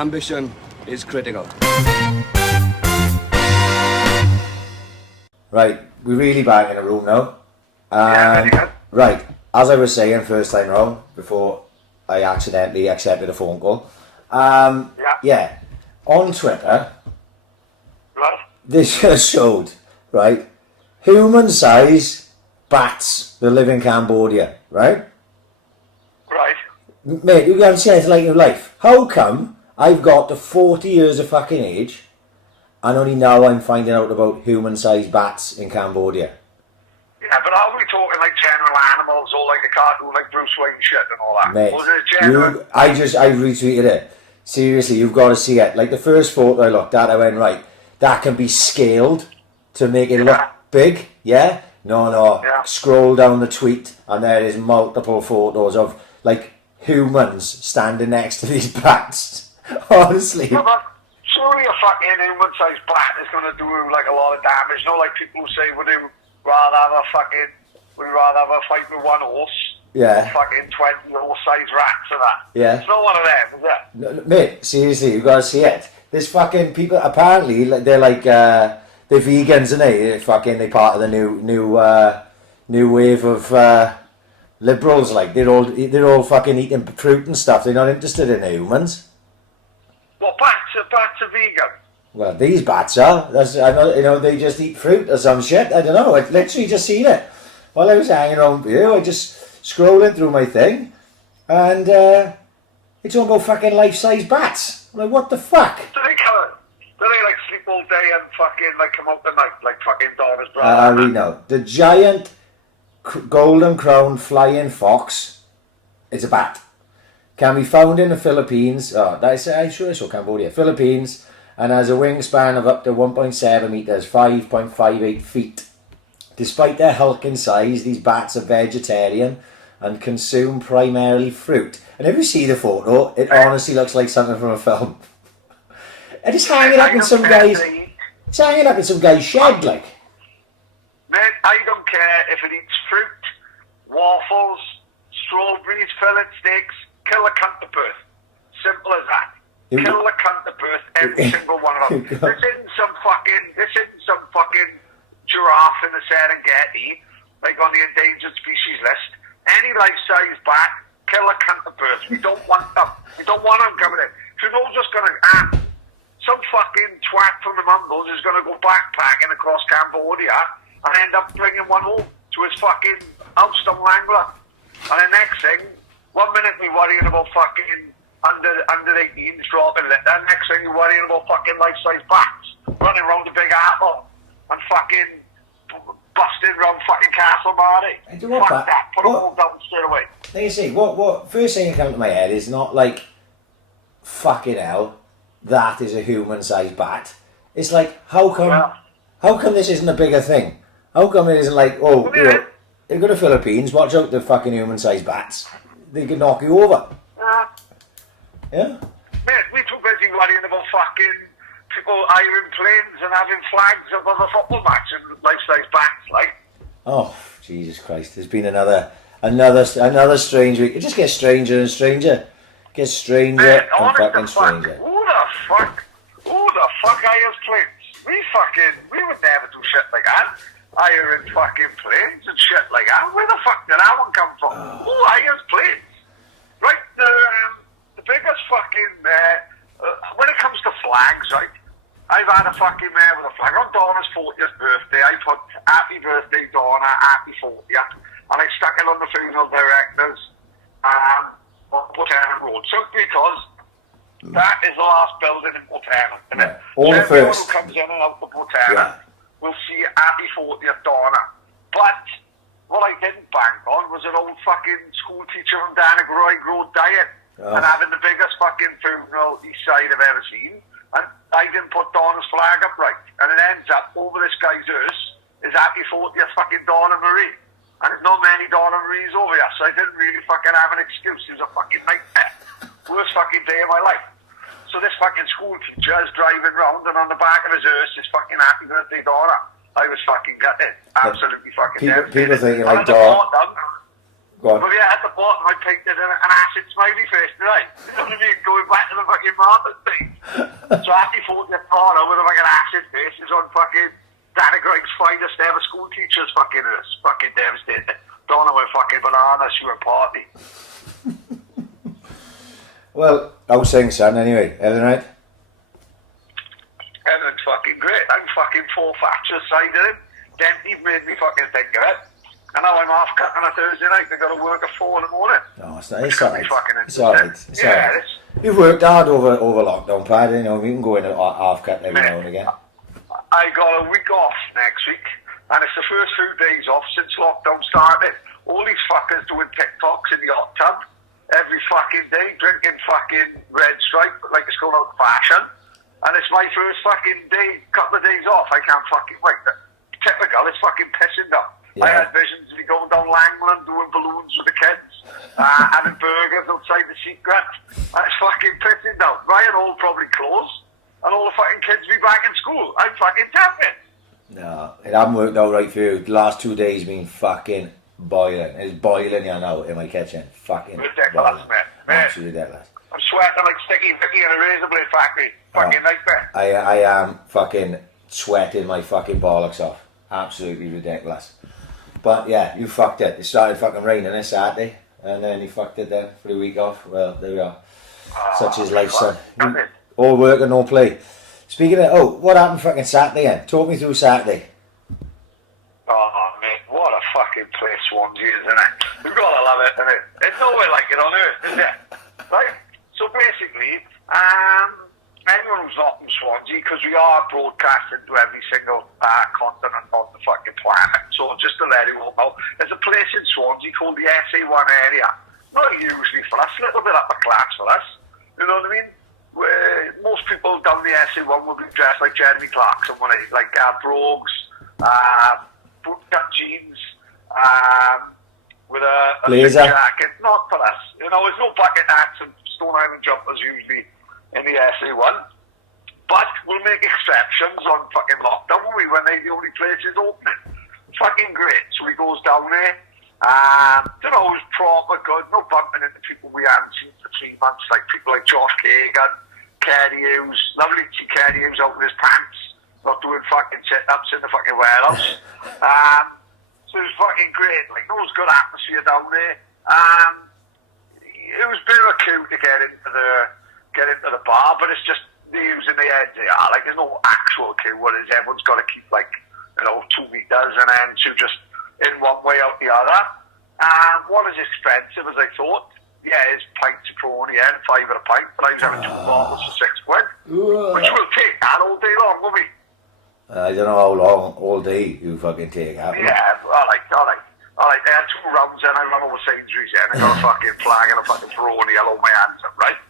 Ambition is critical. Right, we're really back in a room now. Yeah, very good. Right, as I was saying first time round, before I accidentally accepted a phone call. Yeah, on Twitter, Right. they just showed, right, human-sized bats that live in Cambodia, right? Right. Mate, you can't see anything like your life. How come I've got to 40 years of fucking age and only now I'm finding out about human-sized bats in Cambodia? Yeah, but are we talking like general animals or like a cartoon like Bruce Wayne shit and all that? Mate, or is it general? I retweeted it. Seriously, you've got to see it. Like the first photo I looked at, I went, right, that can be scaled to make it look big, yeah? No. Yeah. Scroll down the tweet and there is multiple photos of like humans standing next to these bats. Honestly. No, but surely a fucking human-sized bat is going to do like a lot of damage. No, like people who say, would you rather have a fight with one horse? Yeah. Or fucking 20 horse-sized rats and that. Yeah. It's not one of them, is it? No, mate, seriously, you've got to see it. This fucking people, apparently, they're like, they're vegans, and they're part of the new wave of liberals. Like they're all fucking eating fruit and stuff. They're not interested in humans. What, bats are vegan? Well, these bats are. I know, they just eat fruit or some shit. I don't know. I literally just seen it while I was hanging around here. I just scrolling through my thing, and it's all about fucking life-size bats. I'm like, what the fuck? Do they like sleep all day and fucking like come out the night like fucking Dora's brother? I know. The giant golden crowned flying fox is a bat. Can be found in the Philippines. I saw Cambodia. Philippines, and has a wingspan of up to 1.7 meters, 5.58 feet. Despite their hulking size, these bats are vegetarian and consume primarily fruit. And if you see the photo, it honestly looks like something from a film. And it's hanging up in some guy's. It's hanging up in some guy's shed, like. Man, I don't care if it eats fruit, waffles, strawberries, fillet steaks. Kill a cunt to birth. Simple as that. Kill a cunt to birth, every single one of them. This isn't some fucking giraffe in the Serengeti, like on the endangered species list. Any life-size bat, kill a cunt to birth. We don't want them. We don't want them coming in. So you're not just going to some fucking twat from the Mumbles is going to go backpacking across Cambodia and end up bringing one home to his fucking house down Wrangler. And the next thing, 1 minute we're worrying about fucking under 18s dropping it. The next thing you're worrying about fucking life-size bats running around the Big Apple and fucking busting around fucking Castle Marty. Fuck that. Put them all down straight away. Let me see. What first thing that comes to my head is not like fucking hell. That is a human-sized bat. It's like how come this isn't a bigger thing? How come it isn't like you go to Philippines, watch out the fucking human-sized bats. They could knock you over. Yeah? Mate, we're too busy worrying about fucking people hiring planes and having flags above a football match and life-size bats, like. Oh, Jesus Christ. There's been another strange week. It just gets stranger and stranger. It gets stranger and fucking stranger. Who the fuck hires planes? We would never do shit like that. Hiring fucking planes and shit like that. Where the fuck did that one come from? Who hires planes? Right, the biggest fucking, when it comes to flags, right, I've had a fucking mare with a flag. On Donna's 40th birthday, I put happy birthday Donna, happy 40th, and I stuck it on the funeral directors on Portanan Road. So because that is the last building in Portanan, isn't it? All the everyone first. who comes in and out of Portanan will see happy 40th Donna. But what I didn't bank on was an old fucking school teacher from Dannegroy Road dying and having the biggest fucking funeral east side I've ever seen. And I didn't put Donna's flag up right. And it ends up over this guy's house is happy 40th fucking Donna Marie. And there's not many Donna Maries over here, so I didn't really fucking have an excuse. It was a fucking nightmare. Worst fucking day of my life. So this fucking school teacher is driving round and on the back of his hearse is fucking happy birthday Donna. I was fucking gutted. Absolutely fucking devastated. People think you like Donna. Well, yeah, at the bottom, I painted an acid smiley face, did I? You know what I mean? Going back to the fucking Martin thing. So after 40 corner with a fucking acid face is on fucking Danny Gregg's finest ever school teachers fucking is. Fucking devastated. Don't know where fucking bananas you were party. Well, how's things, son, anyway? Everything right? Everything's fucking great. I'm fucking full factures side of it. Dempsey made me fucking think of it. And now I'm half cut on a Thursday night. They got to work at 4 in the morning. No, it's not. It's alright. It's alright. alright. You've worked hard over lockdown, Paddy. You know, you can go in at half cut every now and again. I got a week off next week, and it's the first few days off since lockdown started. All these fuckers doing TikToks in the hot tub every fucking day, drinking fucking Red Stripe like it's going out of fashion. And it's my first fucking day, couple of days off. I can't fucking wait. Typical, it's fucking pissing down. Yeah. I had visions of me going down Langland doing balloons with the kids, having burgers outside the secret. And it's fucking pissing down. Ryan all probably closed, and all the fucking kids be back in school. I'm fucking tapping. No, it hasn't worked out right for you. The last 2 days been fucking boiling. It's boiling here now in my kitchen. Fucking ridiculous, man. Absolutely ridiculous. I'm sweating like Sticky Vicky in a razor blade factory. Fucking nightmare. I am fucking sweating my fucking bollocks off. Absolutely ridiculous. But yeah, you fucked it. It started fucking raining this Saturday, and then you fucked it then for the week off. Well, there we are. Such is life, son. All work and no play. Speaking of, what happened fucking Saturday then? Talk me through Saturday. Oh, mate, what a fucking place Swansea is, isn't it? We've got to love it, isn't it? There's nowhere like it on earth, is it? Right? So basically, anyone who's not from Swansea, because we are broadcasting to every single continent on the fucking planet, so just to let you all know, there's a place in Swansea called the SA1 area. Not usually for us, a little bit upper class for us, you know what I mean? Where most people down the SA1 will be dressed like Jeremy Clarkson, like brogues, bootcut jeans, with a blazer jacket. Not for us, you know, there's no bucket hats and Stone Island jumpers usually in the SA1, but we'll make exceptions on fucking lockdown when they're the only places opening. Fucking great. So he goes down there. You know, it was proper good. No bumping into people we hadn't seen for 3 months, like people like Josh Kagan, Kerry Hughes. Lovely to see Kerry Hughes out with his pants, not doing fucking sit-ups in the fucking warehouse. So it was fucking great. Like, there was good atmosphere down there. It was a bit of a queue to get into the bar, but it's just the using the heads they are. Like, there's no actual queue, whereas everyone's got to keep, like, 2 meters and then to just in one way out the other. One is expensive as I thought. Yeah, it's pints of Peroni and £5 a pint, but I was having 2 bottles for £6, which will take that all day long, won't we? I don't know how long all day you fucking take that. Yeah, all right. They had 2 rounds and I run over Sainsbury's and I got a fucking flag and a fucking Peroni. I'll hold my hands up, right?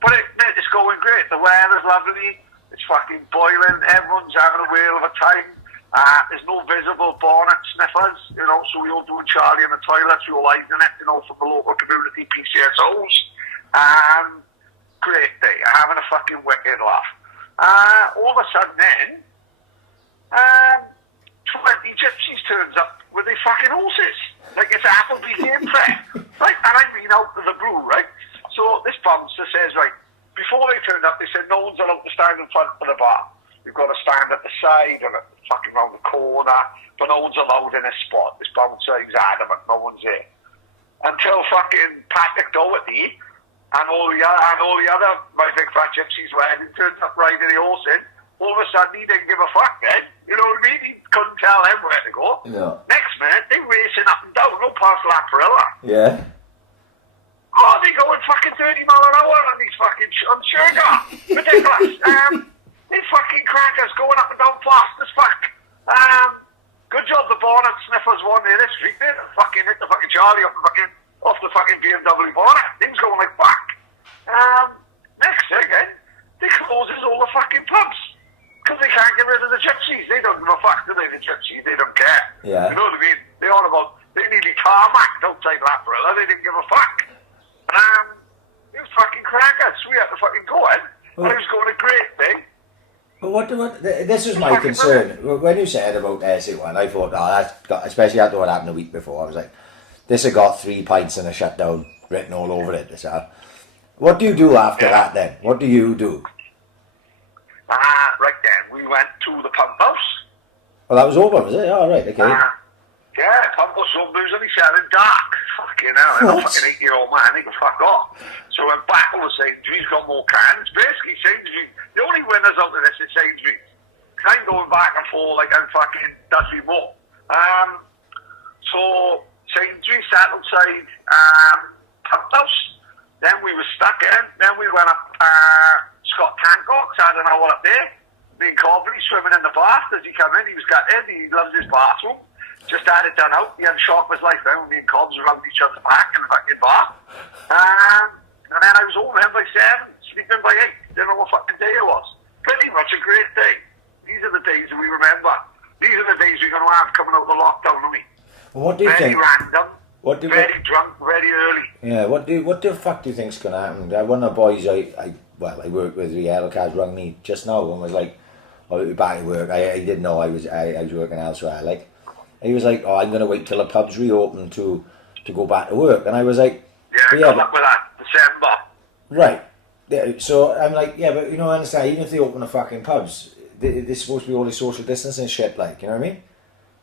But it's going great. The weather's lovely. It's fucking boiling. Everyone's having a whale of a time. There's no visible bonnet sniffers, so we all do Charlie in the toilets, we all hiding it, from the local community PCSOs. Great day, having a fucking wicked laugh. All of a sudden then, 20 gypsies turns up with their fucking horses. Like it's Applebee game fair. Right, and I mean out of the blue, right? So this bouncer says, right, before they turned up, they said no one's allowed to stand in front of the bar. You've got to stand at the side and fucking round the corner, but no one's allowed in a spot. This bouncer, he's adamant, no one's there. Until fucking Patrick Doherty and all the other my big fat gypsies wedding turns up riding the horse in. All of a sudden, he didn't give a fuck then. You know what I mean? He couldn't tell them where to go. Yeah. Next minute, they racing up and down, no past La Perilla. Yeah. Oh, they going fucking 30 mile an hour on these fucking on sugar. Ridiculous. They fucking crackers going up and down fast as fuck. Good job the bonnet sniffers won there this week. They fucking hit the fucking Charlie off the fucking BMW bonnet. Things going like fuck. Next again, they closes all the fucking pubs. Because they can't get rid of the gypsies. They don't give a fuck, do they, the gypsies? They don't care. Yeah. You know what I mean? They're all about, they nearly tarmacked outside La Perilla. They didn't give a fuck. It was fucking crackers. We had to fucking go in. And it was going a great thing. But this was my concern. When you said about SA1, I thought, that's got, especially after what happened the week before, I was like, this has got 3 pints and a shutdown written all over it. This What do you do after that then? What do you do? Right then, we went to the pump house. Well, that was open, was it? Oh, right, okay. Yeah, pump house open, it was only selling dark. Fucking hell, I'm a fucking 8-year-old man, he can fuck off. So I went back all the Sainsbury's, got more cans. Basically, Sainsbury's, the only winners out of this is Sainsbury's. I'm going back and forth like I'm fucking Dudley Moore. So Sainsbury's sat outside pump house. Then we were stuck in. Then we went up Scott Hancock's, I don't know what up there. Me and Carnaby swimming in the bath as he came in. He was gutted. He loves his bathroom. Just had it done out. He had a shock of his life then. Me and Cobbs around each other's back in the fucking bath. And then I was home then by 7, sleeping by 8. Didn't know what fucking day it was. Pretty much a great day. These are the days that we remember. These are the days we're going to have coming out of the lockdown, I mean. Well, what do you think? Very random. Very drunk, very early. Yeah, what the fuck do you think's going to happen? One of the boys I worked with, the yellow cars, rang me just now and was like, "I'll be back at work." I didn't know I was working elsewhere. Like, he was like, "Oh, I'm going to wait till the pubs reopen to go back to work," and I was like, "Yeah, good luck with that, December." Right. Yeah, so I'm like, yeah, but I understand. Even if they open the fucking pubs, they're supposed to be all this social distancing shit. Like, you know what I mean?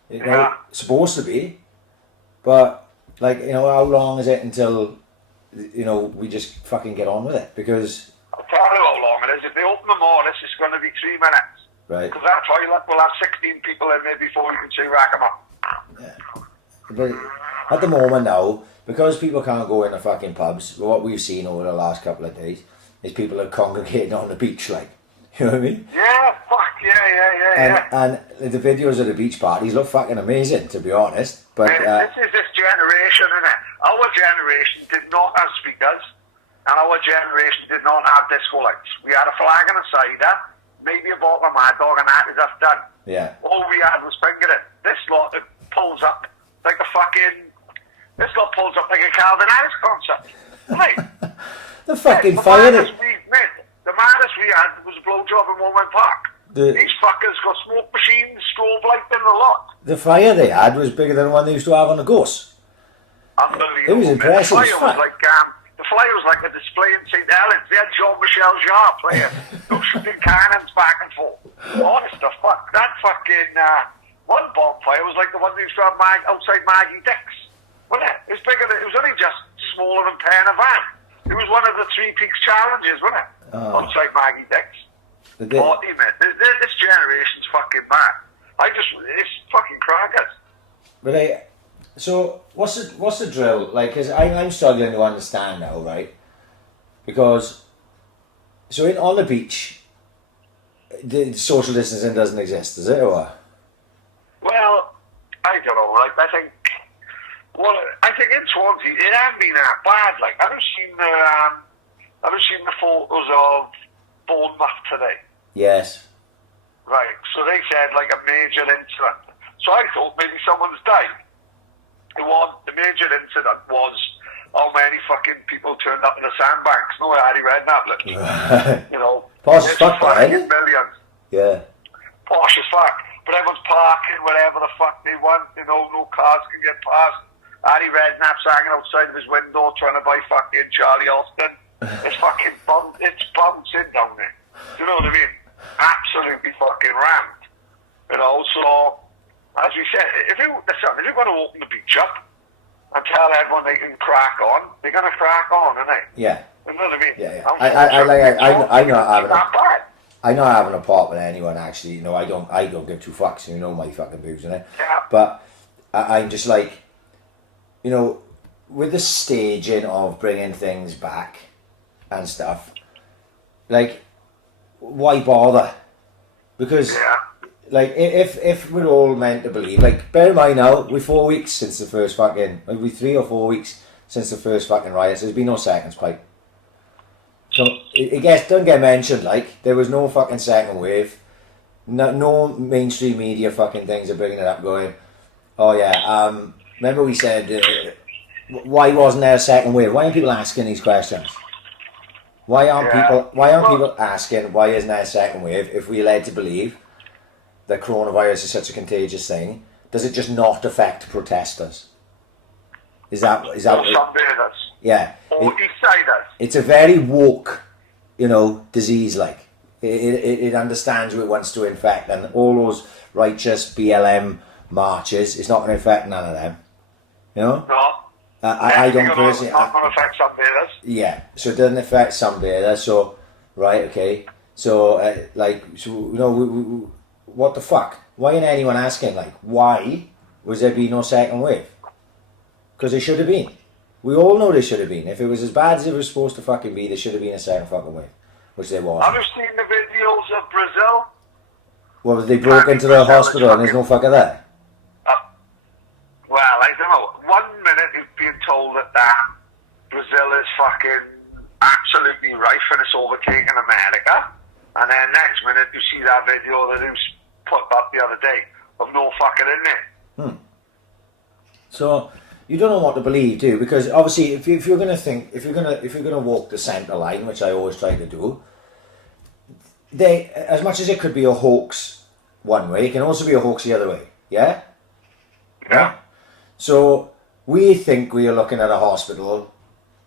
It's supposed to be, but. Like, how long is it until, we just fucking get on with it? Because... I'll tell you how long it is. If they open them all, it's just going to be 3 minutes. Right. Because that toilet will have 16 people in there before you can say rack them up. Yeah. But at the moment now, because people can't go in the fucking pubs, what we've seen over the last couple of days is people are congregating on the beach, like. You know what I mean? Yeah, fuck, yeah. And the videos of the beach parties look fucking amazing, to be honest. But this is this generation, isn't it? Our generation did not have speakers, and our generation did not have disco lights. We had a flag and a cider, maybe a bottle of Mad Dog, and that is us done. Yeah. All we had was fingering. This lot that pulls up like a fucking... This lot pulls up like a Calvin Harris concert. Right. The fucking fire... The maddest we had was a blowjob in Woolman Park. These fuckers got smoke machines, strobe light in the lot. The fire they had was bigger than the one they used to have on the Ghost. Unbelievable. It was impressive. The flyer was like a display in St. Helens. They had Jean-Michel Jarre playing. No shooting cannons back and forth. Honest the fuck. That fucking one bonfire was like the one they used to have outside Maggie Dick's. Wasn't it? It was bigger. It was only just smaller than Pen and Van. It was one of the 3 Peaks challenges, wasn't it? Outside Maggie Dick's. 40 minutes. This generation's fucking mad. It's fucking crackers. But so what's the drill? Like, cause I'm struggling to understand now, right? Because on the beach, the social distancing doesn't exist, does it, or? Well, I don't know. Like, I think in Swansea it hasn't been that bad. Like, I've seen the photos of Bournemouth today. Yes. Right, so they said like a major incident. So I thought maybe someone's died. The major incident was how many fucking people turned up in the sandbanks. No, Harry Redknapp, Posh as fuck, millions. Yeah. Posh as fuck. But everyone's parking wherever the fuck they want. No cars can get past. Harry Redknapp's hanging outside of his window trying to buy fucking Charlie Austin. It's fucking bouncing down there. Do you know what I mean? Absolutely fucking rammed. So, as we said, if you're going to open the beach up and tell everyone they can crack on, they're going to crack on, aren't they? Yeah. You know what I mean? Yeah. I'm not having a part with anyone, actually. I don't give 2 fucks. My fucking views, innit? Yeah. But I'm just like, with the staging of bringing things back and stuff, like, why bother? Because, like, if we're all meant to believe, like, bear in mind now, we're 4 weeks since the first fucking, we're 3 or 4 weeks since the first fucking riots. There's been no seconds pipe. So it doesn't get mentioned. Like, there was no fucking second wave. No mainstream media fucking things are bringing it up, going, oh yeah, remember we said, why wasn't there a second wave? Why aren't people asking these questions? Why aren't people asking why isn't there a second wave if we're led to believe that coronavirus is such a contagious thing? Does it just not affect protesters? Is that Or sunbathers. Yeah. Or eastsiders. It's a very woke, disease. Like it understands who it wants to infect, and all those righteous BLM marches. It's not going to infect none of them. No. I don't personally. It's not going to affect sunbathers. Yeah, so it doesn't affect sunbathers. So right, okay. So what the fuck? Why ain't anyone asking why was there be no second wave? Because there should have been. We all know there should have been. If it was as bad as it was supposed to fucking be, there should have been a second fucking wave, which there wasn't. Have you seen the videos of Brazil? Well, they broke into the hospital and there's no fucker there. Well, I don't know. 1 minute you've been told that Brazil is fucking absolutely rife and it's overtaken America, and then next minute you see that video that was put up the other day of no fucking in there. So you don't know what to believe, do you? Because obviously, if you're going to walk the centre line, which I always try to do, as much as it could be a hoax one way, it can also be a hoax the other way. Yeah. Yeah. So we think we are looking at a hospital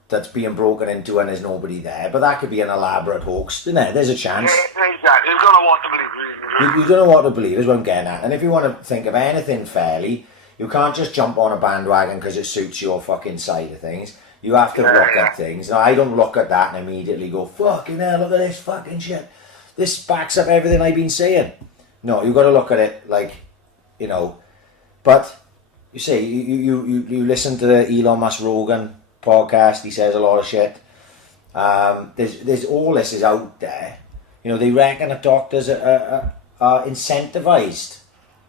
that's being broken into and there's nobody there, but that could be an elaborate hoax, isn't it? There's a chance. Yeah, exactly. You don't know what to believe. You don't know what to believe is what I'm getting at. And if you want to think of anything fairly, you can't just jump on a bandwagon because it suits your fucking side of things. You have to look at things. Now, I don't look at that and immediately go, fucking hell, look at this fucking shit. This backs up everything I've been saying. No, you've got to look at it but you say, you listen to the Elon Musk Rogan podcast, he says a lot of shit. There's all this is out there. They reckon that doctors are incentivized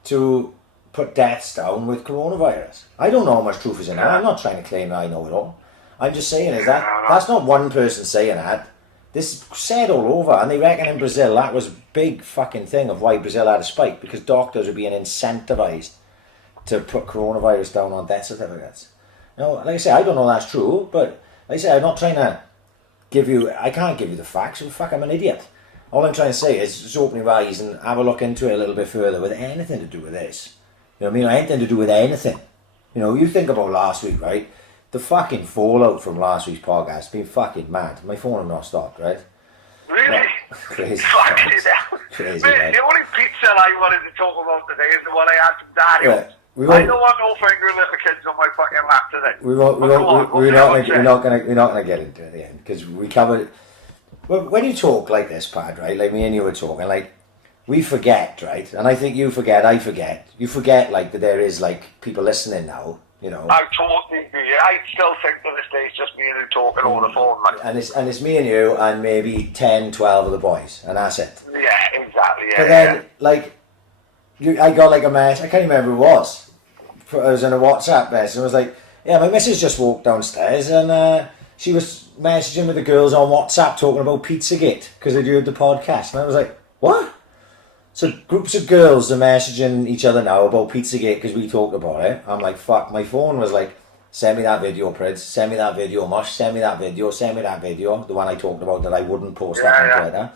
to put deaths down with coronavirus. I don't know how much truth is in that. I'm not trying to claim that I know it all. I'm just saying that's not one person saying that. This is said all over, and they reckon in Brazil that was a big fucking thing of why Brazil had a spike, because doctors were being incentivized to put coronavirus down on death certificates. Like I say, I don't know that's true, but like I say, I'm not trying to I can't give you the facts. Fuck, I'm an idiot. All I'm trying to say is just open your eyes and have a look into it a little bit further with anything to do with this. You know what I mean? Anything to do with anything. You think about last week, right? The fucking fallout from last week's podcast has been fucking mad. My phone has not stopped, right? Really? Crazy. Fucking hell. Crazy, Mate, man. the only pizza I wanted to talk about today is the one I had from Dario. Yeah, I don't want no finger little kids on my fucking lap today. We're not gonna get into it at the end because we covered. Well, when you talk like this, Pad, right? Like me and you were talking, we forget, right? And I think you forget, I forget. You forget, that there is people listening now. I totally agree. I still think to this day it's just me and you talking over the phone, And it's me and you and maybe 10, 12 of the boys, and that's it. Yeah, exactly. Yeah, but then, I got a message. I can't remember who it was. It was in a WhatsApp message. And it was like, yeah, my missus just walked downstairs and she was messaging with the girls on WhatsApp talking about Pizzagate because they'd heard the podcast. And I was like, what? So groups of girls are messaging each other now about Pizzagate because we talked about it. I'm like, fuck, my phone was like, send me that video, Prids, send me that video, Mush, send me that video, the one I talked about that I wouldn't post that on Twitter.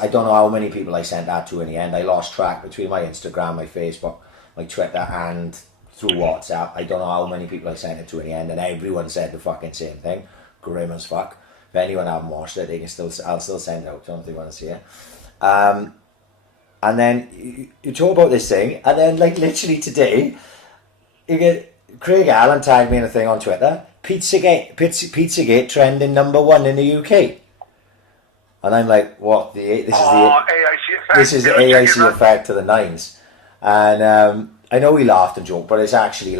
I don't know how many people I sent that to in the end. I lost track between my Instagram, my Facebook, my Twitter and through WhatsApp. I don't know how many people I sent it to in the end, and everyone said the fucking same thing. Grim as fuck. If anyone haven't watched it, I'll still send it out to them if they want to see it. And then you talk about this thing, and then literally today, you get Craig Allen tagged me in a thing on Twitter. Pizzagate trending #1 in the UK. And I'm like, what? This is the AIC effect to the nines. And I know we laughed and joked, but it's actually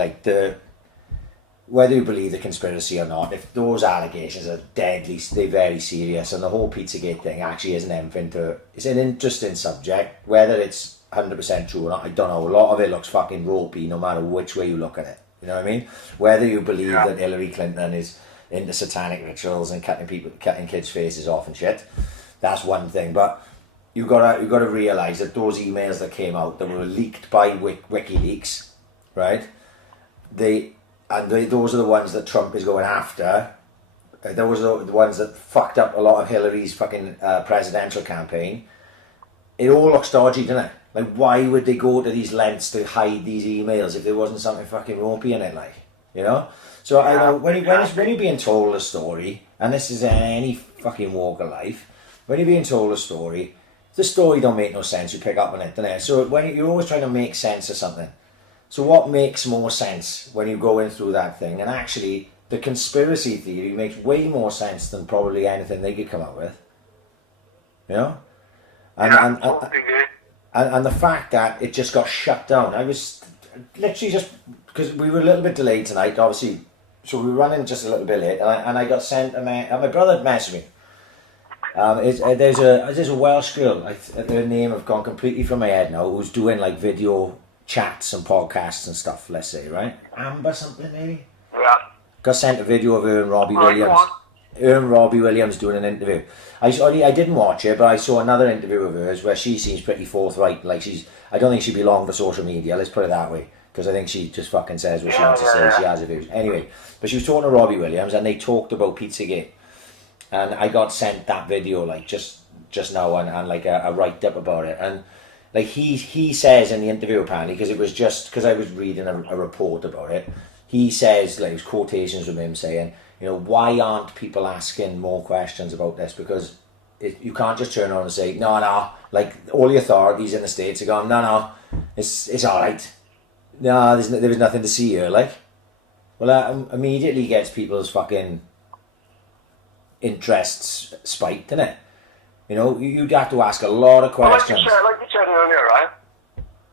whether you believe the conspiracy or not, if those allegations are deadly, they're very serious, and the whole Pizzagate thing actually isn't anything it's an interesting subject. Whether it's 100% true or not, I don't know. A lot of it looks fucking ropey no matter which way you look at it. You know what I mean? Whether you believe that Hillary Clinton is into satanic rituals and cutting kids' faces off and shit, that's one thing. But you gotta realise that those emails that came out that were leaked by WikiLeaks, right? Those are the ones that Trump is going after. Those are the ones that fucked up a lot of Hillary's fucking presidential campaign. It all looks dodgy, doesn't it? Why would they go to these lengths to hide these emails if there wasn't something fucking ropey in it, you know. So I know when you're being told a story, and this is any fucking walk of life, when you're being told a story, the story don't make no sense. You pick up on it, don't you? So when you're always trying to make sense of something. So what makes more sense when you're going through that thing? And actually, the conspiracy theory makes way more sense than probably anything they could come up with. You know? And the fact that it just got shut down. I was literally just, because we were a little bit delayed tonight, obviously, so we were running just a little bit late, and I got sent my brother messaged me. There's a Welsh girl, her name have gone completely from my head now, who's doing like video chats and podcasts and stuff, let's say, right? Amber something maybe? Yeah. Got sent a video of her and Robbie Williams. Her and Robbie Williams doing an interview. I didn't watch it, but I saw another interview of hers where she seems pretty forthright. Like I don't think she'd be long for social media, let's put it that way. Because I think she just fucking says what she wants to say. She has her views. Anyway, but she was talking to Robbie Williams and they talked about Pizzagate. And I got sent that video like just now and like a write-up about it. And like he says in the interview apparently, because I was reading a report about it, he says, like, his quotations from him saying, you know, why aren't people asking more questions about this? Because you can't just turn around and say, no, like all the authorities in the States are going, no, it's all right. No, there was nothing to see here, like. Well, that immediately gets people's fucking interests spiked, doesn't it? You know, you'd have to ask a lot of questions. Well, like you said earlier, right?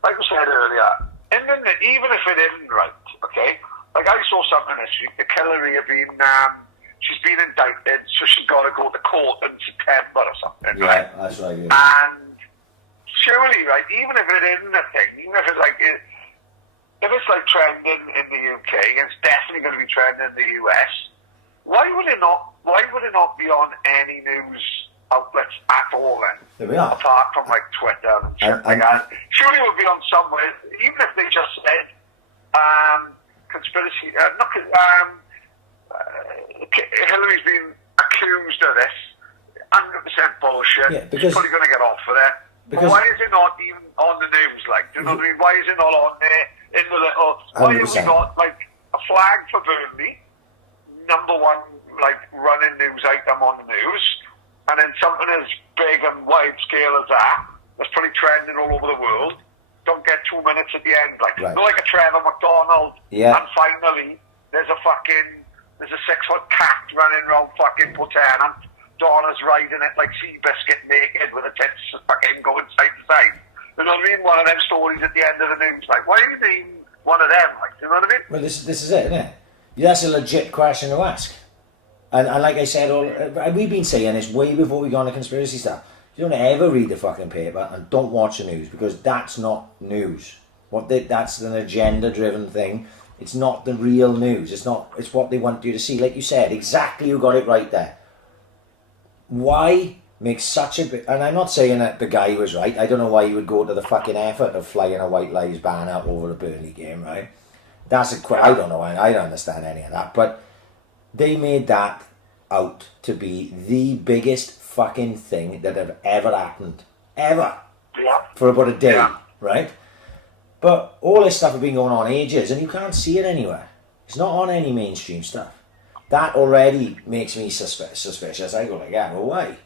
Like you said earlier, even if it isn't right, okay? Like I saw something this week, the Hillary have been, she's been indicted, so she's got to go to court in September or something, right? Yeah, that's right. Yeah. And surely, right, even if it isn't a thing, even if it's like, if it's like trending in the UK, it's definitely going to be trending in the US. Why would it not be on any news outlets at all then? There we are. Apart from like Twitter and shit like that. Surely it would be on somewhere, even if they just said conspiracy. Hillary's been accused of this. 100% bullshit. Yeah, because, she's probably going to get off for that. But why is it not even on the news? Like, do you know what I mean? Why is it not on there in the little? Why have we got like a flag for Burnley? Number one, like running news item on the news, and then something as big and wide scale as that's probably trending all over the world. Don't get 2 minutes at the end, like right. Not like a Trevor McDonald. Yeah. And finally, there's a 6-foot cat running around fucking Putana, and Donna's riding it like Seabiscuit naked with a tits fucking going side to side. You know what I mean? One of them stories at the end of the news. Like, why are you being one of them? Like, you know what I mean? Well, this is it, isn't it? That's a legit question to ask. And like I said, we've been saying this way before we got on the conspiracy stuff. You don't ever read the fucking paper and don't watch the news, because that's not news. That's an agenda-driven thing. It's not the real news. It's what they want you to see. Like you said, exactly, you got it right there. Why make such a big... And I'm not saying that the guy was right. I don't know why he would go to the fucking effort of flying a White Lives banner over a Burnley game, right? I don't know. I don't understand any of that. But they made that out to be the biggest fucking thing that have ever happened. Ever. Yeah. For about a day, yeah. Right? But all this stuff has been going on ages, and you can't see it anywhere. It's not on any mainstream stuff. That already makes me suspicious. I go like, yeah, well, why?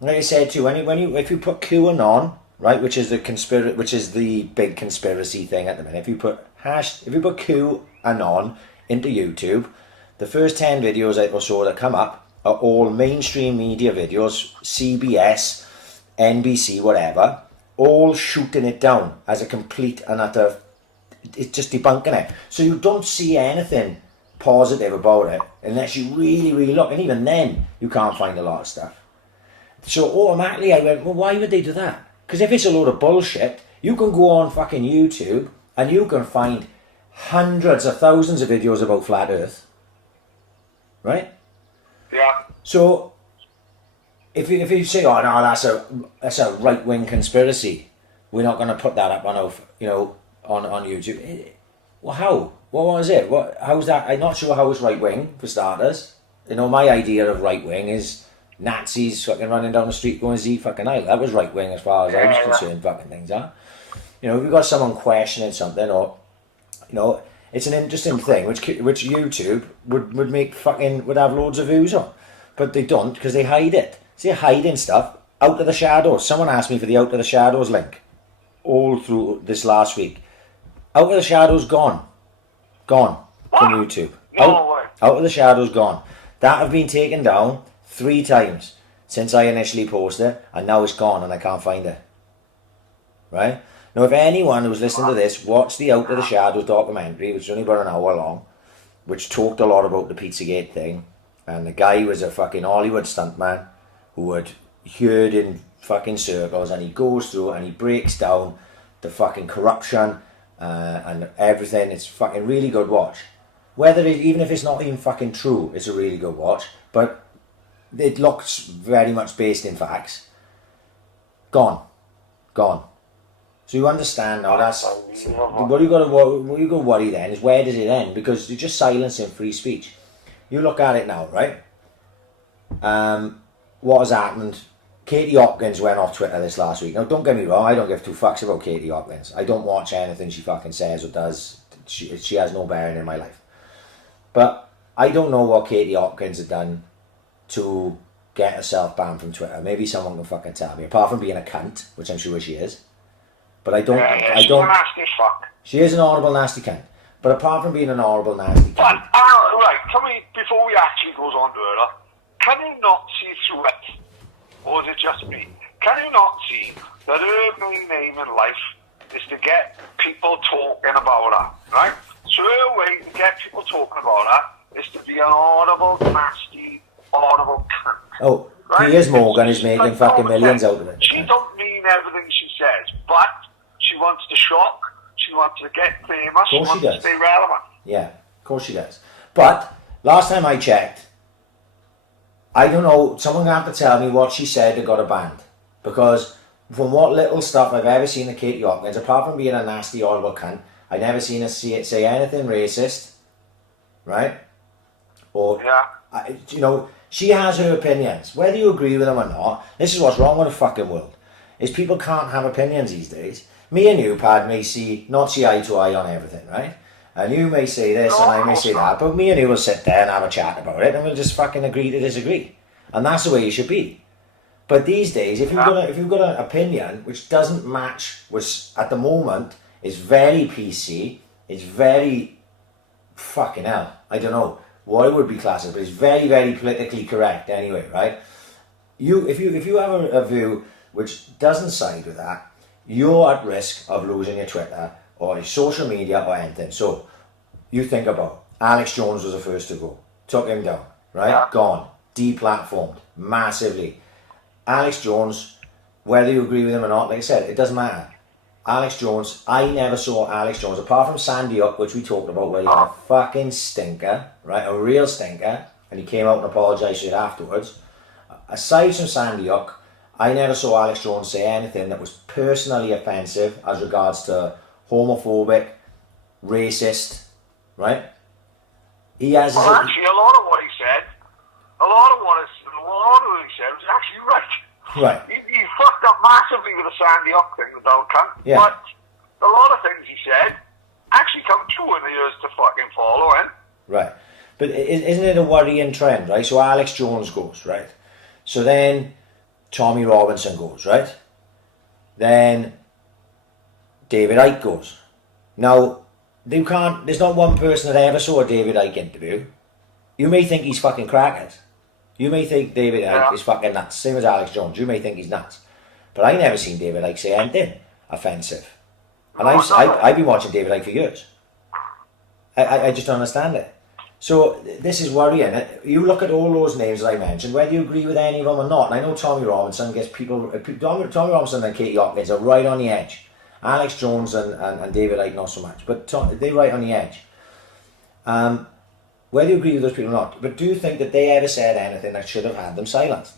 Like I said too, if you put QAnon, right, which is the big conspiracy thing at the minute, if you put QAnon into YouTube, the first 10 videos or so that come up are all mainstream media videos, CBS, NBC, whatever, all shooting it down as a complete and utter, it's just debunking it. So you don't see anything positive about it unless you really, really look, and even then you can't find a lot of stuff. So automatically I went, well, why would they do that? Because if it's a load of bullshit, you can go on fucking YouTube and you can find hundreds of thousands of videos about flat Earth, right? Yeah. So if you say, oh no, that's a right wing conspiracy, we're not going to put that up on on YouTube. Well, how? What was it? How's that? I'm not sure how it's right wing for starters. You know, my idea of right wing is Nazis fucking running down the street going Z fucking Isle. That was right wing as far as I was concerned. Fucking things are. You know, if you've got someone questioning something, or It's an interesting thing, which YouTube would make would have loads of views on, but they don't because they hide it. See, they're hiding stuff out of the shadows. Someone asked me for the Out of the Shadows link all through this last week. Out of the Shadows gone from YouTube. Out of the Shadows gone. That have been taken down 3 times since I initially posted it, and now it's gone and I can't find it. Right? Now, if anyone who's listening to this watched the Out of the Shadows documentary, which is only about an hour long, which talked a lot about the Pizzagate thing, and the guy was a fucking Hollywood stuntman who had heard in fucking circles, and he goes through and he breaks down the fucking corruption and everything. It's fucking really good watch. Even if it's not even fucking true, it's a really good watch. But it looks very much based in facts. Gone. So you understand now. That's what you got to worry then is where does it end? Because you're just silencing free speech. You look at it now, right? What has happened? Katie Hopkins went off Twitter this last week. Now, don't get me wrong, I don't give 2 fucks about Katie Hopkins. I don't watch anything she fucking says or does. She has no bearing in my life. But I don't know what Katie Hopkins has done to get herself banned from Twitter. Maybe someone can fucking tell me. Apart from being a cunt, which I'm sure she is. But I don't. She's a nasty fuck. She is an horrible, nasty cunt. But apart from being an horrible, nasty cunt. Right, before we actually goes on to her, can you not see through it? Or is it just me? Can you not see that her main aim in life is to get people talking about her, right? So her way to get people talking about her is to be an horrible, nasty, horrible cunt. Oh, right? Piers Morgan is making fucking millions out of it. She don't mean everything she says, but she wants to shock, she wants to get famous, she wants to stay relevant. Yeah, of course she does. But last time I checked, I don't know, someone going to have to tell me what she said that got her banned. Because from what little stuff I've ever seen of Katie Hopkins, apart from being a nasty, horrible cunt, I never seen her say anything racist, right? Or, she has her opinions. Whether you agree with them or not, this is what's wrong with the fucking world, is people can't have opinions these days. Me and you, Pad, may not see eye to eye on everything, right? And you may say this and I may say that, but me and you will sit there and have a chat about it and we'll just fucking agree to disagree. And that's the way you should be. But these days, if you've got an opinion which doesn't match, which at the moment is very PC, it's very fucking hell, I don't know what it would be classified, but it's very, very politically correct anyway, right? If you have a view which doesn't side with that, you're at risk of losing your Twitter or your social media or anything. So you think about Alex Jones was the first to go, took him down, right? Yeah. Gone, deplatformed massively. Alex Jones, whether you agree with him or not, like I said, it doesn't matter. Alex Jones, I never saw Alex Jones, apart from Sandy Hook, which we talked about, where he had a fucking stinker, right? A real stinker, and he came out and apologised for it afterwards. Aside from Sandy Hook, I never saw Alex Jones say anything that was personally offensive as regards to homophobic, racist, right? He has... Well, actually, a lot of what he said was actually right. Right. He fucked up massively with the Sandy Hook thing, the old cunt. Yeah. But a lot of things he said actually come true in the years to fucking follow, eh? Right. But isn't it a worrying trend, right? So Alex Jones goes, right? So then Tommy Robinson goes, right? Then David Icke goes. Now, there's not one person that ever saw a David Icke interview. You may think he's fucking crackers. You may think David Icke is fucking nuts, same as Alex Jones. You may think he's nuts. But I never seen David Icke say anything offensive. And I've been watching David Icke for years. I just don't understand it. So this is worrying. You look at all those names that I mentioned, whether you agree with any of them or not. And I know Tommy Robinson gets people... Tommy Robinson and Katie Hopkins are right on the edge. Alex Jones and David Icke not so much. But they're right on the edge. Whether you agree with those people or not. But do you think that they ever said anything that should have had them silenced?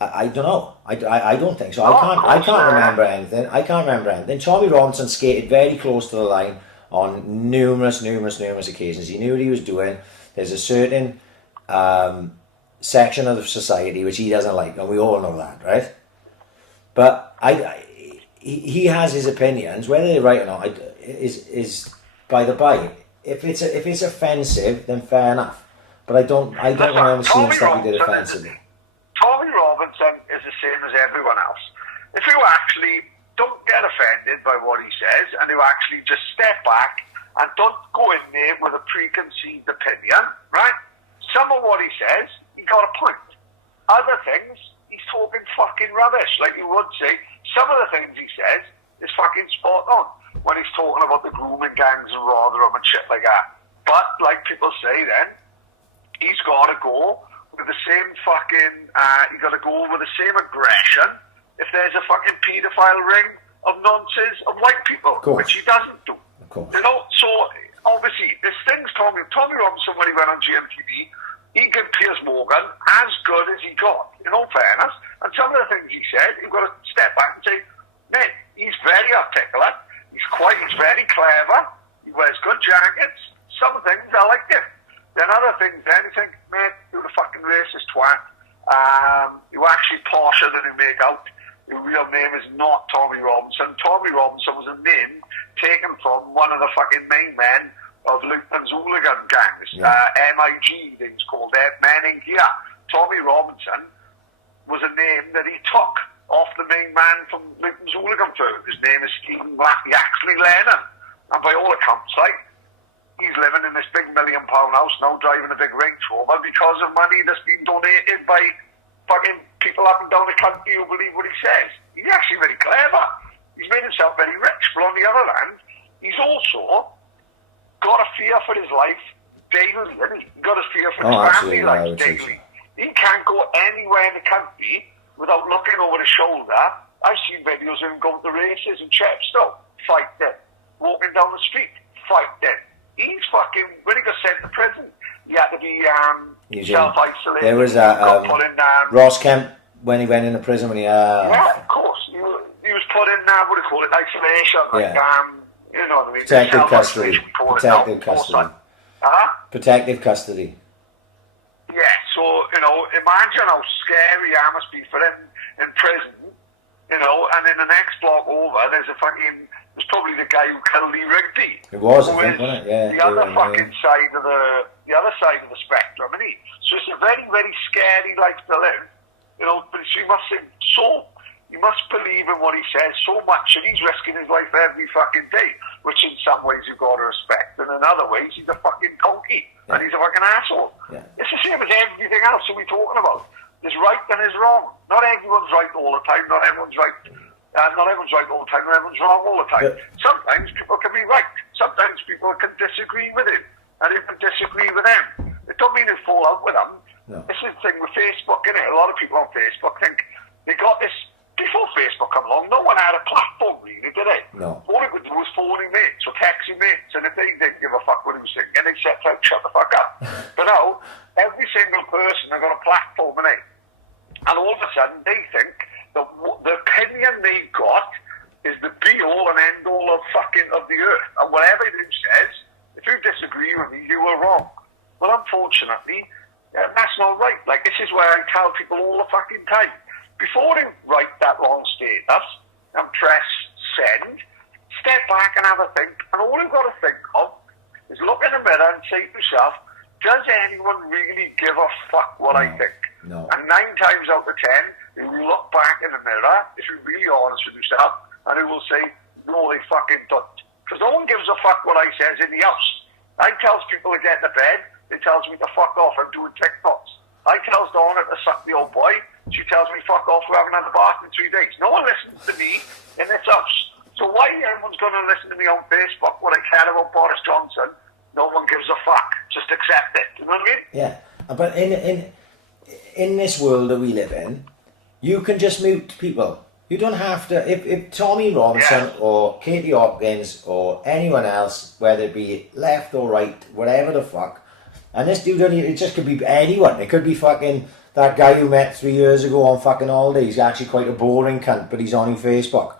I don't know. I don't think so. I can't remember anything. Tommy Robinson skated very close to the line on numerous occasions. He knew what he was doing. There's a certain section of the society which he doesn't like, and we all know that, right? But he has his opinions, whether they're right or not, is by the by, if it's offensive, then fair enough. But I don't remember seeing stuff he did offensively. Tommy Robinson is the same as everyone else. If you actually don't get offended by what he says, and you actually just step back and don't go in there with a preconceived opinion, right? Some of what he says, he got a point. Other things, he's talking fucking rubbish. Like you would say, some of the things he says is fucking spot on. When he's talking about the grooming gangs in Rotherham and shit like that. But, like people say then, he's got to go with the same fucking, he's got to go with the same aggression if there's a fucking paedophile ring of nonces of white people, which he doesn't do. Of course. You know, so obviously, there's things Tommy Robinson, when he went on GMTV, he gave Piers Morgan as good as he got, in all fairness. And some of the things he said, you've got to step back and say, man, he's very articulate, he's very clever, he wears good jackets, some things I like him. Then other things then you think, man, you're the fucking racist twat. You're actually posher than you make out. Your real name is not Tommy Robinson. Tommy Robinson was a name taken from one of the fucking main men of Luton's hooligan gangs, MIG, they was called, Men in Gear. Tommy Robinson was a name that he took off the main man from Luton's hooligan firm. His name is Stephen Yaxley Lennon. And by all accounts, like, he's living in this big £1 million house now, driving a big Range Rover because of money that's been donated by fucking people up and down the country who believe what he says. He's actually very clever. He's made himself very rich. But on the other hand, he's also got a fear for his life daily, isn't he? He's got a fear for his family life daily. He can't go anywhere in the country without looking over his shoulder. I've seen videos of him going to races in Chepstow, fight them. Walking down the street, fight them. He's fucking, when he got sent to prison, he had to be self-isolated. There was Ross Kemp, when he went into prison, when he... yeah, of course. He was put in, what do you call it, isolation, like, you know what I mean? Protective custody. Protective custody. Yeah, so, you know, imagine how scary that must be for him in prison, you know, and in the next block over, there's probably the guy who killed Lee Rigby. It was, I think, wasn't it? Yeah. The other side of the spectrum, isn't he? So it's a very, very scary life to live, you know, but you must believe in what he says so much, and he's risking his life every fucking day, which in some ways you've got to respect, and in other ways he's a fucking donkey, and he's a fucking asshole. Yeah. It's the same as everything else that we're talking about. There's right and there's wrong. Not everyone's right all the time, not everyone's right all the time, not everyone's wrong all the time. Sometimes people can be right, sometimes people can disagree with him, and you can disagree with them. It don't mean you fall out with them. No. This is the thing with Facebook, innit? A lot of people on Facebook think they got this. Before Facebook come along, no one had a platform really, did they? No. All it would do was phoning mates or texting mates, and if they didn't give a fuck what he was thinking, they said, shut the fuck up. But now, every single person has got a platform, innit? And all of a sudden, they think that the opinion they got is the be-all and end-all of the earth. And whatever he says, if you disagree with me, you were wrong. Well, unfortunately, that's not right. Like, this is where I tell people all the fucking time. Before you write that long status and press send, step back and have a think. And all you've got to think of is look in the mirror and say to yourself, does anyone really give a fuck what I think? No. And 9 times out of 10, you will look back in the mirror, if you're really honest with yourself, and you will say, no, they fucking don't. Because no one gives a fuck what I says in the house. I tells people to get to bed, they tells me to fuck off, I'm doing TikToks. I tells Donna to suck the old boy, she tells me fuck off, we haven't had the bath in 3 days. No one listens to me in this house. So why everyone's going to listen to me on Facebook when I care about Boris Johnson? No one gives a fuck. Just accept it. You know what I mean? Yeah. But in this world that we live in, you can just mute people. You don't have to... If Tommy Robinson or Katie Hopkins or anyone else, whether it be left or right, whatever the fuck, and this dude, it just could be anyone. It could be fucking that guy you met 3 years ago on fucking holiday. He's actually quite a boring cunt, but he's on your Facebook.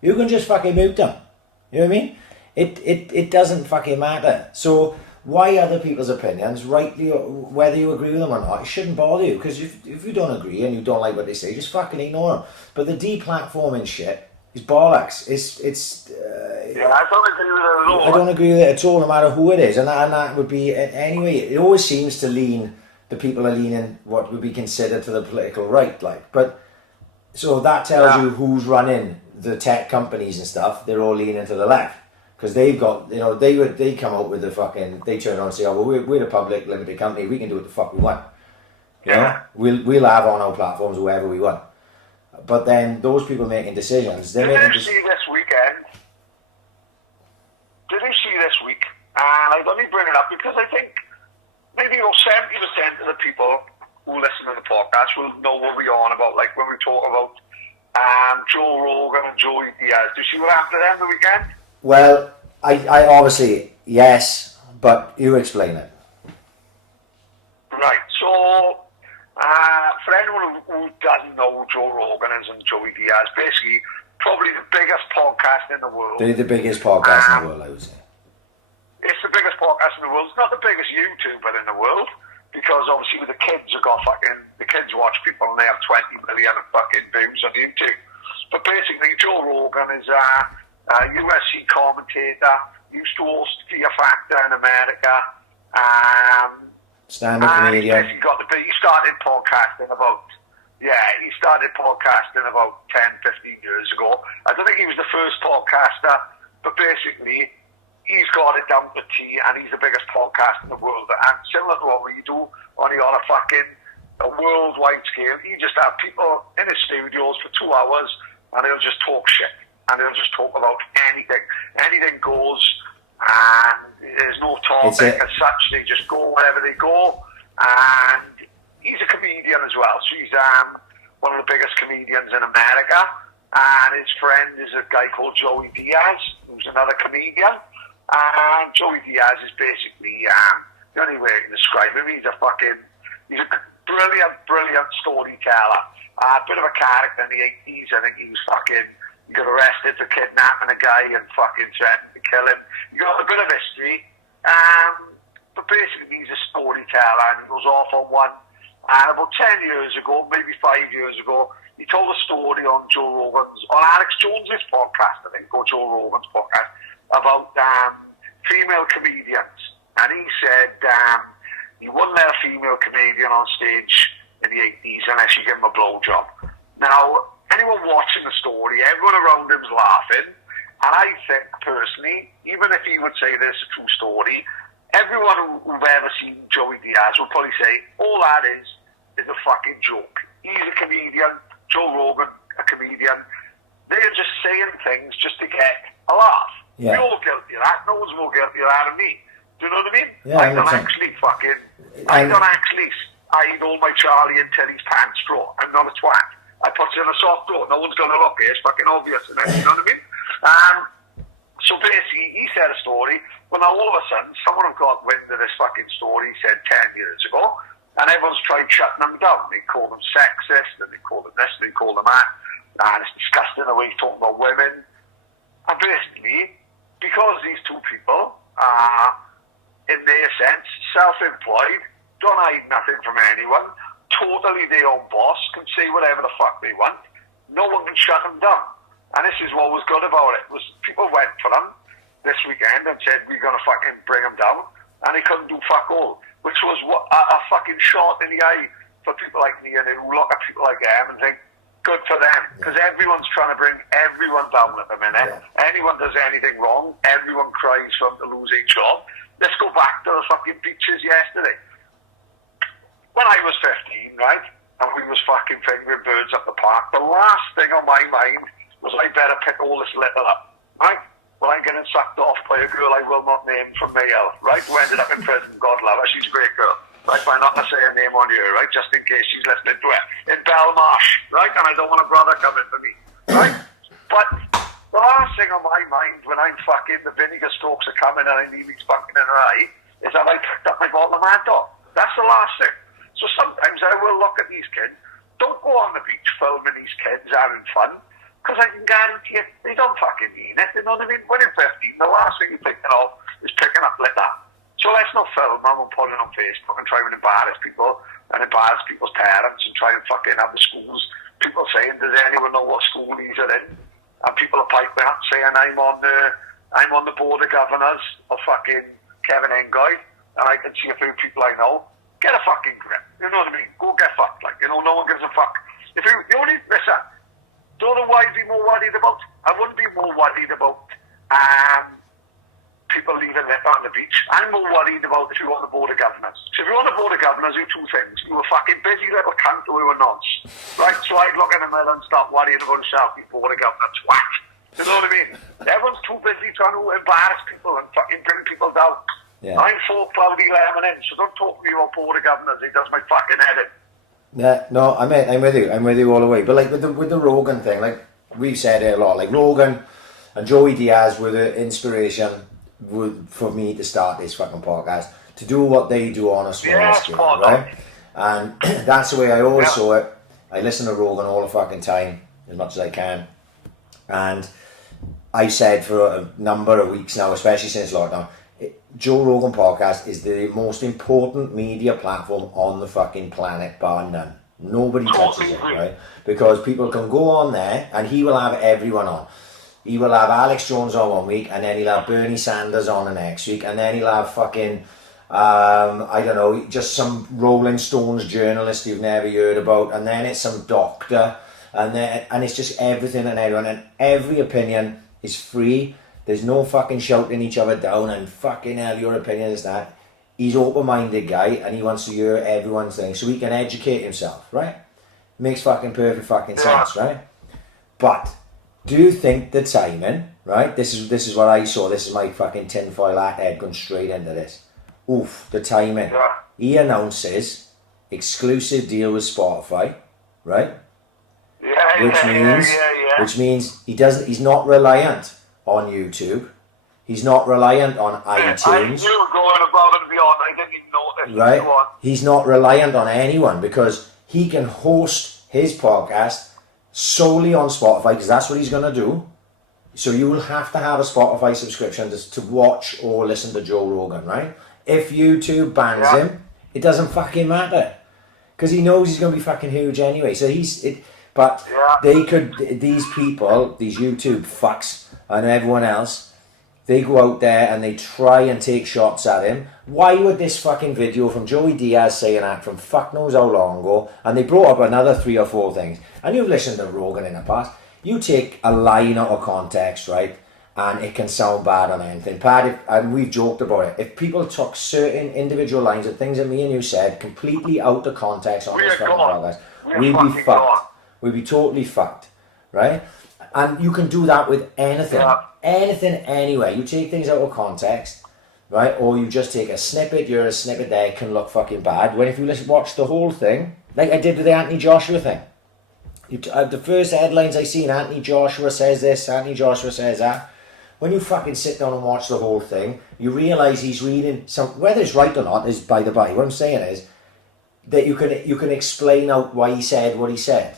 You can just fucking mute them. You know what I mean? It doesn't fucking matter. So why other people's opinions, rightly, whether you agree with them or not, it shouldn't bother you. Because if you don't agree and you don't like what they say, just fucking ignore them. But the deplatforming shit It's bollocks. Yeah, I don't agree with it at all. I don't agree with it at all, no matter who it is, and that would be anyway. It always seems to lean. The people are leaning what would be considered to the political right, like. But so that tells you who's running the tech companies and stuff. They're all leaning to the left because they've got, you know, they come out with the fucking. They turn around and say, "Oh, well, we're a public limited company. We can do what the fuck we want. You know, we'll have on our platforms whoever we want." But then those people making decisions, Did you see this weekend? Did you see this week? And I only bring it up because I think maybe 70% of the people who listen to the podcast will know what we're on about. Like when we talk about Joe Rogan and Joey Diaz. Do you see what happened to them the weekend? Well, I obviously, yes, but you explain it. Right, so for anyone who doesn't know who Joe Rogan is and Joey Diaz, basically probably the biggest podcast in the world. They're the biggest podcast in the world, I would say. It's the biggest podcast in the world. It's not the biggest YouTuber in the world because obviously with the kids the kids watch people and they have 20 million fucking views on YouTube. But basically Joe Rogan is a UFC commentator, used to host Fear Factor in America. Stand-up comedian. He started podcasting about 10, 15 years ago. I don't think he was the first podcaster, but basically he's got it down to T and he's the biggest podcast in the world. And similar to what we do on a worldwide scale, he just have people in his studios for 2 hours and they'll just talk shit. And they'll just talk about anything. Anything goes. And there's no topic as such. They just go wherever they go. And he's a comedian as well. So he's one of the biggest comedians in America. And his friend is a guy called Joey Diaz, who's another comedian. And Joey Diaz is basically the only way I can describe him. He's a brilliant storyteller. A bit of a character in the 80s. I think he got arrested for kidnapping a guy and fucking threatened to kill him. He got a bit of history, but basically he's a storyteller and he goes off on one. And about 10 years ago, maybe 5 years ago, he told a story on Alex Jones's podcast, I think, or Joe Rogan's podcast, about female comedians. And he said he wouldn't let a female comedian on stage in the 80s unless you give him a blowjob. Now, anyone watching the story, everyone around him's laughing, and I think personally, even if he would say this is a true story, everyone who've ever seen Joey Diaz will probably say all that is a fucking joke. He's a comedian, Joe Rogan, a comedian. They're just saying things just to get a laugh. Yeah. We're all guilty of that. No one's more guilty of that than me. Do you know what I mean? Yeah, I don't actually hide all my Charlie until his pants draw. I'm not a twat. I put it in a soft drawer. No one's going to look. It's fucking obvious. You know what I mean? So basically, he said a story. Well, now all of a sudden, someone have got wind of this fucking story he said 10 years ago, and everyone's tried shutting them down. They call them sexist, and they call them this, and they call them that. And it's disgusting the way he's talking about women. And basically, because these two people are, in their sense, self-employed, don't hide nothing from anyone, totally their own boss, can say whatever the fuck they want, no one can shut them down. And this is what was good about it, was people went for them this weekend and said, we're going to fucking bring them down, and they couldn't do fuck all, which was a fucking shot in the eye for people like me, and who look at people like them and think, good for them, because everyone's trying to bring everyone down at the minute. Yeah. Anyone does anything wrong, everyone cries for them to lose a job. Let's go back to the fucking beaches yesterday. When I was 15, right, and we was fucking fingering birds up the park, the last thing on my mind was I better pick all this litter up, right? Well, I'm getting sucked off by a girl I will not name from Mayo, right, who ended up in prison, God love her, she's a great girl. Right, but I'm not going to say her name on here, right, just in case she's listening to it. In Belmarsh, right, and I don't want a brother coming for me, right? But the last thing on my mind when I'm fucking, the vinegar stalks are coming and I need me spunking in her eye, is that I picked up my bottle of Mad Dog. That's the last thing. So sometimes I will look at these kids, don't go on the beach filming these kids having fun, because I can guarantee you, they don't fucking mean it, you know what I mean? When you're 15, the last thing you're picking up is picking up litter. So let's not film them and put it on Facebook and try and embarrass people and embarrass people's parents and try and fucking have the schools, people saying, does anyone know what school these are in? and people are piping up saying I'm on the board of governors of fucking Kevin Engoy, and I can see a few people I know. Get a fucking grip. You know what I mean? Go get fucked. Like, you know, no one gives a fuck. Listen, don't know why I'd be more worried about. I wouldn't be more worried about people leaving litter on the beach. I'm more worried about if you're on the board of governors. So if you're on the board of governors, you do two things. You were fucking busy little cunt or you were nonce. Right? So I'd look in the mirror and start worrying about myself, you board of governors. Twat. You know what I mean? Everyone's too busy trying to embarrass people and fucking bring people down. Yeah. I'm full cloudy lemon in, so don't talk to me about board of governors. It does my fucking head in. Yeah, no, I'm with you. I'm with you all the way. But like with the Rogan thing, like we've said it a lot. Like Rogan and Joey Diaz were the inspiration for me to start this fucking podcast, to do what they do on a smaller scale, right? And that's the way I always saw it. I listen to Rogan all the fucking time, as much as I can. And I've said for a number of weeks now, especially since lockdown, Joe Rogan podcast is the most important media platform on the fucking planet, bar none. Nobody touches it, right? Because people can go on there and he will have everyone on. He will have Alex Jones on one week, and then he'll have Bernie Sanders on the next week, and then he'll have fucking, I don't know, just some Rolling Stones journalist you've never heard about, and then it's some doctor, and it's just everything and everyone, and every opinion is free. There's no fucking shouting each other down and fucking hell, your opinion is that. He's an open-minded guy and he wants to hear everyone's thing so he can educate himself, right? Makes fucking perfect fucking sense, right? But do you think the timing, right? This is what I saw. This is my fucking tinfoil hat head going straight into this. Oof, the timing. Yeah. He announces exclusive deal with Spotify, right? Which means he's not reliant on YouTube. He's not reliant on iTunes. I knew going above and beyond. I didn't even know this. Right? He's not reliant on anyone because he can host his podcast solely on Spotify because that's what he's going to do. So you will have to have a Spotify subscription to watch or listen to Joe Rogan, right? If YouTube bans him, it doesn't fucking matter because he knows he's going to be fucking huge anyway. So these people, these YouTube fucks, and everyone else, they go out there and they try and take shots at him. Why would this fucking video from Joey Diaz saying that from fuck knows how long ago, and they brought up another 3 or 4 things, and you've listened to Rogan in the past, you take a line out of context, right, and it can sound bad on anything. Pat, and we've joked about it, if people took certain individual lines of things that me and you said completely out of context on this fucking podcast, we'd be fucked. We'd be totally fucked, right? And you can do that with anything. Anything, anywhere. You take things out of context, right? Or you just take a snippet, you're a snippet there, it can look fucking bad. When if you watch the whole thing, like I did with the Anthony Joshua thing. The first headlines I seen, Anthony Joshua says this, Anthony Joshua says that. When you fucking sit down and watch the whole thing, you realise he's reading some, whether it's right or not is by the by. What I'm saying is that you can explain out why he said what he said.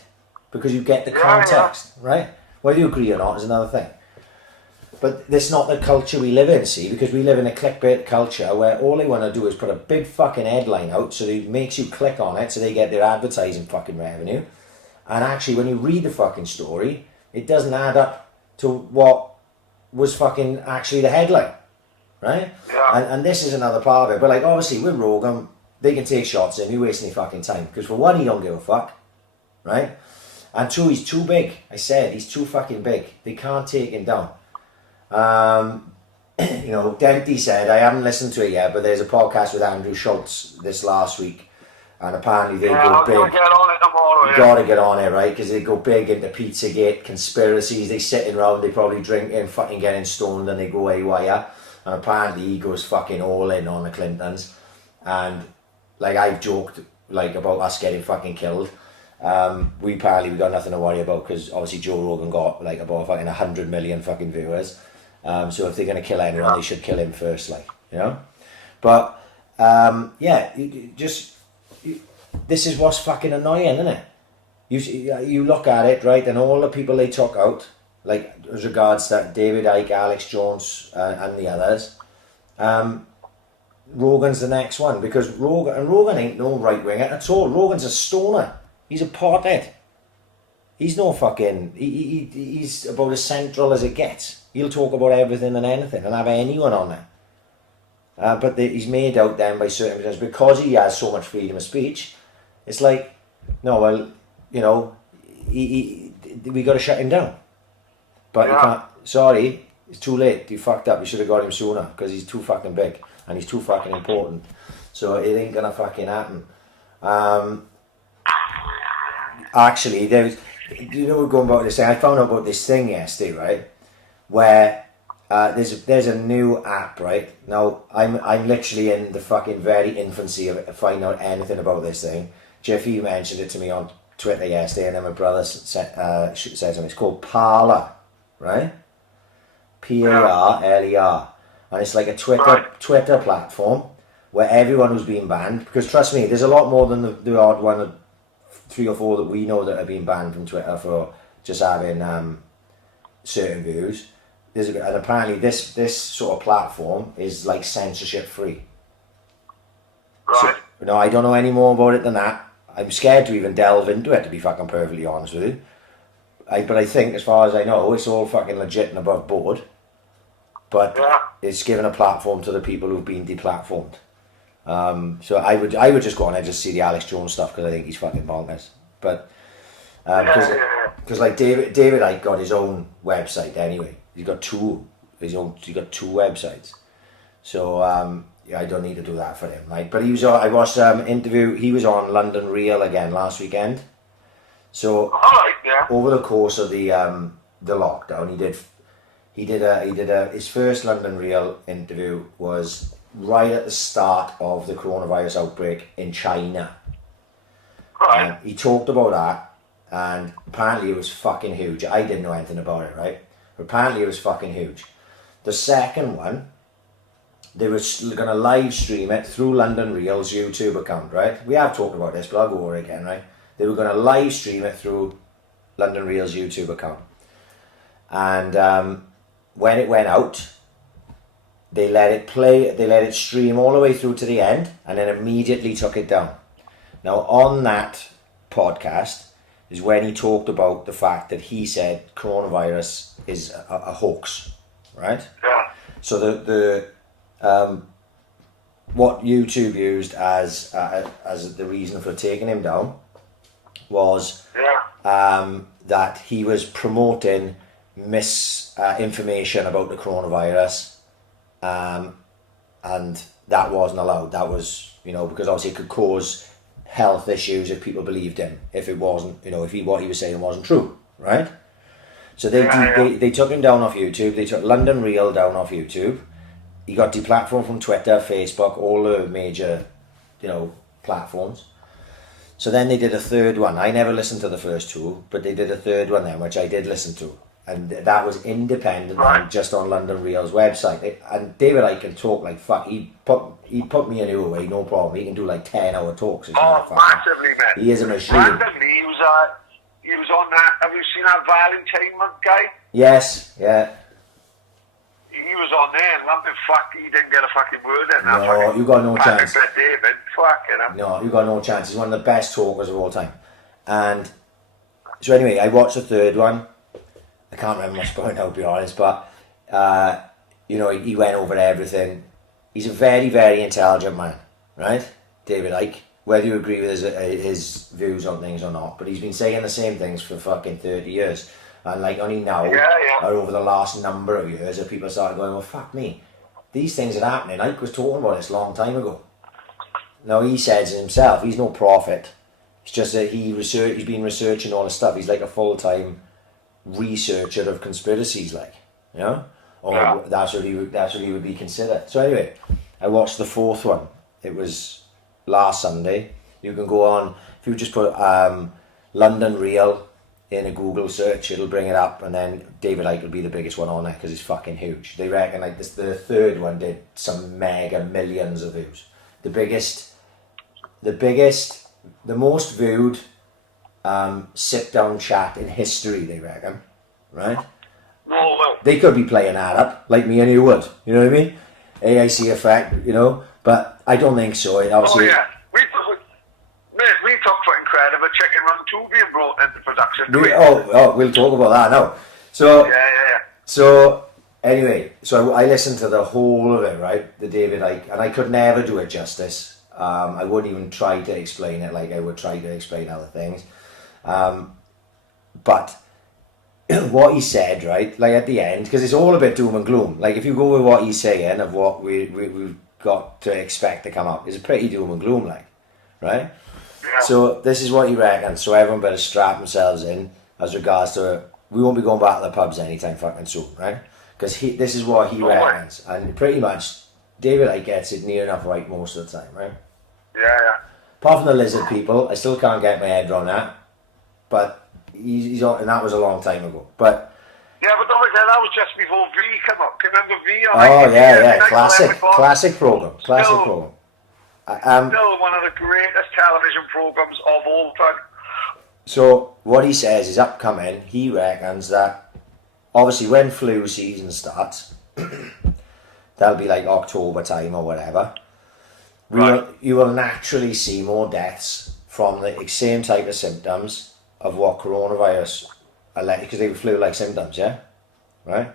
Because you get the context, right? Whether you agree or not is another thing. But that's not the culture we live in, see, because we live in a clickbait culture where all they want to do is put a big fucking headline out so it makes you click on it so they get their advertising fucking revenue. And actually, when you read the fucking story, it doesn't add up to what was fucking actually the headline, right? Yeah. And this is another part of it. But like, obviously, with Rogan, they can take shots at him, he's wasting their fucking time. Because for one, he don't give a fuck, right? And two, he's too big. I said, he's too fucking big. They can't take him down. You know, Dempsey said, I haven't listened to it yet, but there's a podcast with Andrew Schultz this last week. And apparently they go big. Get on it tomorrow, you gotta get on it, right? Because they go big into Pizzagate, conspiracies. They sitting around, they probably drinking, fucking getting stoned, and they go haywire. And apparently he goes fucking all in on the Clintons. And like I've joked like about us getting fucking killed. We got nothing to worry about because obviously Joe Rogan got like about fucking 100 million fucking viewers. So if they're gonna kill anyone, they should kill him first, like, you know. But this is what's fucking annoying, isn't it? You look at it, right, and all the people they took out, like as regards that David Icke, Alex Jones, and the others. Rogan's the next one because Rogan ain't no right winger at all. Rogan's a stoner. He's a pothead. He's no fucking... He's about as central as it gets. He'll talk about everything and anything and have anyone on there. But he's made out then by certain reasons because he has so much freedom of speech. It's like, no, well, you know, we got to shut him down. But you can't. Sorry, it's too late. You fucked up. You should have got him sooner because he's too fucking big and he's too fucking important. So it ain't gonna fucking happen. Actually, you know, we're going about this thing. I found out about this thing yesterday, right? Where there's a new app, right? Now I'm literally in the fucking very infancy of finding out anything about this thing. Jeffy mentioned it to me on Twitter yesterday, and then my brother said something. It's called Parler, right? Parler, and it's like a Twitter platform where everyone who's been banned. Because trust me, there's a lot more than the odd one, 3 or 4 that we know that have been banned from Twitter for just having certain views. And apparently this sort of platform is like censorship free. Right. So, no, I don't know any more about it than that. I'm scared to even delve into it, to be fucking perfectly honest with you. But I think, as far as I know, it's all fucking legit and above board. But it's given a platform to the people who've been deplatformed. So I would just go on and just see the Alex Jones stuff because I think he's fucking bonkers. But because like David Icke got his own website anyway. He's got two websites. So I don't need to do that for him. Like, but I watched interview. He was on London Real again last weekend. So over the course of the lockdown, he did his first London Real interview was right at the start of the coronavirus outbreak in China. Right. He talked about that, and apparently it was fucking huge. I didn't know anything about it, right? But apparently it was fucking huge. The second one, they were going to live stream it through London Real's YouTube account, right? We have talked about this, but I'll go over it again, right? They were going to live stream it through London Real's YouTube account. And when it went out, they let it stream all the way through to the end and then immediately took it down. Now, on that podcast is when he talked about the fact that he said coronavirus is a hoax, right? Yeah. So the what YouTube used as the reason for taking him down was that he was promoting misinformation about the coronavirus, and that wasn't allowed. That was, because obviously it could cause health issues if people believed him, if it wasn't, if what he was saying wasn't true, right? So they took him down off YouTube. They took London Real down off YouTube. He got deplatformed from Twitter, Facebook, all the major, platforms. So then they did a third one. I never listened to the first two, but they did a third one then, which I did listen to. And that was independent and just on London Real's website. And David Icke can talk like fuck. He'd put me anyway, no problem. He can do like 10-hour talks. Massively, man. He is a machine. Randomly, he was on that. Have you seen that Valentine Month guy? Yes, yeah. He was on there and lumping fuck. He didn't get a fucking word in. No, you got no chance. David, No, you got no chance. He's one of the best talkers of all time. And so anyway, I watched the third one. I can't remember much about it now, to be honest, but he went over everything. He's a very, very intelligent man, right? David Icke, whether you agree with his views on things or not, but he's been saying the same things for fucking 30 years. And like only now, or over the last number of years, that people started going, well, fuck me, these things are happening. Icke was talking about this a long time ago. Now he says himself, he's no prophet. It's just that he's been researching all this stuff. He's like a full-time researcher of conspiracies, or that's what he would be considered. So anyway, I watched the fourth one. It was last Sunday. You can go on, if you just put London Real in a Google search, it'll bring it up, and then David Icke will be the biggest one on there because it's fucking huge. They reckon like this, the third one did some mega millions of views. The most viewed sit-down chat in history, they reckon, right? They could be playing that up, like me and you would, you know what I mean? AIC effect, but I don't think so. Obviously, we took fucking credit of a chicken run 2 being brought into production. We'll talk about that now. So, Yeah. So, anyway, so I listened to the whole of it, right? The David Icke, and I could never do it justice. I wouldn't even try to explain it like I would try to explain other things. But what he said, right, like at the end, because it's all a bit doom and gloom. Like if you go with what he's saying of what we've got to expect to come up, it's pretty doom and gloom, like, right? Yeah. So this is what he reckons. So everyone better strap themselves in as regards to we won't be going back to the pubs anytime fucking soon, right? Because this is what he reckons, and pretty much David Icke gets it near enough right most of the time, right? Yeah. Apart from the lizard people, I still can't get my head around that. But he's on, and that was a long time ago. But yeah, but don't forget, that was just before V came up. Can you remember V? Oh yeah, classic program. Still one of the greatest television programs of all time. So what he says is upcoming. He reckons that obviously when flu season starts, that'll be like October time or whatever. You will naturally see more deaths from the same type of symptoms of what coronavirus are like, because they flu-like symptoms, yeah? Right,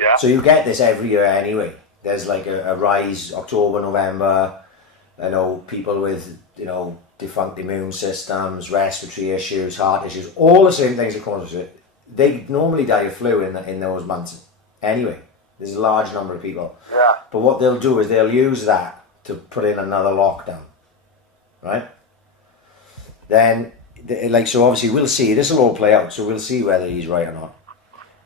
yeah. So you get this every year anyway. There's like a rise, October, November, people with, defunct immune systems, respiratory issues, heart issues, all the same things that cause it. They normally die of flu in those months anyway. There's a large number of people. Yeah. But what they'll do is they'll use that to put in another lockdown, right? Then, so obviously we'll see, this will all play out, so we'll see whether he's right or not.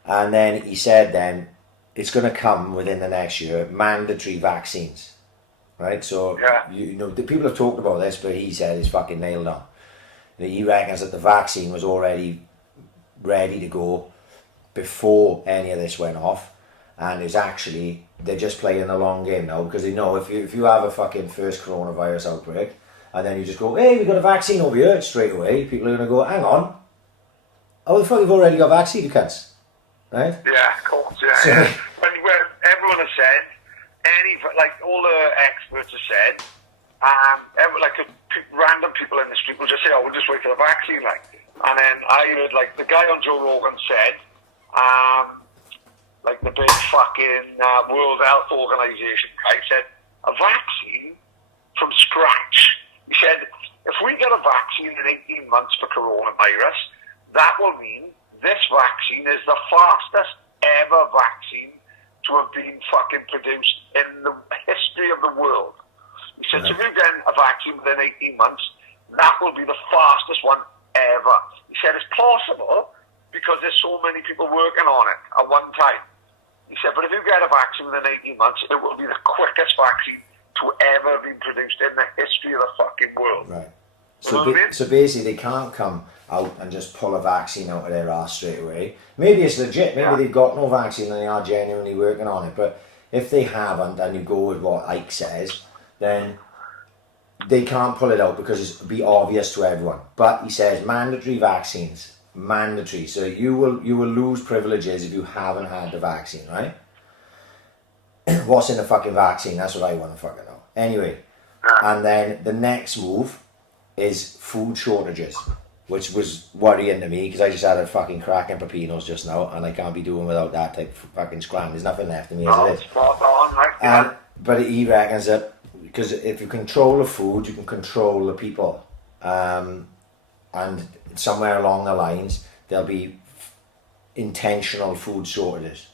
And then he said then, it's going to come within the next year, mandatory vaccines, right? So, the people have talked about this, but he said it's fucking nailed on. He reckons that the vaccine was already ready to go before any of this went off. And it's actually, they're just playing the long game now, because they know if you have a fucking first coronavirus outbreak, and then you just go, hey, we got a vaccine over here, straight away, people are going to go, hang on, how the fuck you've already got vaccine, you cunts, right? Yeah, of course, yeah. When everyone has said, all the experts have said, random people in the street will just say, we'll just wait for the vaccine, and then I heard, the guy on Joe Rogan said, the big fucking World Health Organization guy said, a vaccine from scratch. He said, if we get a vaccine in 18 months for coronavirus, that will mean this vaccine is the fastest ever vaccine to have been fucking produced in the history of the world. He said, if we get a vaccine within 18 months, that will be the fastest one ever. He said, it's possible because there's so many people working on it at one time. He said, but if you get a vaccine within 18 months, it will be the quickest vaccine to ever be produced in the history of the fucking world. Right. So basically they can't come out and just pull a vaccine out of their arse straight away. Maybe it's legit, maybe they've got no vaccine and they are genuinely working on it, but if they haven't and you go with what Icke says, then they can't pull it out because it'll be obvious to everyone. But he says mandatory vaccines. Mandatory, so you will lose privileges if you haven't had the vaccine, right? What's in the fucking vaccine? That's what I want to fucking know. Anyway, and then the next move is food shortages, which was worrying to me because I just had a fucking crack in Pepinos just now, and I can't be doing without that type of fucking scram. There's nothing left of me as it is. But he reckons that because if you control the food, you can control the people, and somewhere along the lines there'll be intentional food shortages,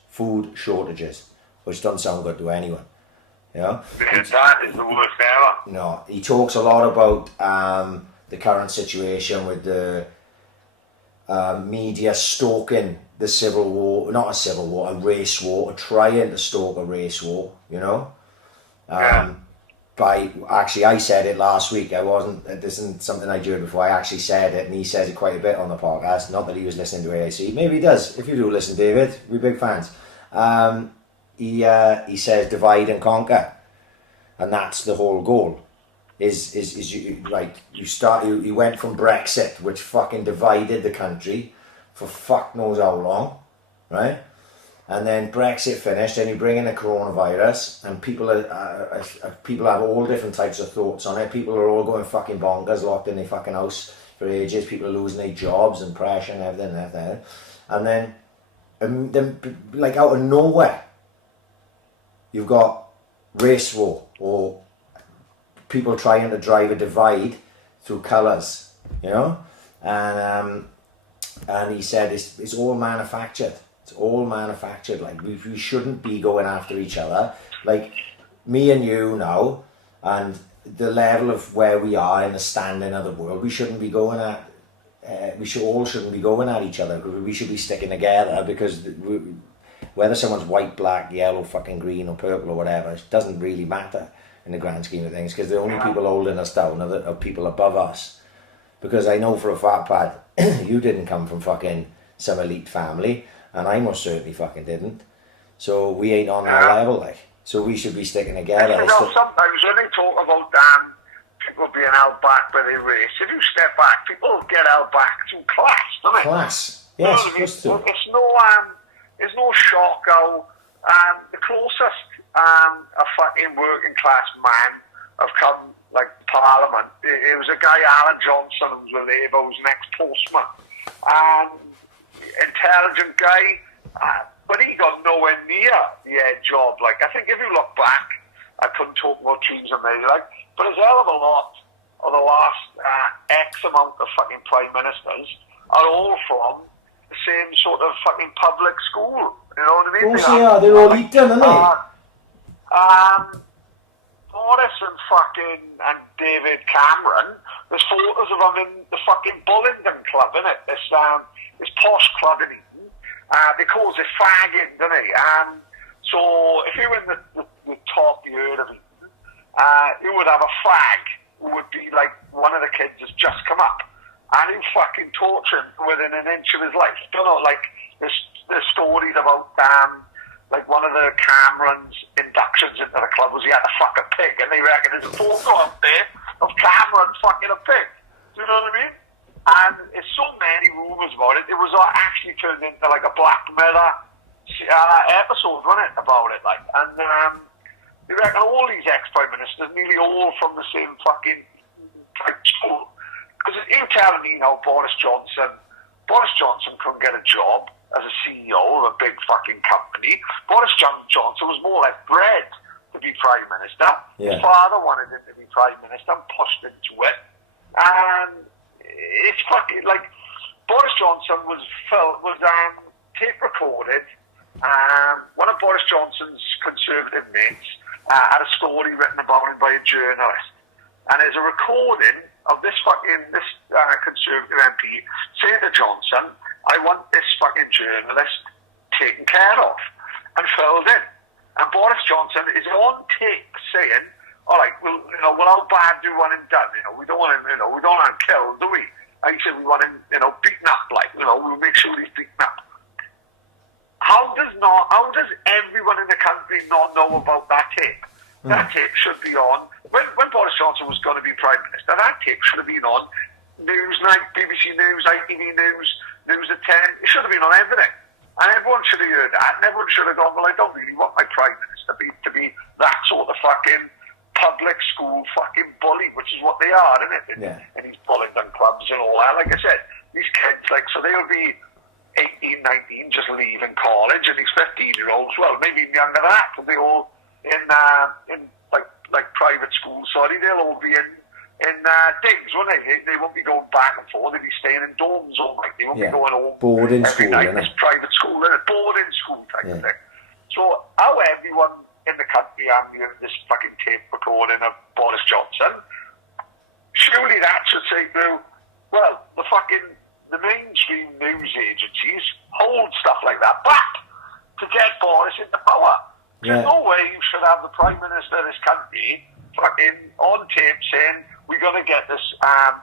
which don't sound good to anyone, Because that is the worst ever. No, he talks a lot about the current situation with the media stoking the civil war, not a civil war, a race war, or trying to stoke a race war, I said it last week. This isn't something I heard before. I actually said it, and he says it quite a bit on the podcast. Not that he was listening to AIC. Maybe he does. If you do listen, David, we're big fans. He says divide and conquer, and that's the whole goal. You went from Brexit, which fucking divided the country for fuck knows how long, right? And then Brexit finished, and you bring in the coronavirus, and people have all different types of thoughts on it. People are all going fucking bonkers, locked in their fucking house, for ages. People are losing their jobs and pressure and everything. And then like out of nowhere, you've got race war or people trying to drive a divide through colours, you know? And he said it's all manufactured. It's all manufactured. Like we shouldn't be going after each other. Like me and you now, and the level of where we are in the standing of the world, we shouldn't be going at. Shouldn't be going at each other. We should be sticking together because whether someone's white, black, yellow, fucking green, or purple or whatever, it doesn't really matter in the grand scheme of things. Because the only people holding us down are people above us. Because I know for a fact, Pad, you didn't come from fucking some elite family, and I most certainly fucking didn't. So we ain't on that level, like. So we should be sticking together. You know, sometimes when they talk about people being held back by their race, if you step back, people get held back through class, don't they? Class, yes, of course too. It's no shock how the closest a fucking working class man have come, like Parliament. It was a guy, Alan Johnson, who was a Labour, who was an ex-postman. Intelligent guy, but he got nowhere near the head job. Like, I think if you look back, I couldn't talk about trees and maybe like, but there's a hell of a lot of the last X amount of fucking prime ministers are all from the same sort of fucking public school. You know what I mean? Of course they are. They're all eaten, aren't they? Boris and David Cameron, there's photos of them in the fucking Bullingdon Club, innit? This posh club in Eden. They call it fagging, don't they? So if you were in the top year of Eden, you would have a fag who would be like one of the kids that's just come up, and he'd fucking torture him within an inch of his life. You know, like the stories about like one of the Cameron's inductions into the club was he had to fuck a pig, and they reckon there's a photo out there of Cameron fucking a pig. Do you know what I mean? And it's so many rumours about it. It was actually turned into like a Black Mirror episode, wasn't it, about it? Like, and they reckon all these ex-prime ministers, nearly all from the same fucking type school. Because you're telling me now, Boris Johnson couldn't get a job as a CEO of a big fucking company. Boris Johnson was more like bred to be prime minister. Yeah. His father wanted him to be prime minister and pushed into it. And it's fucking like Boris Johnson was tape recorded. One of Boris Johnson's Conservative mates had a story written about him by a journalist, and there's a recording of this Conservative MP saying to Johnson, "I want this fucking journalist taken care of," and filled in. And Boris Johnson is on tape saying, "All right, well, how bad do we want him done? We don't want him, we don't want him killed, do we?" And he said, "We want him, beaten up, like, we'll make sure he's beaten up." How does everyone in the country not know about that tape? That tape should be on. When Boris Johnson was going to be Prime Minister, that tape should have been on Newsnight, BBC News, ITV News, News at 10. It should have been on everything. And everyone should have heard that. And everyone should have gone, well, I don't really want my Prime Minister to be that sort of fucking public school fucking bully, which is what they are, isn't it? In these Bullingdon clubs and all that. Like I said, these kids, like, so they'll be 18, 19, just leaving college, and these 15-year-olds, well, maybe even younger than that, because they all in like private schools. Sorry, they'll all be in digs, won't they? They won't be going back and forth. They'll be staying in dorms all night. They won't be going home boarding every school, night. This private school, boarding school type of thing. So how everyone in the country hearing this fucking tape recording of Boris Johnson, surely that should say through, well, the mainstream news agencies hold stuff like that back to get Boris into power. There's no way you should have the Prime Minister of this country fucking on tape saying, we're going to get this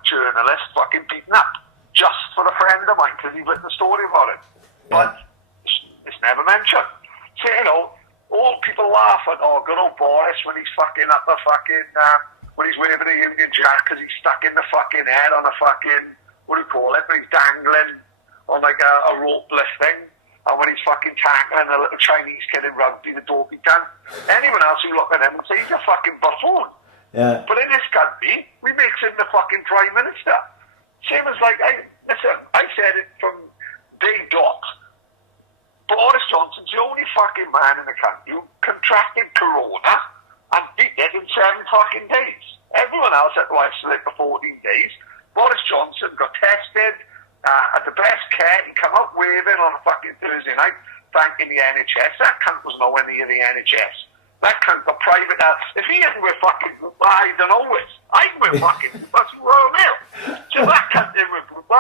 journalist fucking beaten up just for a friend of mine because he's written a story about it. But it's never mentioned. So, all people laugh at, good old Boris when he's fucking up the fucking, when he's waving a Union Jack because he's stuck in the fucking head on a fucking, what do you call it, when he's dangling on like a ropeless thing. And when he's fucking tackling a little Chinese kid in rugby, the dopey cunt. Anyone else who look at him and say, he's a fucking buffoon. Yeah. But in this country, we make him the fucking Prime Minister. Same as like, I said it from day dot. Boris Johnson's the only fucking man in the country who contracted corona and beat it in 7 fucking days. Everyone else had to isolate for 14 days. Boris Johnson got tested, had the best care. He came out waving on a fucking Thursday night, thanking the NHS. That cunt was nowhere near the NHS. That cunt got private health. If he hadn't with fucking, I don't know which. I'd with fucking, that's Royal Mail. So that cunt didn't with 100%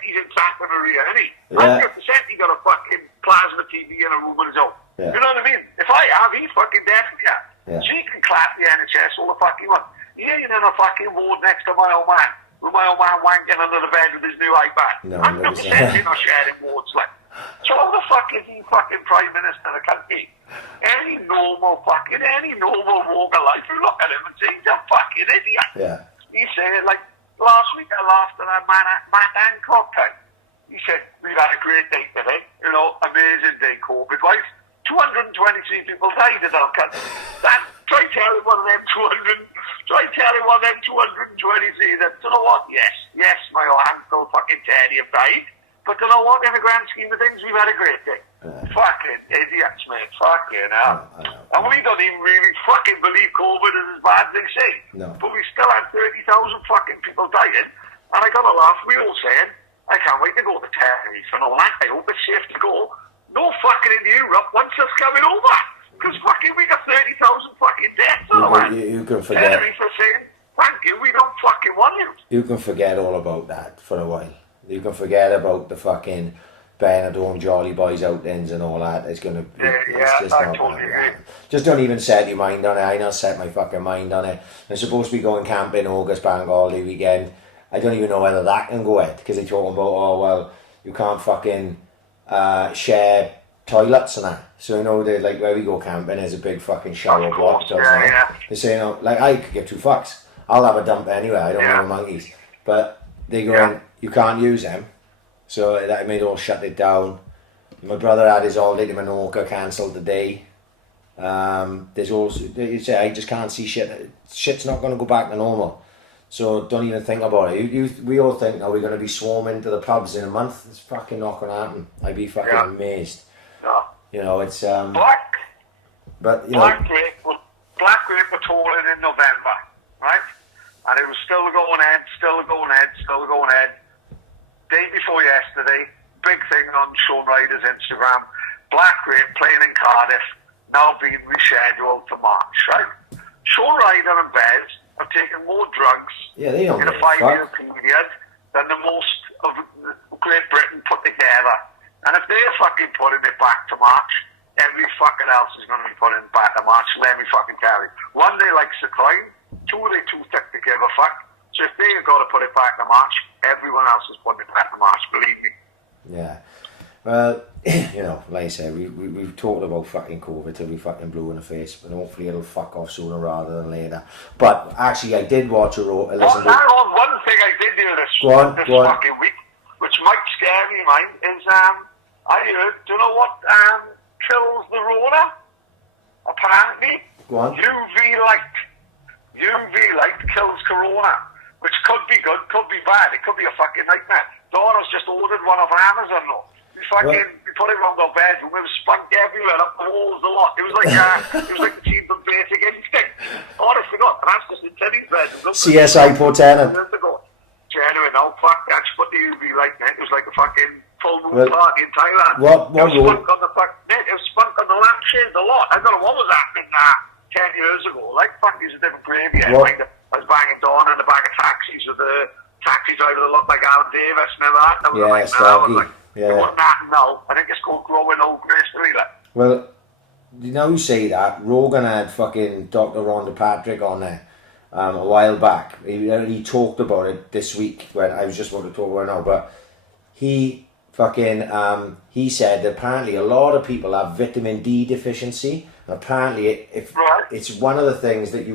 he's in Santa Maria, isn't he? 100% he got a fucking plasma TV in a room on his own. Yeah. You know what I mean? If I have, he fucking definitely have. Yeah. So he can clap the NHS all the fucking one. He ain't in a fucking ward next to my old man, with my old man wanking under the bed with his new iPad. No, 100% you're not sharing wards like. So how the fuck is he fucking Prime Minister of the country? Any normal walk of life, you look at him and say he's a fucking idiot. Yeah. He said, like, last week I laughed at that Matt Hancock thing. He said, we've had a great day today, you know, amazing day, COVID-wise. 223 people died in our country. Try telling one of them 223 that, you know what, yes, my uncle fucking Teddy have died. But you know what, in the grand scheme of things, we've had a great day. Fucking idiots, mate. Fucking hell. And we don't even really fucking believe COVID is as bad as they say. No. But we still had 30,000 fucking people dying. And I got a laugh. We all said, I can't wait to go to Tenerife and all that. I hope it's safe to go. No fucking in Europe once it's coming over. Because fucking we got 30,000 fucking deaths. You can forget. Tenerife are saying, thank you, we don't fucking want you. You can forget all about that for a while. You can forget about the fucking Benidorm Jolly Boys outings and all that. It's gonna. It's just I not totally gonna agree. happen. Just don't even set your mind on it. I not set my fucking mind on it. I'm supposed to be going camping August bank holiday weekend. I don't even know whether that can go ahead because they're talking about, oh well, you can't fucking share toilets and that. So you know they like where we go camping there's a big fucking shower block. They're saying, oh, like I could get 2 fucks. I'll have a dump anyway. I don't know monkeys, but they go you can't use them. So that made all shut it down. My brother had his holiday to Menorca cancelled today. There's also you say I just can't see shit. Shit's not going to go back to normal. So don't even think about it. We all think, we're going to be swarming to the pubs in a month. It's fucking not going to happen. I'd be fucking amazed. No. You know, it's Black grape were tolling in November, right? And it was still going ahead. Day before yesterday, big thing on Sean Ryder's Instagram, Black Grape playing in Cardiff, now being rescheduled to March, right? Sean Ryder and Bez have taken more drugs in a 5-year period than the most of Great Britain put together. And if they're fucking putting it back to March, every fucking else is going to be putting it back to March, let me fucking tell you. 1, they like the coin, 2, they too thick to give a fuck. So if they've got to put it back to March, everyone else is putting it back to March, believe me. Yeah. Well, you know, like I said, we've talked about fucking COVID till we fucking blue in the face, but hopefully it'll fuck off sooner rather than later. But actually, I did watch one thing I did do this fucking week, which might scare me, mind, is I heard, do you know what kills the Rona? Apparently, UV light kills corona, which could be good, could be bad, it could be a fucking nightmare. Donna's just ordered one off Amazon, though. We put it around our bedroom, it was spunk everywhere, up the walls, a lot. It was like the scene from Basic Instinct. Honest to God, and that's just in Teddy's bedroom. CSI Portana. Genuine, no, fuck that, she put the UV light in it, it was like a fucking full moon party in Thailand. It was spunk on the lampshades a lot. I don't know what was happening 10 years ago. Like, fuck, he's a different graveyard. Like, I was banging Dawn in the back of taxis with the taxi driver that looked like Alan Davis. Remember that? That was it wasn't happening now. I think it's called growing old gracefully. Well, you know, you say that. Rogan had fucking Dr. Rhonda Patrick on there a while back. He talked about it this week when I was just about to talk about it now, but he fucking he said that apparently a lot of people have vitamin D deficiency. And apparently it's one of the things that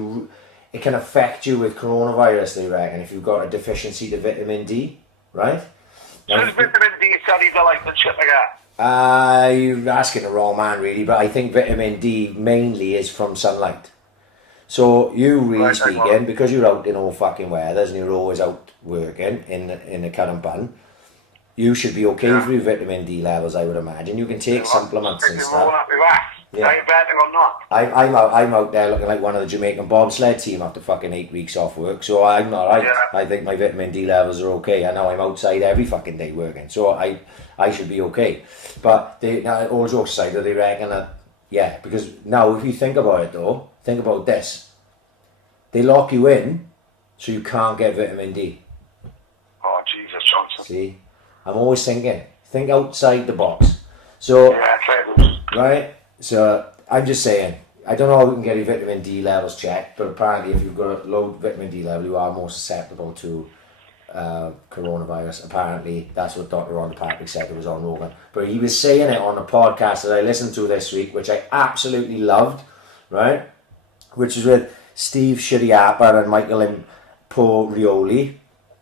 it can affect you with coronavirus, they reckon, if you've got a deficiency to vitamin D, right? So is vitamin D studies are like and shit like that? You're asking the wrong man, really, but I think vitamin D mainly is from sunlight. So you really Right, speaking, because you're out in all fucking weathers and you're always out working in the current bun, you should be okay for your vitamin D levels, I would imagine. You can take supplements and stuff. Yeah. Diabetic or not. I'm out there looking like one of the Jamaican bobsled team after fucking 8 weeks off work, so I'm alright. Yeah. I think my vitamin D levels are okay. I know I'm outside every fucking day working, so I should be okay. But all jokes aside, they reckon that, because now if you think about it though, think about this. They lock you in so you can't get vitamin D. Oh, Jesus, Johnson. See? I'm always thinking, think outside the box. So, Yeah, right? So, I'm just saying, I don't know how we can get your vitamin D levels checked, but apparently if you've got a low vitamin D level, you are more susceptible to coronavirus. Apparently, that's what Dr. Ron Patrick said. It was on Rogan. But he was saying it on a podcast that I listened to this week, which I absolutely loved, right? Which is with Steve Shiriapa and Michael Imperioli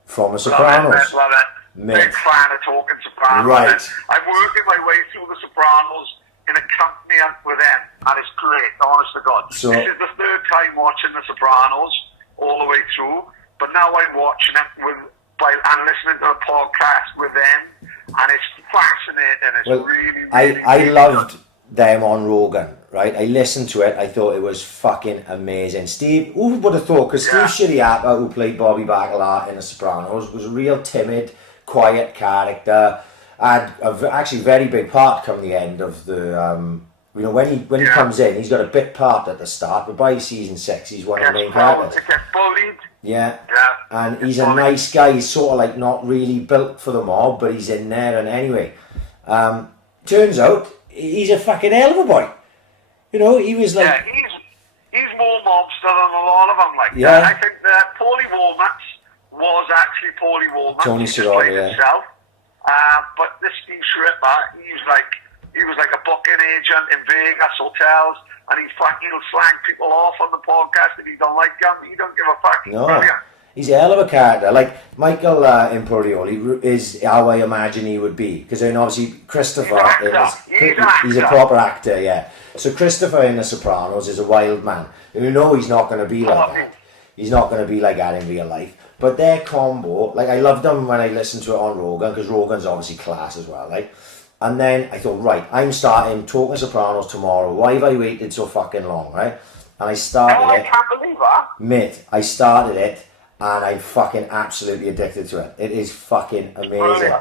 from The Sopranos. Love it. Big fan of Talking Sopranos. Right. I'm working my way through The Sopranos in a company with them, and it's great, honest to God. So, this is the third time watching The Sopranos all the way through, but now I'm watching it and listening to a podcast with them, and it's fascinating. It's really I loved them on Rogan, right? I listened to it. I thought it was fucking amazing. Steve, who would have thought? Because Steve Shiriapa, who played Bobby Bacala in The Sopranos, was a real timid, quiet character. Had actually very big part come the end of the. When he comes in, he's got a bit part at the start, but by season 6, he's one of the main characters. Gets bullied. Yeah, and he's a nice guy. He's sort of like not really built for the mob, but he's in there. And anyway, turns out he's a fucking hell of a boy. You know, he was like... Yeah, he's more mobster than a lot of them. Like, yeah. I think that Paulie Walnuts was actually Paulie Walnuts. Tony Sirota, yeah. Himself. But this Steve Shripper, he was like a booking agent in Vegas hotels, and he'll slag people off on the podcast if you don't like him. He don't give a fuck. He's brilliant. He's a hell of a character. Like, Michael Imperioli is how I imagine he would be. Because then obviously Christopher he's a proper actor, yeah. So Christopher in The Sopranos is a wild man. You know he's not going to be like that. He's not going to be like that in real life. But their combo, like I loved them when I listened to it on Rogan, because Rogan's obviously class as well, like. And then I thought, right, I'm starting Talking Sopranos tomorrow. Why have I waited so fucking long, right? And I started it. I can't believe that. Mate, I started it. And I'm fucking absolutely addicted to it. It is fucking amazing.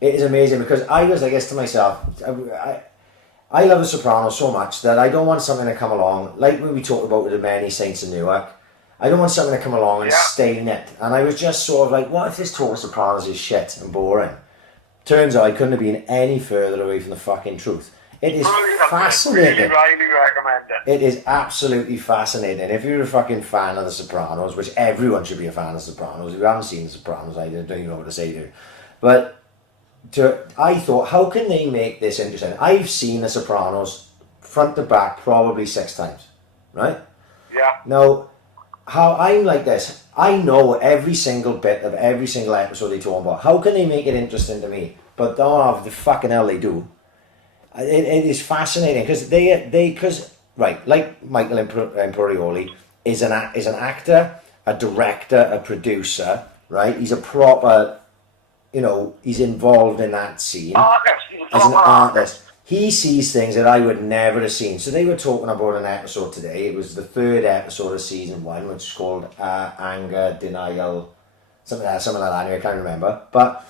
It is amazing because I was, I guess, to myself, I love The Sopranos so much that I don't want something to come along, like when we talked about with the Many Saints in Newark. I don't want something to come along and stain it. And I was just sort of like, what if this Talking Sopranos is shit and boring? Turns out I couldn't have been any further away from the fucking truth. It is fascinating. Really recommend it. It is absolutely fascinating. If you're a fucking fan of The Sopranos, which everyone should be a fan of The Sopranos, if you haven't seen The Sopranos, I don't even know what to say to you. But I thought, how can they make this interesting? I've seen The Sopranos front to back probably 6 times, right? Yeah. Now, how I'm like this, I know every single bit of every single episode they talk about. How can they make it interesting to me? But the fucking hell they do. It is fascinating because like Michael Imperioli is an actor, a director, a producer, right? He's a proper, he's involved in that scene as an artist. He sees things that I would never have seen. So they were talking about an episode today. It was the 3rd episode of season 1, which is called Anger, Denial, something like that. Anyway, I can't remember. But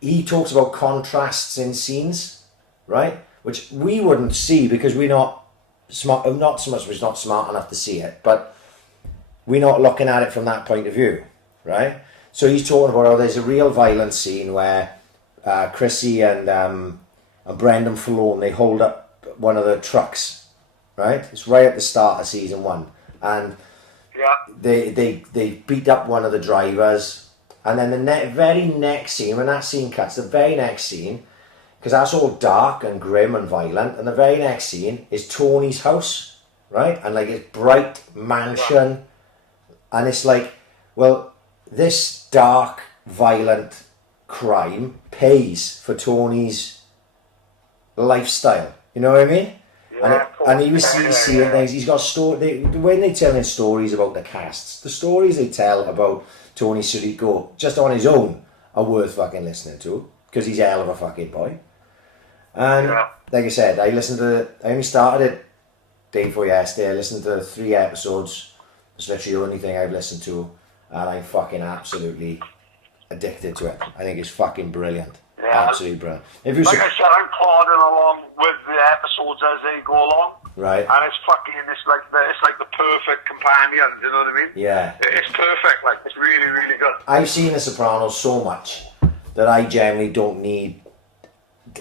he talks about contrasts in scenes, right? Which we wouldn't see because we're not smart, not so much we're not smart enough to see it, but we're not looking at it from that point of view, right? So he's talking about there's a real violent scene where Chrissy and Brendan Falloon, they hold up one of the trucks, right? It's right at the start of season 1, and they beat up one of the drivers, and then the very next scene, when that scene cuts, the very next scene, because that's all dark and grim and violent, and the very next scene is Tony's house, right? And like his bright mansion, and it's like, well, this dark, violent crime pays for Tony's lifestyle. You know what I mean? Yeah, And he's seeing things. He's got when they're telling stories about the casts, the stories they tell about Tony Sirico just on his own are worth fucking listening to, because he's a hell of a fucking boy. And like I said, I only started it day before yesterday. I listened to 3 episodes. It's literally the only thing I've listened to, and I'm fucking absolutely addicted to it. I think it's fucking brilliant. Yeah. Absolutely brilliant. Like I said, I'm plodding along with the episodes as they go along. Right. And it's like the perfect companion, you know what I mean? Yeah. It's perfect, like, it's really, really good. I've seen The Sopranos so much that I generally don't need...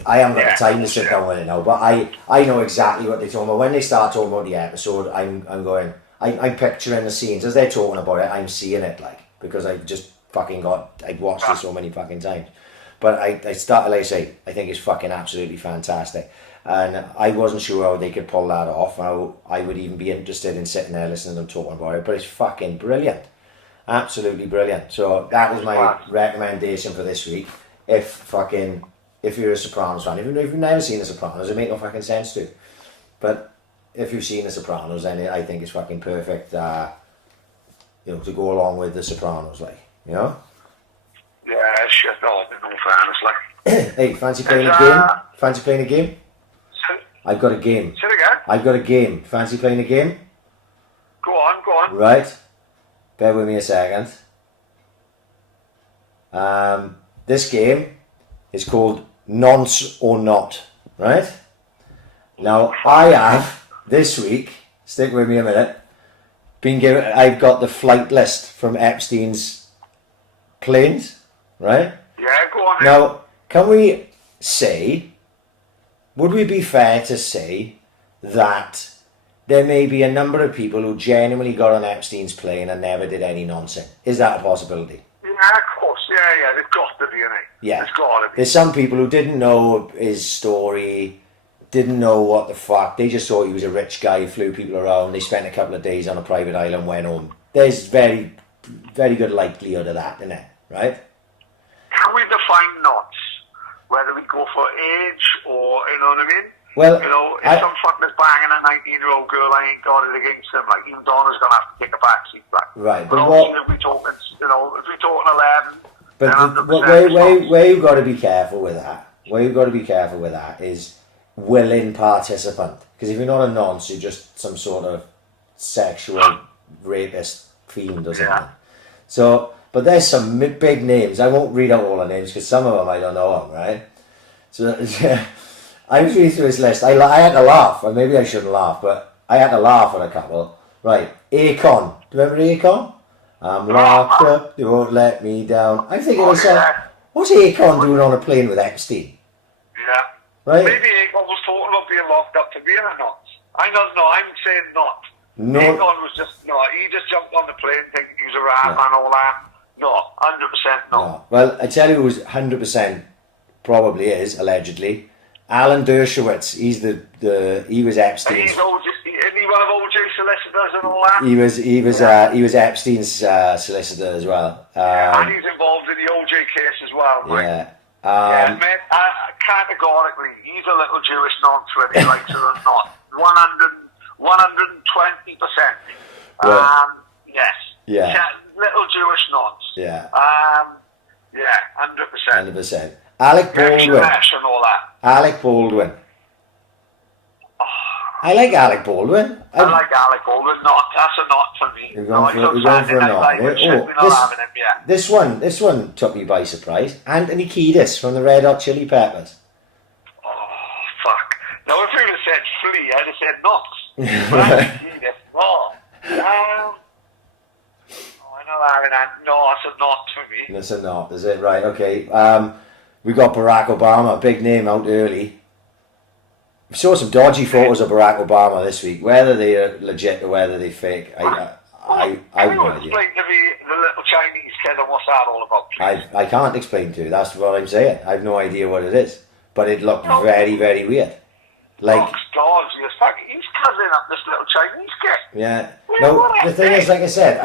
I haven't got the time to sit down with it now, but I know exactly what they're talking about. When they start talking about the episode, I'm picturing the scenes. As they're talking about it, I'm seeing it, like, because I've just fucking I've watched it so many fucking times. But I started, like I say, I think it's fucking absolutely fantastic. And I wasn't sure how they could pull that off. How I would even be interested in sitting there listening to them talking about it. But it's fucking brilliant. Absolutely brilliant. So that was my recommendation for this week. If you're a Sopranos fan, if you've never seen The Sopranos, it makes no fucking sense to. But if you've seen The Sopranos, then I think it's fucking perfect, to go along with The Sopranos, like, you know? Yeah, shit, no fairness, like. Hey, fancy playing a game? Fancy playing a game? I've got a game. Say it again? I've got a game. Fancy playing a game? Go on. Right. Bear with me a second. This game is called Nonce or Not, right? Now, I have, this week, stick with me a minute, I've got the flight list from Epstein's planes, right? Yeah, go on. Now, can we say, would we be fair to say that there may be a number of people who genuinely got on Epstein's plane and never did any nonsense? Is that a possibility? Yeah, of course. Yeah, there's got to be, innit? Yeah. There's got to be. There's some people who didn't know his story, didn't know what the fuck. They just thought he was a rich guy who flew people around. They spent a couple of days on a private island, went home. There's very, very good likelihood of that, isn't there? Right? Can we define knots? Whether we go for age or, you know what I mean? Well, if some fucker's banging a 19-year-old girl, I ain't got it against him. Like, even Donna's going to have to take a backseat back. Right, but obviously, if we're talking 11, but where you've got to be careful with that, is willing participant. Because if you're not a nonce, you're just some sort of sexual rapist fiend or something. Yeah. So, but there's some big names. I won't read out all the names because some of them I don't know them, right? So I was reading through this list. I had to laugh, or maybe I shouldn't laugh, but I had to laugh at a couple. Right, Akon. Do you remember Akon? I'm locked up, they won't let me down. I'm thinking to myself, what's Akon doing on a plane with Epstein? Yeah. Right? Maybe Akon was talking about being locked up to being a nut. I don't know, I'm saying not. No. Akon was just, he just jumped on the plane thinking he was a rat and all that. No, 100% not. No. Well, I tell you who's 100% probably is, allegedly. Alan Dershowitz. He was Epstein's. Isn't he one of OJ solicitors and all that? He was Epstein's solicitor as well. And he's involved in the OJ case as well. Right? Yeah. Mate, categorically, he's a little Jewish nonce whether he likes it or not. 120%. Yes. Yeah. Little Jewish nonce. Yeah. 100%. 100%. Alec Baldwin. And all that. Alec Baldwin. I like Alec Baldwin. I like Alec Baldwin. That's a not for me. We're going for a not. This one took me by surprise. Anthony Kiedis from the Red Hot Chili Peppers. Oh, fuck. Now, if you would have said Flea, I'd have said not. No, that's a not for me. That's a not, is it? Right, okay. We got Barack Obama, big name out early. We saw some dodgy photos of Barack Obama this week. Whether they are legit or whether they're fake, I have no idea. Explain to me the little Chinese kid and what's that all about? I can't explain to you. That's what I'm saying. I have no idea what it is, but it looked very, very weird. Like, he's covering up this little Chinese kid. Yeah. No, the thing is, like I said,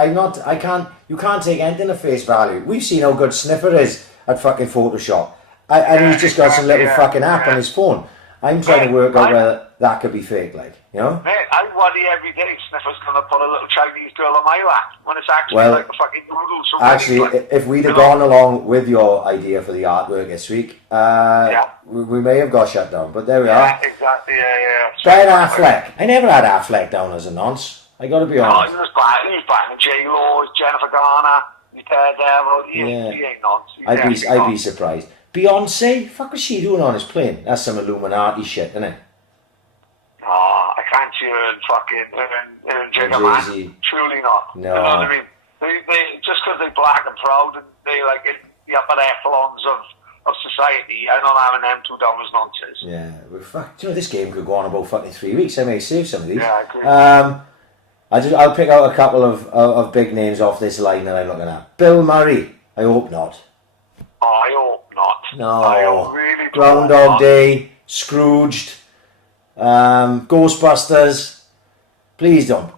you can't take anything at face value. We've seen how good Sniffer is at fucking Photoshop. And he's just got some little fucking app on his phone. I'm trying to work out whether that could be fake, like, you know? Mate, I worry every day Sniffer's going to put a little Chinese girl on my lap when it's actually like the fucking noodles from actually, if we'd have gone along with your idea for the artwork this week, we may have got shut down, but there we are. Exactly, yeah. Ben Affleck. I never had Affleck down as a nonce. I got to be honest. No, he was banging J-Lo, Jennifer Garner, you Daredevil. He ain't nonce. I'd be surprised. Beyonce? Fuck was she doing on his plane? That's some Illuminati shit, isn't it? Oh, I can't see her in fucking Jigger, man. Truly not. No. You know what I mean? They just because they're black and proud and they like in the upper echelons of society, I'm not having them two down as nonsense. Yeah, well, fuck. Do you know, this game could go on about fucking 3 weeks. I may save some of these. Yeah, I agree. I'll pick out a couple of big names off this line that I'm looking at. Bill Murray. I hope not. Oh, I hope not. No. I hope really Groundhog Day, Scrooged, Ghostbusters. Please don't.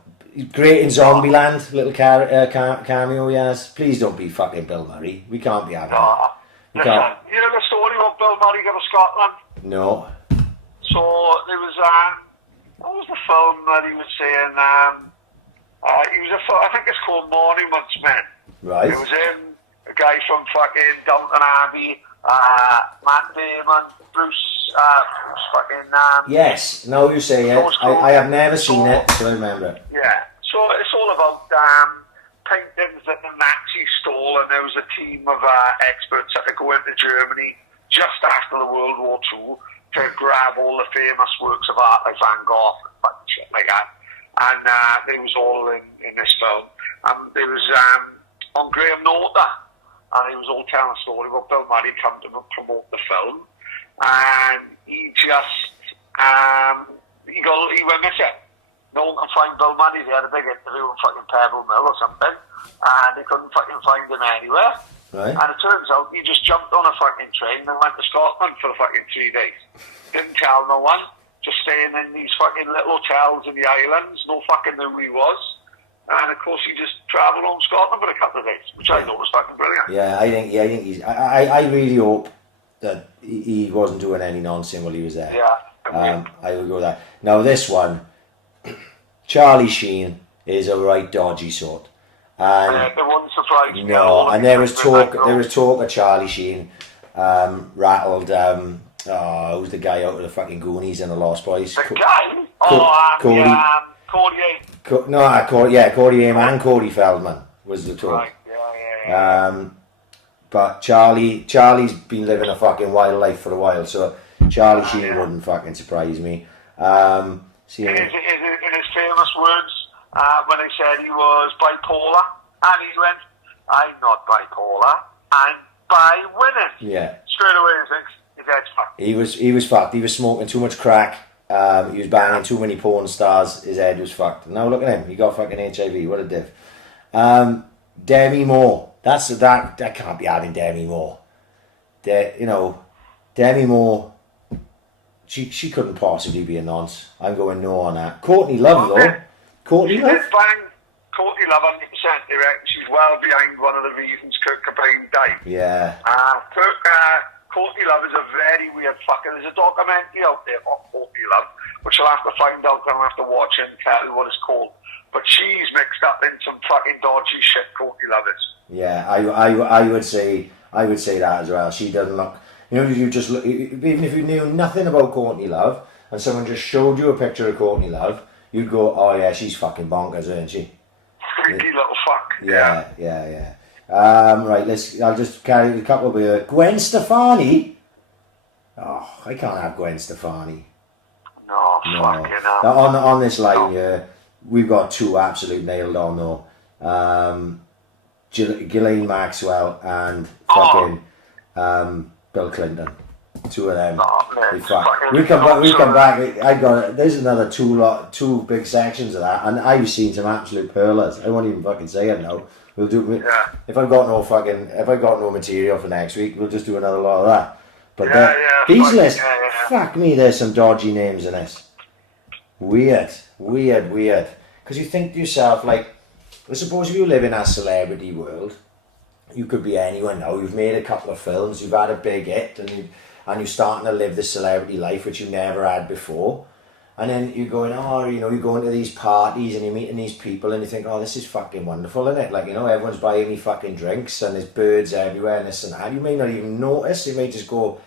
Great in Zombieland, little cameo, yes. Please don't be fucking Bill Murray. We can't be having that. You know the story about Bill Murray going to Scotland? No. So there was, what was the film that he was saying? I think it's called Morning Men. Right. It was him, a guy from fucking Downton Abbey, Matt Damon, Bruce fucking... yes, now you say it. I have never seen it, so I remember it. Yeah, so it's all about paintings that the Nazis stole, and there was a team of experts that could go into Germany just after the World War II to grab all the famous works of art like Van Gogh and shit like that. And it was all in this film. And it was on Graham Norton, and he was all telling a story about Bill Murray come to promote the film, and he just he went missing. No one can find Bill Murray. They had a big interview in fucking Pebble Mill or something, and they couldn't fucking find him anywhere. Right. And it turns out he just jumped on a fucking train and went to Scotland for the fucking 3 days. Didn't tell no one. Just staying in these fucking little hotels in the islands. No fucking knew who he was. And of course he just travelled home to Scotland for a couple of days, which I thought was fucking brilliant. Yeah, I think he's... I really hope that he wasn't doing any nonsense while he was there. Yeah. I would go with that. Now this one, Charlie Sheen is a right dodgy sort. And it wouldn't surprise me. No, and there was talk of Charlie Sheen rattled who's the guy out of the fucking Goonies and the Lost Boys? The guy? Cordy. Cordy Haim and Corey Feldman was the talk. Right, yeah. But Charlie's been living a fucking wild life for a while, so Charlie Sheen wouldn't fucking surprise me. In his famous words, when they said he was bipolar, and he went, I'm not bipolar, I'm by winning. Yeah. Straight away he thinks, his head's fucked. He was fucked. He was smoking too much crack. He was banging too many porn stars. His head was fucked. Now look at him. He got fucking HIV. What a div. Demi Moore. That can't be having Demi Moore. Demi Moore. She couldn't possibly be a nonce. I'm going no on that. Courtney Love though. Courtney Love. Courtney Love 100%. They reckon she's well behind one of the reasons Kurt Cobain died. Yeah. Courtney Love is a very weird fucker. There's a documentary out there about Courtney Love, which I'll have to find out and I'll have to watch it and tell you what it's called. But she's mixed up in some fucking dodgy shit, Courtney Love is. Yeah, I would say that as well. She doesn't look... you just look... Even if you knew nothing about Courtney Love and someone just showed you a picture of Courtney Love, you'd go, oh yeah, she's fucking bonkers, isn't she? Freaky little fuck. Yeah. Right, I'll just carry a couple of Gwen Stefani. Oh, I can't have Gwen Stefani. No. Fucking hell. On this line here, we've got two absolute nailed on though. Ghislaine Maxwell and fucking Bill Clinton. Two of them. We come back. There's another two big sections of that, and I've seen some absolute pearlers. I won't even fucking say it now. We'll do. If I've got no material for next week, we'll just do another lot of that. But these lists, fuck me, there's some dodgy names in this. Weird. Because you think to yourself, like, I suppose if you live in a celebrity world, you could be anyone now. You've made a couple of films, you've had a big hit, and you're starting to live the celebrity life which you never had before. And then you're going, you're going to these parties and you're meeting these people and you think, oh, this is fucking wonderful, isn't it? Like, everyone's buying me fucking drinks and there's birds everywhere and this and that. You may not even notice. You may just go,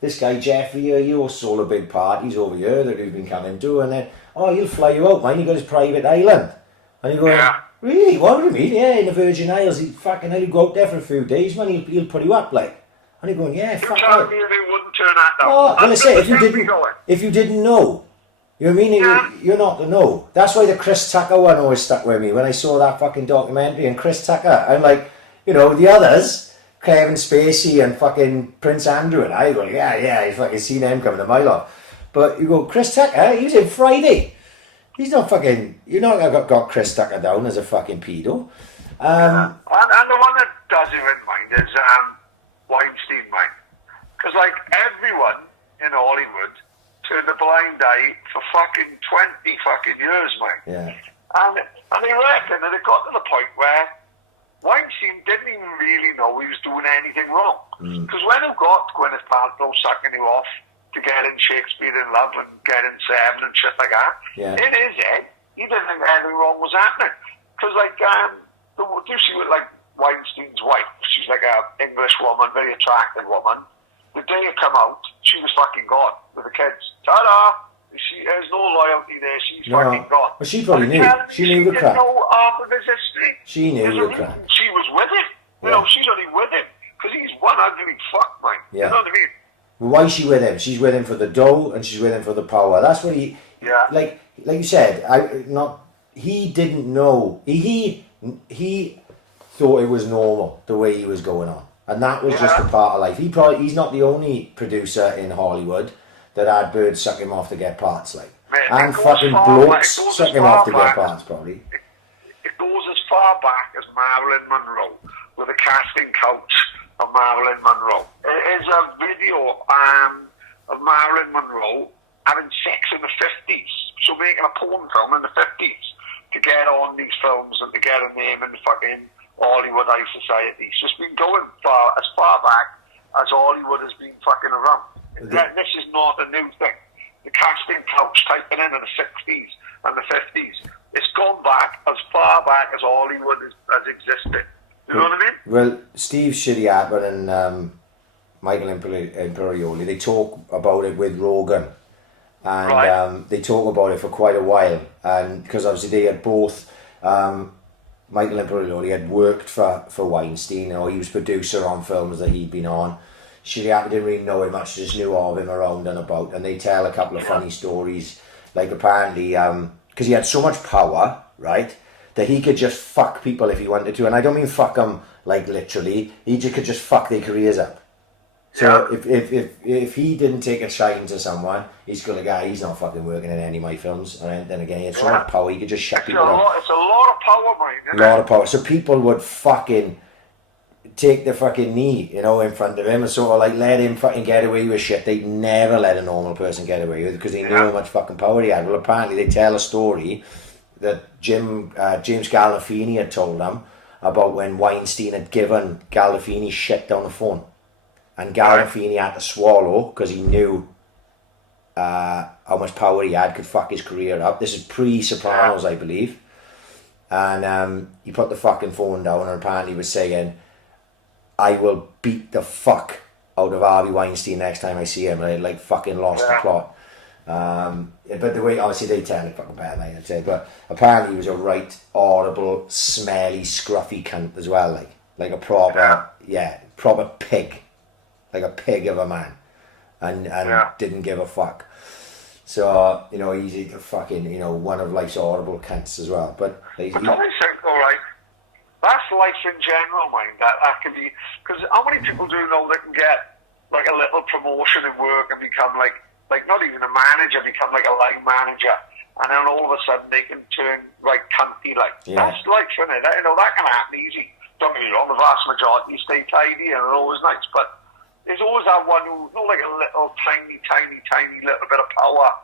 this guy Jeffrey here, he hosts all the big parties over here that we've been coming to. And then, he'll fly you out, man. He got his private island. And you're going, really? What do you mean? Yeah, in the Virgin Isles. He'll go out there for a few days, man. He'll put you up, like. And you're going, yeah, fuck that. You wouldn't turn that down. Oh, well, I say, if you didn't know, you know what I mean? You're not to know. That's why the Chris Tucker one always stuck with me. When I saw that fucking documentary and Chris Tucker, I'm like, the others, Kevin Spacey and fucking Prince Andrew, and I go, you fucking seen them coming a mile off. But you go, Chris Tucker, he was in Friday. He's not fucking, you're not got Chris Tucker down as a fucking pedo. And the one that does you in mind is Weinstein, mate. Because, like, everyone in Hollywood turned a blind eye for fucking 20 fucking years, mate. Yeah. And they reckon that it got to the point where Weinstein didn't even really know he was doing anything wrong. Because when he got Gwyneth Paltrow sucking him off to get in Shakespeare in Love and get in Seven and shit like that, in his head, he didn't think anything wrong was happening. Because, like, do you see what, like, Weinstein's wife, she's like an English woman, very attractive woman. The day it come out, she was fucking gone with the kids. Ta-da! There's no loyalty there. She's fucking gone. Well, she probably knew. She knew the crap. She didn't know half of his history. She knew the crap. She was with him. She's only with him because he's one ugly fuck, mate. Yeah. You know what I mean? Well, why is she with him? She's with him for the dough and she's with him for the power. That's what he. Yeah. Like you said, he didn't know. He thought it was normal the way he was going on, and that was just a part of life. He's not the only producer in Hollywood that had birds suck him off to get parts, like, and fucking blokes suck him off to get parts, probably. It goes as far back as Marilyn Monroe with a casting couch of Marilyn Monroe. It is a video of Marilyn Monroe having sex in the 50s, so making a porn film in the 50s to get on these films and to get a name in the fucking Hollywood high society. So it's been going as far back as Hollywood has been fucking around. This is not a new thing. The casting couch typing in the 60s and the 50s. It's gone back as far back as Hollywood has existed. You know what I mean? Well, Steve Shitty-Apple and Michael Imperioli, they talk about it with Rogan. And they talk about it for quite a while. And because obviously they had both... Michael Imperioli had worked for Weinstein, he was producer on films that he'd been on. Shitty-Apple didn't really know him much, just knew of him around and about, and they tell a couple of funny stories, like apparently, because he had so much power, right, that he could just fuck people if he wanted to, and I don't mean fuck them, like literally, he could just fuck their careers up. So if he didn't take a shine to someone, he's going to go, he's not fucking working in any of my films. And then again, he had so much power, he could just shut people up. It's a lot of power, mate. A lot of power. So people would fucking take the fucking knee, in front of him and sort of like let him fucking get away with shit they'd never let a normal person get away with because they knew how much fucking power he had. Well, apparently they tell a story that James Gandolfini had told them about when Weinstein had given Gandolfini shit down the phone. And Gandolfini had to swallow because he knew how much power he had, could fuck his career up. This is pre-Sopranos, I believe. And he put the fucking phone down and apparently was saying, I will beat the fuck out of Harvey Weinstein next time I see him. And I like fucking lost the plot. But the way, obviously they tell it fucking better, like I said. But apparently he was a right horrible, smelly, scruffy cunt as well. Like a proper, proper pig. Like a pig of a man, and didn't give a fuck. So he's a fucking one of life's horrible cunts as well. But don't you think, all right, that's life in general, mind. That can be, because how many people do you know that can get like a little promotion in work and become like not even a manager, become like a line manager, and then all of a sudden they can turn like cunty. That's life, isn't it? That can happen easy. Don't get me wrong, the vast majority stay tidy and are always nice, but there's always that one who's not like a little tiny little bit of power.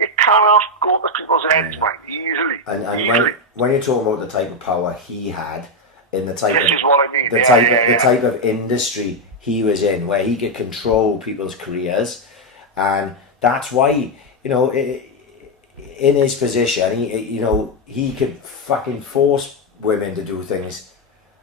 It cannot go to people's heads, mate, easily. And when you're talking about the type of power he had in the type this of is what I mean. the type of industry he was in, where he could control people's careers, and that's why, you know, in his position, he could fucking force women to do things.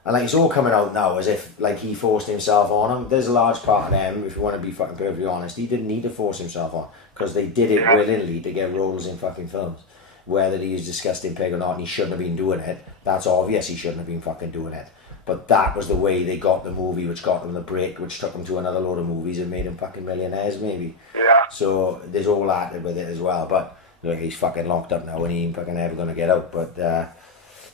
And like, it's all coming out now as if like he forced himself on them. There's a large part of them, if you want to be fucking perfectly honest, he didn't need to force himself on, because they did it willingly to get roles in fucking films. Whether he was disgusting pig or not, and he shouldn't have been doing it, that's obvious, he shouldn't have been fucking doing it. But that was the way they got the movie, which got them the break, which took them to another load of movies and made them fucking millionaires, maybe. Yeah. So there's all that with it as well. But look, he's fucking locked up now and he ain't fucking ever going to get out. But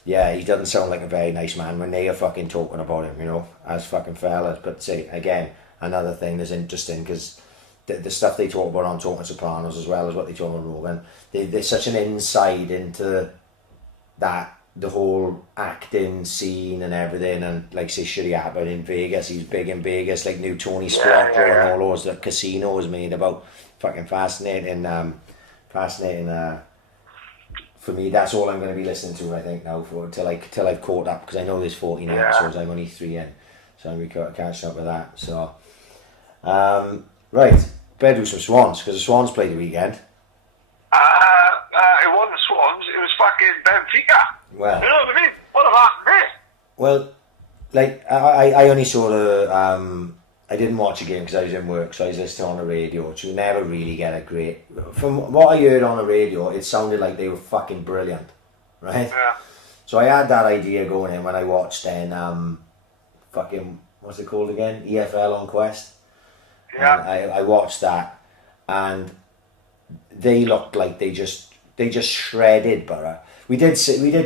yeah, he doesn't sound like a very nice man when they are fucking talking about him, you know, as fucking fellas. But say, again, another thing that's interesting, because the stuff they talk about on Talking Sopranos as well as what they talk on Rogan, there's such an insight into that, the whole acting scene and everything, and like say shit happened in Vegas, he's big in Vegas, like new Tony Splatter and all those that Casino was made about. Fucking fascinating, for me. That's all I'm going to be listening to, I think, now till I've caught up, because I know there's 14 episodes, I'm only 3 in, so I'm going to be catching up with that. So right, better do some Swans, because the Swans played the weekend. It wasn't Swans, it was fucking Benfica. Well, you know what I mean? What about this? Well, like, I only saw the, I didn't watch a game because I was in work, so I was listening on the radio, so you never really get a great, from what I heard on the radio, it sounded like they were fucking brilliant, right? Yeah. So I had that idea going in when I watched then, fucking, what's it called again? EFL on Quest. Yeah. And I watched that, and they looked like they just shredded Borough. We did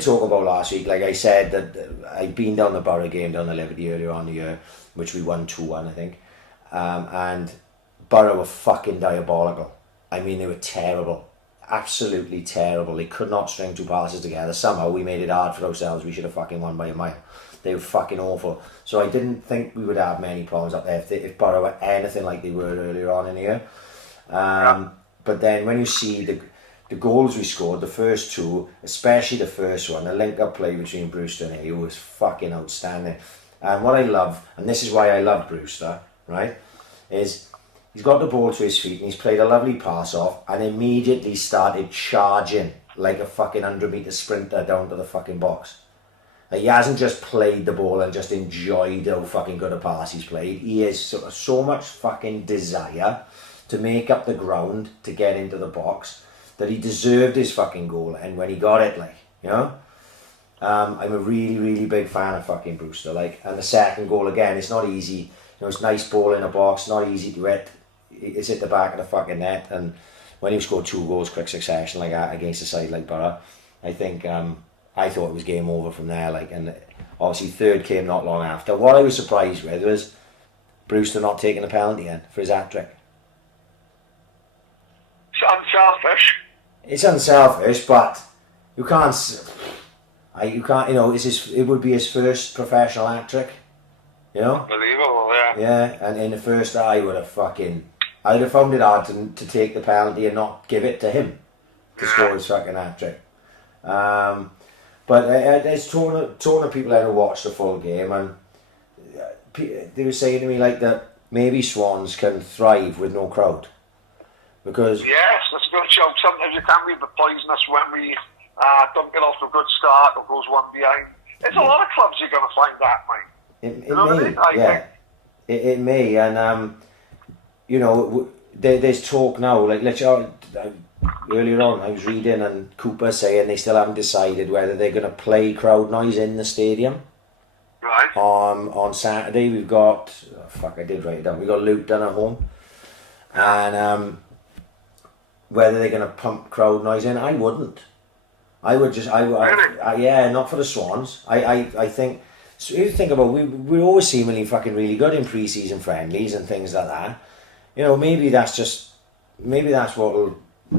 talk about last week, like I said, that I'd been down the Borough game down the Liberty earlier on the year, which we won 2-1, I think. And Borough were fucking diabolical. I mean, they were terrible. Absolutely terrible. They could not string 2 passes together. Somehow we made it hard for ourselves. We should have fucking won by a mile. They were fucking awful. So I didn't think we would have many problems up there if Borough were anything like they were earlier on in the year. But then when you see the goals we scored, the first 2, especially the first one, the link-up play between Brewster and Ayew was fucking outstanding. And what I love, and this is why I love Brewster, right, is he's got the ball to his feet and he's played a lovely pass off and immediately started charging like a fucking 100-metre sprinter down to the fucking box. Like, he hasn't just played the ball and just enjoyed how fucking good a pass he's played. He has so much fucking desire to make up the ground to get into the box that he deserved his fucking goal, and when he got it, like, you know, I'm a really, really big fan of fucking Brewster, like, and the second goal again, it's not easy, you know, it's nice ball in a box, not easy to hit, it's at the back of the fucking net, and when you score 2 goals quick succession like that against a side like Borough, I think, I thought it was game over from there, like, and obviously third came not long after. What I was surprised with was Brewster not taking a penalty in for his hat-trick. It's unselfish. It's unselfish, but you can't, you know, it would be his first professional hat-trick, you know? Unbelievable, yeah. Yeah, and in the first I'd have found it hard to take the penalty and not give it to him to score his fucking hat-trick. But there's torn of people out who watched the full game, and they were saying to me like that maybe Swans can thrive with no crowd. Because yes, that's a good show. Sometimes it can be a bit poisonous when we don't get off to a good start or goes one behind. There's a lot of clubs you're going to find that, mate. It may, and you know, there's talk now. Like earlier on, I was reading and Cooper saying they still haven't decided whether they're going to play crowd noise in the stadium. Right. On Saturday we've got I did write it down. We've got Luton at home, and whether they're going to pump crowd noise in, I wouldn't. I would just, yeah, not for the Swans. I think, so if you think about, we always seemingly fucking really good in pre-season friendlies and things like that. You know, maybe that's what will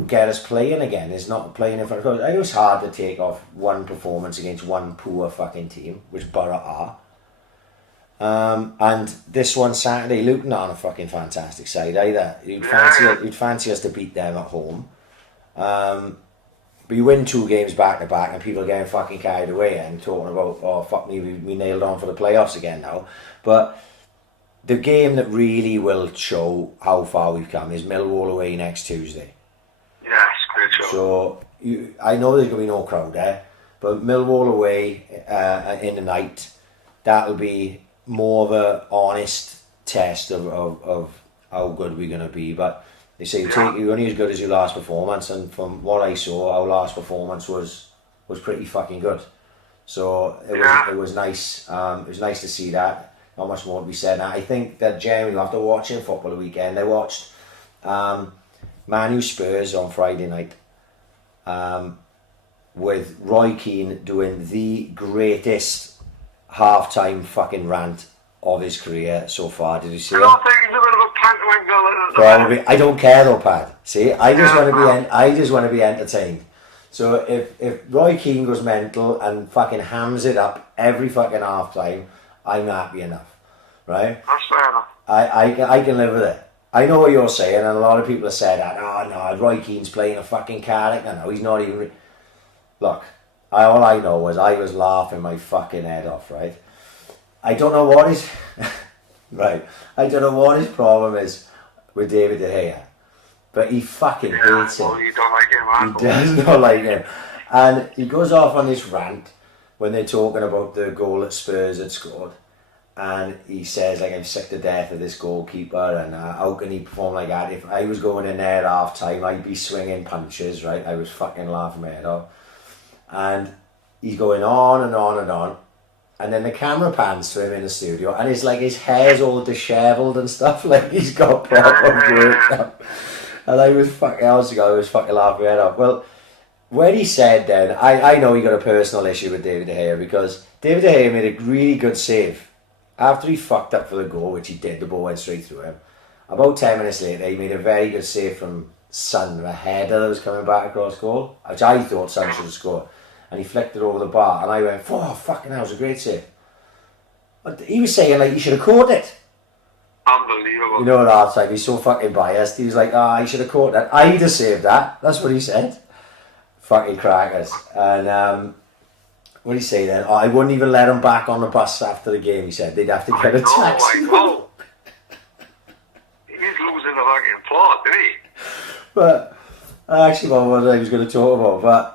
get us playing again, is not playing in front of crowds. I know it's hard to take off one performance against one poor fucking team, which Borough are. And this one Saturday, Luton aren't a fucking fantastic side either. You'd fancy us to beat them at home. But you win 2 games back to back and people are getting fucking carried away and talking about, oh fuck me, we nailed on for the playoffs again now. But the game that really will show how far we've come is Millwall away next Tuesday. Yes, great show. So I know there's going to be no crowd there, but Millwall away in the night, that'll be more of a honest test of how good we're going to be. But they say you're only as good as your last performance, and from what I saw, our last performance was pretty fucking good. So it was nice. It was nice to see that. Not much more to be said. Now, I think that generally after watching football the weekend, I watched Man U Spurs on Friday night with Roy Keane doing the greatest half-time fucking rant of his career so far. Did you see it? I don't think he's a bit of a pantomime. Probably. I don't care though, Pad. See, I just want to be entertained. So if Roy Keane goes mental and fucking hams it up every fucking half time, I'm happy enough, right? That's fair enough. I can live with it. I know what you're saying, and a lot of people have said that. Oh no, Roy Keane's playing a fucking character. No, he's not even. Look, all I know was I was laughing my fucking head off, right? I don't know what his right. I don't know what his problem is with David De Gea, but he fucking hates him. Well, you don't like him, He does not like him, and he goes off on this rant when they're talking about the goal that Spurs had scored, and he says like, I'm sick to death of this goalkeeper, and how can he perform like that? If I was going in there at half time, I'd be swinging punches, right? I was fucking laughing my head off, and he's going on and on and on. And then the camera pans to him in the studio, and it's like his hair's all dishevelled and stuff, like he's got proper breakdown. And I was fucking laughing my head off. Well, when he said then, I know he got a personal issue with David De Gea, because David De Gea made a really good save. After he fucked up for the goal, which he did, the ball went straight through him. About 10 minutes later, he made a very good save from Son, a header that was coming back across goal, which I thought Son should have scored. And he flicked it over the bar, and I went, oh, fucking hell, it was a great save. But he was saying, like, he should have caught it. Unbelievable. You know, at half time, he's so fucking biased. He was like, he should have caught that. I'd have saved that. That's what he said. Fucking crackers. And what did he say then? I wouldn't even let him back on the bus after the game, he said. They'd have to get a taxi. I know. He's losing the fucking plot, isn't he? But actually, what I was going to talk about, but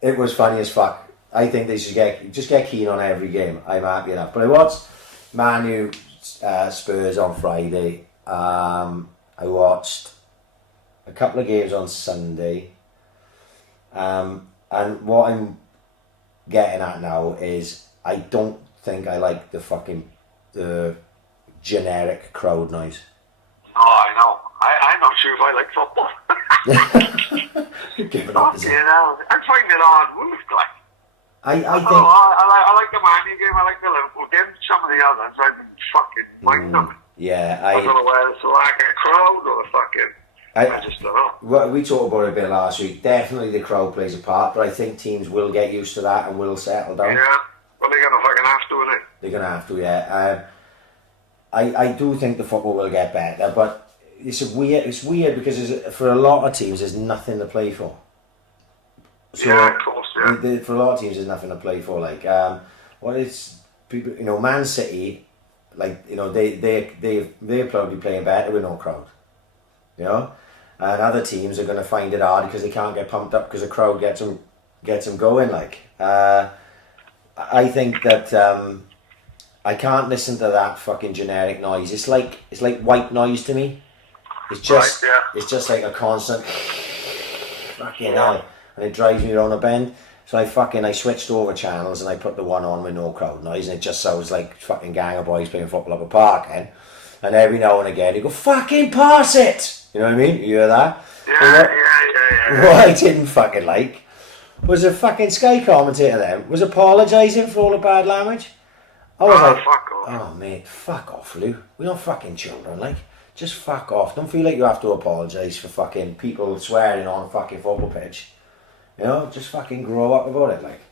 it was funny as fuck. I think they should get Keane on every game. I'm happy enough. But I watched Man U Spurs on Friday. I watched a couple of games on Sunday. And what I'm getting at now is I don't think I like the generic crowd noise. No, I know. I'm not sure if I like football. Giving up, is it? I'm finding it hard moved, like. I think I like the Man U game, I like the Liverpool game. Some of the others, I've been fucking minding them. Yeah, I don't know whether it's like a crowd or I just don't know. Well, we talked about it a bit last week. Definitely the crowd plays a part, but I think teams will get used to that and will settle down. Yeah, well, they're going to fucking have to, innit? They're going to have to, yeah. I do think the football will get better, but it's weird because for a lot of teams there's nothing to play for. So, yeah, of course, yeah. For a lot of teams there's nothing to play for. Like, what is people? You know, Man City, like, you know, they're probably playing better with no crowd. You know, and other teams are going to find it hard because they can't get pumped up because the crowd gets them going. Like, I think that I can't listen to that fucking generic noise. It's like white noise to me. It's just It's just like a constant fucking hell, and it drives me around a bend. So I switched over channels and I put the one on with no crowd noise, and it just sounds like fucking gang of boys playing football up a park, and every now and again you go, fucking pass it. You know what I mean? You hear that? Yeah. What I didn't fucking like was a fucking Sky commentator then was apologising for all the bad language. I was like, fuck off. Oh mate, fuck off, Lou. We're not fucking children, like. Just fuck off. Don't feel like you have to apologise for fucking people swearing on a fucking football pitch. You know, just fucking grow up about it, like.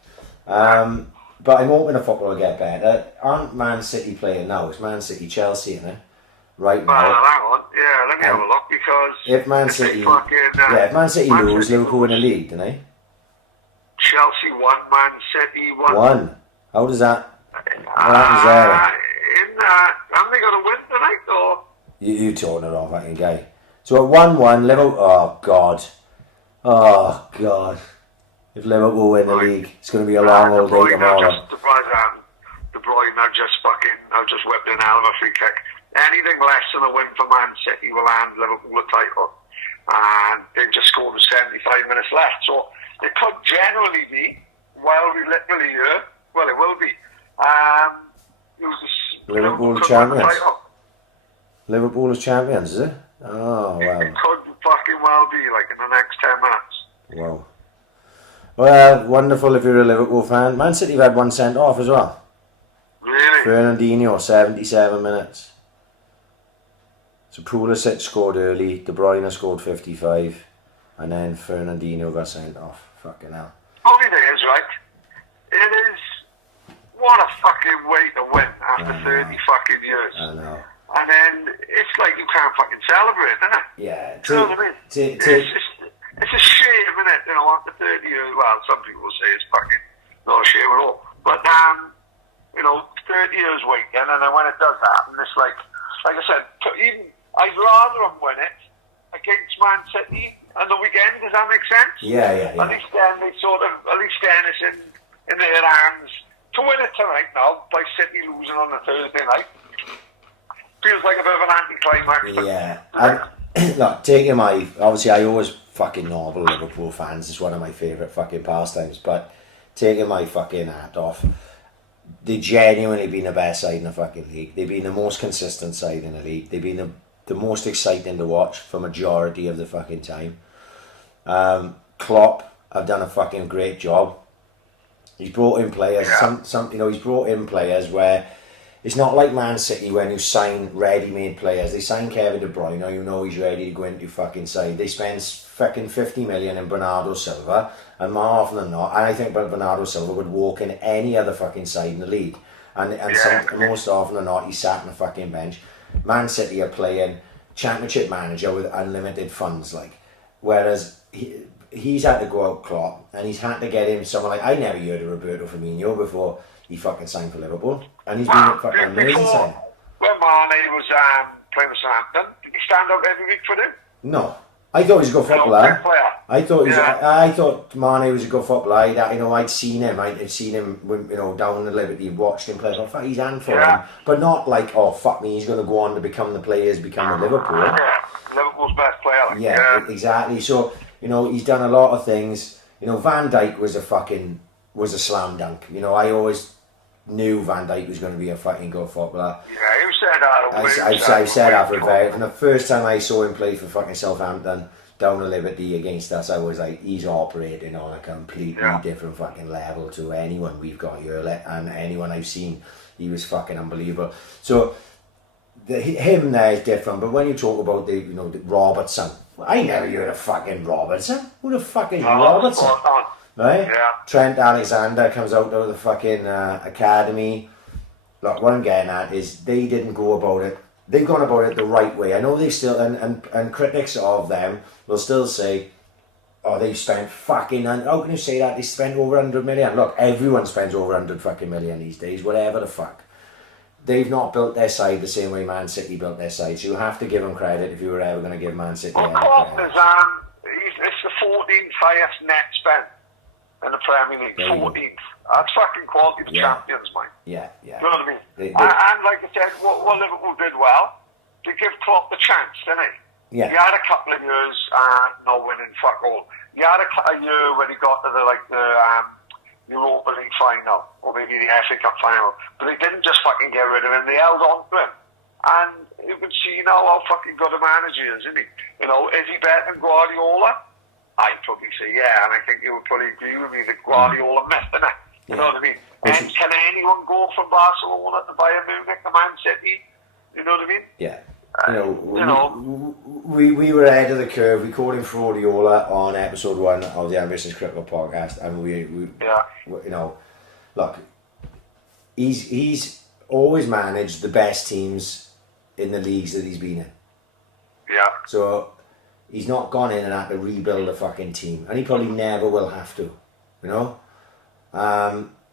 But I'm hoping the football will get better. Aren't Man City playing now? It's Man City Chelsea, isn't it? Right now. Well, hang on. Yeah, let me have a look, because if Man City lose, Liverpool win the league, don't they? Chelsea won, Man City won. How does that? What happens there? Haven't they got to win, don't tonight, or? You talking it off, fucking guy. So at 1-1, Liverpool. Oh God. If Liverpool win the league, it's going to be a long old day tomorrow. De Bruyne now just whipped in hell of a free kick. Anything less than a win for Man City will hand Liverpool the title. And they just scored with 75 minutes left. So it could generally be, while we literally here, well, it will be. Liverpool champions. Liverpool is champions, is it? Oh, wow. It could fucking well be, like, in the next 10 minutes. Wow. Well, wonderful if you're a Liverpool fan. Man City have had one sent off as well. Really? Fernandinho, 77 minutes. So Pulisic scored early, De Bruyne scored 55, and then Fernandinho got sent off. Fucking hell. Only it is, right? It is. What a fucking way to win after 30 fucking years. I know. And then it's like you can't fucking celebrate, isn't it? Yeah. You know what I mean? It's a shame, isn't it? You know, after 30 years, well, some people will say it's fucking not a shame at all. But, you know, 30 years waiting, and then when it does happen, it's like I said, I'd rather them win it against Man City on the weekend. Does that make sense? Yeah. At least then it's in their hands to win it tonight now by City losing on the Thursday night. Feels like a bit of an anticlimax. Yeah. Look, taking my... Obviously, I always fucking nobble Liverpool fans. It's one of my favourite fucking pastimes. But taking my fucking hat off, they've genuinely been the best side in the fucking league. They've been the most consistent side in the league. They've been the most exciting to watch for majority of the fucking time. Klopp have done a fucking great job. He's brought in players. He's brought in players where it's not like Man City when you sign ready-made players. They sign Kevin De Bruyne, you know he's ready to go into your fucking side. They spend fucking 50 million in Bernardo Silva, and more often than not, and I think Bernardo Silva would walk in any other fucking side in the league. Most often than not, he's sat on the fucking bench. Man City are playing championship manager with unlimited funds, like, whereas he's had to go out Klopp, and he's had to get him someone like, I never heard of Roberto Firmino before he fucking signed for Liverpool, and he's been a fucking amazing sign. When Mane was playing with Southampton, did he stand up every week for them? No, I thought he was a good footballer. I thought Mane was a good footballer. I'd seen him. I'd seen him, down at Liberty, watched him play. I thought, he's handful, but not like, oh fuck me, he's going to go on to become the player he's become at Liverpool. Yeah, Liverpool's best player. Yeah, exactly. So he's done a lot of things. Van Dijk was a slam dunk. I always knew Van Dijk was going to be a fucking good footballer. Yeah, you said that. I said that from the first time I saw him play for fucking Southampton down at Liberty against us, I was like, he's operating on a completely different fucking level to anyone we've got here, and anyone I've seen. He was fucking unbelievable. So him there is different, but when you talk about the Robertson, I never heard of fucking Robertson. Who the fuck is Robertson? Right? Yeah. Trent Alexander comes out of the fucking academy. Look, what I'm getting at is they didn't go about it. They've gone about it the right way. I know they still, and critics of them will still say, oh, they've spent fucking, how can you say that? They spent over 100 million. Look, everyone spends over 100 fucking million these days, whatever the fuck. They've not built their side the same way Man City built their side, so you have to give them credit if you were ever going to give Man City any credit. It's the 14th highest net spent in the Premier League. 14th. That's fucking quality for champions, mate. Yeah. You know what I mean? And like I said, what Liverpool did well, they give Klopp the chance, didn't he? Yeah. He had a couple of years not winning fuck all. He had a year when he got to the Europa League final, or maybe the FA Cup final, but they didn't just fucking get rid of him, they held on to him. And you can see now how fucking good a manager is, isn't he? Is he better than Guardiola? I'd probably say yeah, and I think you would probably agree with me that Guardiola missed, isn't it? You know what I mean? And can anyone go from Barcelona to Bayern Munich to Man City? You know what I mean? Yeah. We were ahead of the curve. We called him Fraudiola on episode 1 of the Ambitious Critical Podcast, and we look, he's always managed the best teams in the leagues that he's been in. Yeah. So he's not gone in and had to rebuild a fucking team, and he probably never will have to.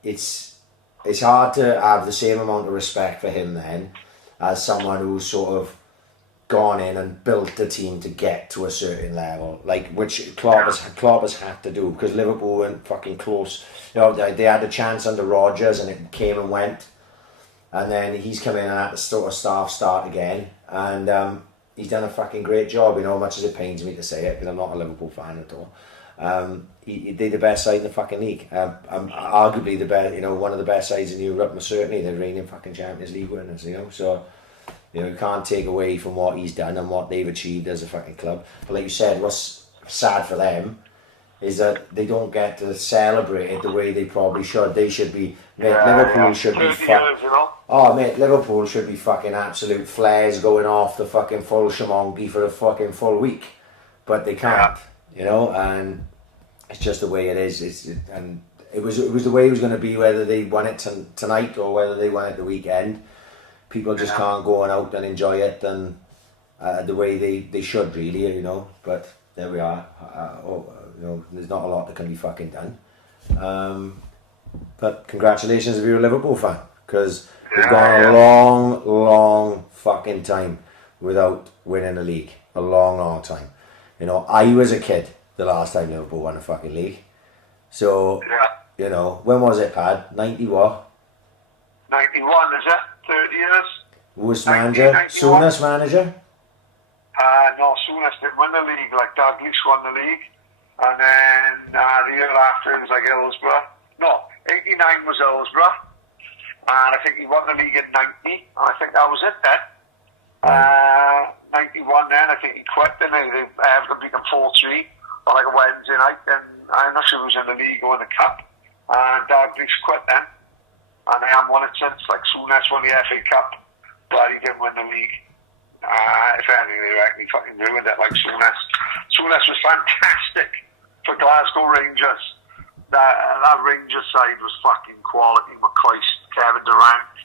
It's hard to have the same amount of respect for him then, as someone who's sort of gone in and built a team to get to a certain level, like which Klopp has had to do, because Liverpool weren't fucking close. You know, they had a chance under Rodgers and it came and went, and then he's come in and had to sort of start again, and he's done a fucking great job. You know, much as it pains me to say it, because I'm not a Liverpool fan at all. They're the best side in the fucking league. Arguably the best, you know, one of the best sides in Europe, and certainly the reigning fucking Champions League winners. You know, so. You know, you can't take away from what he's done and what they've achieved as a fucking club. But like you said, what's sad for them is that they don't get to celebrate it the way they probably should. They should be, Liverpool should be Liverpool should be fucking absolute flares going off the fucking full shamongi for a fucking full week. But they can't, you know, and it's just the way it is. It was the way it was going to be, whether they won it tonight or whether they won it the weekend. People just can't go out and enjoy it and the way they should, really, you know. But there we are. You know, there's not a lot that can be fucking done. But congratulations if you're a Liverpool fan, because we've gone a long fucking time without winning a league. A long time. You know, I was a kid the last time Liverpool won a fucking league. So, you know, when was it, Pad? 90 what? 91, is it? 30 years. Who was manager? Souness manager? No, Souness didn't win the league. Like, Dalglish won the league. And then the year after it was like Hillsborough. No, 89 was Hillsborough. And I think he won the league in 90. And I think that was it then. 91 then, I think he quit. Then they Everton beat them 4-3 on like a Wednesday night. And I'm not sure who was in the league or in the cup. And Dalglish quit then. And they haven't won it since. Like, Souness won the FA Cup, but he didn't win the league. If anything, they reckon he fucking ruined it, like Souness. Souness was fantastic for Glasgow Rangers. That Rangers side was fucking quality. McCoist, Kevin Durant,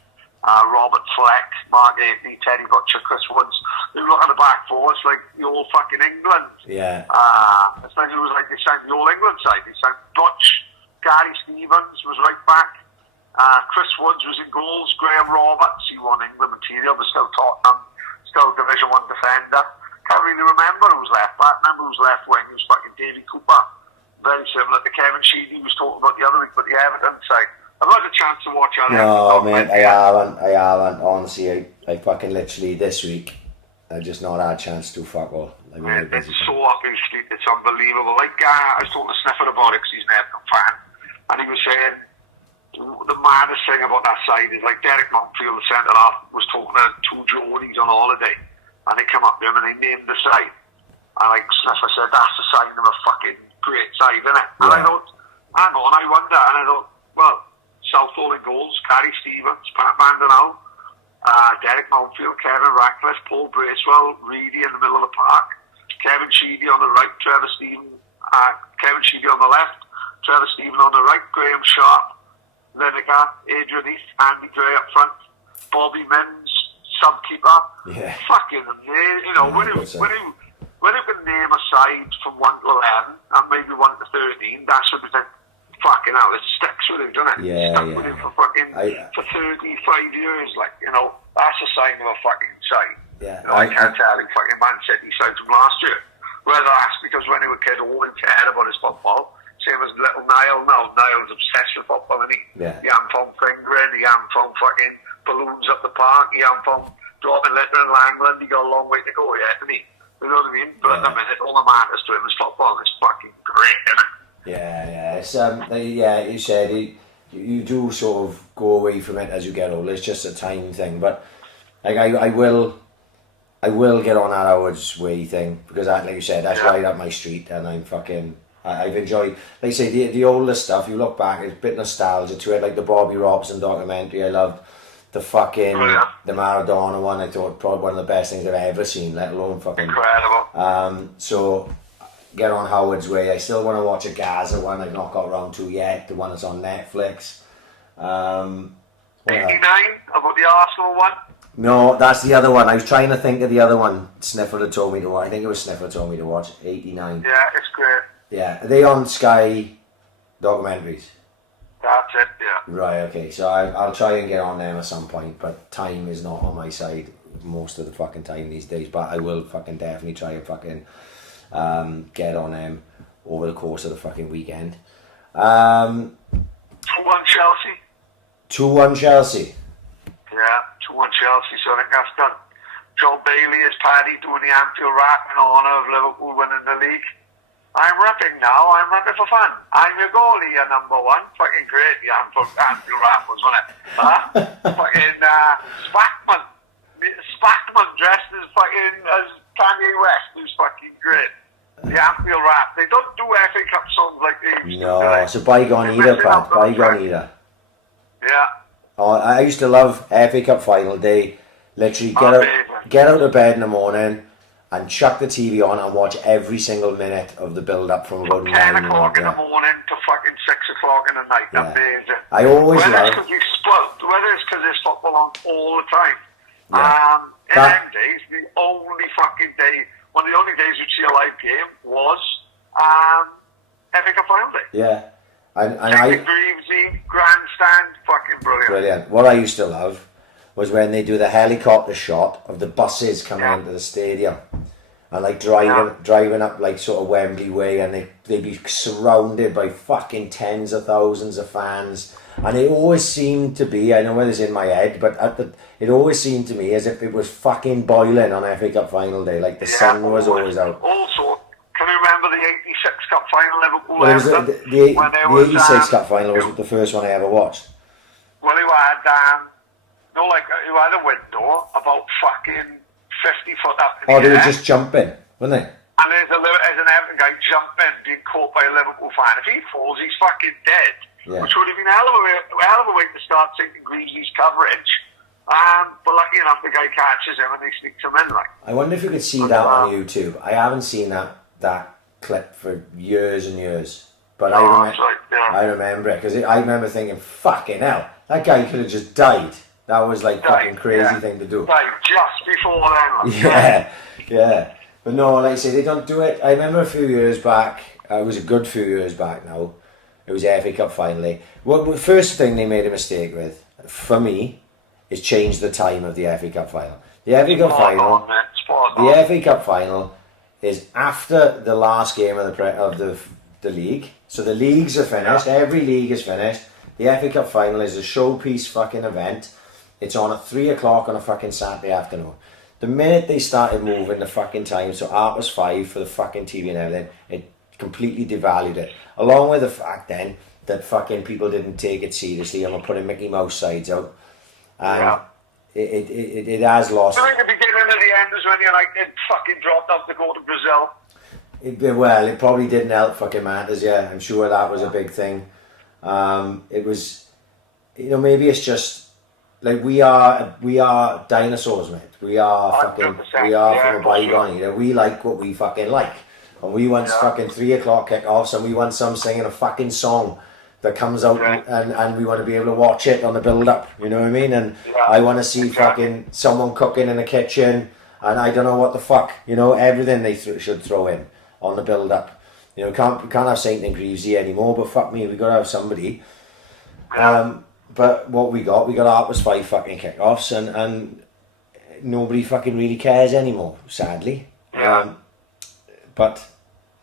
Robert Fleck, Mark Aithney, Teddy Butcher, Chris Woods. You look at the back four, it's like the old fucking England. Yeah. It's like it was like they sent the old England side. They sent Butch, Gary Stevens was right back. Chris Woods was in goals. Graham Roberts, he won England material, but still Tottenham, still Division 1 defender. Can't really remember who was left back. Remember who was left wing? It was fucking Davy Cooper. Very similar to Kevin Sheedy, who was talking about the other week, but the Everton side. I've had a chance to watch Everton. No, mate, I haven't. Honestly, I fucking literally this week, I've just not had a chance to fuck all. It's so up his sleep, it's unbelievable. Like, I was talking to Sniffer about it, because he's an Everton fan, and he was saying, the maddest thing about that side is, like, Derek Montfield, the centre-half, was talking to two Geordies on holiday, and they come up to him and they named the side. And like Sniffer said, that's a sign of a fucking great side, isn't it? Yeah. And I thought, hang on, I wonder. And I thought, well, Southall in goals, Gary Stevens, Pat Bandonau, Derek Montfield, Kevin Ratcliffe, Paul Bracewell, Reedy in the middle of the park, Kevin Sheedy on the right, Kevin Sheedy on the left, Trevor Stephen on the right, Graham Sharp, Lineker, Adrian Heath, Andy Gray up front, Bobby Mins, sub-keeper. Yeah. Fucking amazing. You know, when you can name a side from 1 to 11 and maybe 1 to 13, that's what we think, fucking hell, it sticks with him, doesn't it? Yeah, Stuck with him for fucking for 35 years, like, you know, that's a sign of a fucking side. Yeah. You know, I can't tell you fucking Man City side from last year. Whether that's because when he was a kid, all he cared about his football. Same as little Niall now. Niall's obsessed with football, isn't he? Yeah. He hadn't found fingering, he hadn't found fucking balloons up the park, he hadn't found dropping litter in Langland, he got a long way to go yet, didn't he? You know what I mean? But at the minute, all that matters to him is football. It's fucking great, isn't it? Yeah. It's you said you do sort of go away from it as you get older. It's just a time thing. But like I will get on that Howard's Way thing, because like you said, that's right up my street, and I'm fucking. I've enjoyed, like you say, the older stuff. You look back, it's a bit nostalgia to it, like the Bobby Robson documentary. I loved the fucking the Maradona one. I thought probably one of the best things I've ever seen, let alone fucking incredible. So get on Howard's Way. I still want to watch a Gaza one I've not got around to yet, the one that's on Netflix. 89 about the Arsenal one. No, that's the other one. I was trying to think of the other one Sniffer had told me to watch. I think it was Sniffer told me to watch 89. Yeah, it's great. Yeah, are they on Sky documentaries? That's it, yeah. Right, okay. So I'll try and get on them at some point, but time is not on my side most of the fucking time these days. But I will fucking definitely try and fucking get on them over the course of the fucking weekend. 2-1 Chelsea. 2-1 Chelsea. Yeah, 2-1 Chelsea, so I think that's done. Joe Bailey is Paddy doing the Anfield rap in honour of Liverpool winning the league. I'm rapping now, I'm rapping for fun. I'm your goalie, your number one. Fucking great, the Anfield rap was, wasn't it? Fucking Spackman dressed as fucking as Kanye West, who's fucking great. The Anfield rap. They don't do FA Cup songs like they used to. No, so bygone either, Pat. Bygone either. Yeah. Oh, I used to love FA Cup final day. Literally get out of bed in the morning and chuck the TV on and watch every single minute of the build-up from about 9 o'clock in the morning to fucking 6 o'clock in the night. Yeah. Amazing. I always whether loved... it's because there's football on all the time. Yeah. In them days, the only fucking day, one of the only days you'd see a live game was FA Cup final day. Yeah. And Greavesy, grandstand, fucking brilliant. Brilliant. What I used to love was when they do the helicopter shot of the buses coming into the stadium and like driving up like sort of Wembley way, and they'd be surrounded by fucking tens of thousands of fans, and it always seemed to be, I know whether it's in my head, but it always seemed to me as if it was fucking boiling on FA Cup final day, like the sun was always out. Also, can you remember the 86 Cup final Liverpool? Well, the 86 Cup final was the first one I ever watched. Well, you had a window about fucking 50 foot up in the air. They were just jumping, weren't they? And there's an Everton guy jumping, being caught by a Liverpool fan. If he falls, he's fucking dead. Yeah. Which would have been a hell of a way to start taking Greasy's coverage. But lucky enough, the guy catches him and he sneaks him in. Like. I wonder if you could see that on YouTube. I haven't seen that clip for years and years. But I remember it, because I remember thinking, fucking hell, that guy could have just died. That was like fucking crazy thing to do. Like just before then. Yeah. But no, like I say, they don't do it. I remember a few years back, it was a good few years back now, it was FA Cup finally. The first thing they made a mistake with, for me, is change the time of the FA Cup final. The FA Cup FA Cup final is after the last game of the league. So the leagues are finished, every league is finished. The FA Cup final is a showpiece fucking event. It's on at 3 o'clock on a fucking Saturday afternoon. The minute they started moving the fucking time, so 5 for the fucking TV and everything, it completely devalued it. Along with the fact then that fucking people didn't take it seriously and were putting Mickey Mouse sides out. And it has lost. I think the beginning of the end was when United fucking dropped out to go to Brazil. It probably didn't help fucking matters, yeah. I'm sure that was a big thing. It was, maybe it's just, like we are dinosaurs, mate. We are fucking, we are from a bygone. We like what we fucking like, and we want fucking 3 o'clock kickoffs, and we want some singing a fucking song that comes out, and we want to be able to watch it on the build up. You know what I mean? And I want to see fucking someone cooking in the kitchen, and I don't know what the fuck, everything they should throw in on the build up. Can't have Saint and Greavesy anymore, but fuck me, we got to have somebody. But what we got 5 fucking kickoffs, and nobody fucking really cares anymore, sadly. But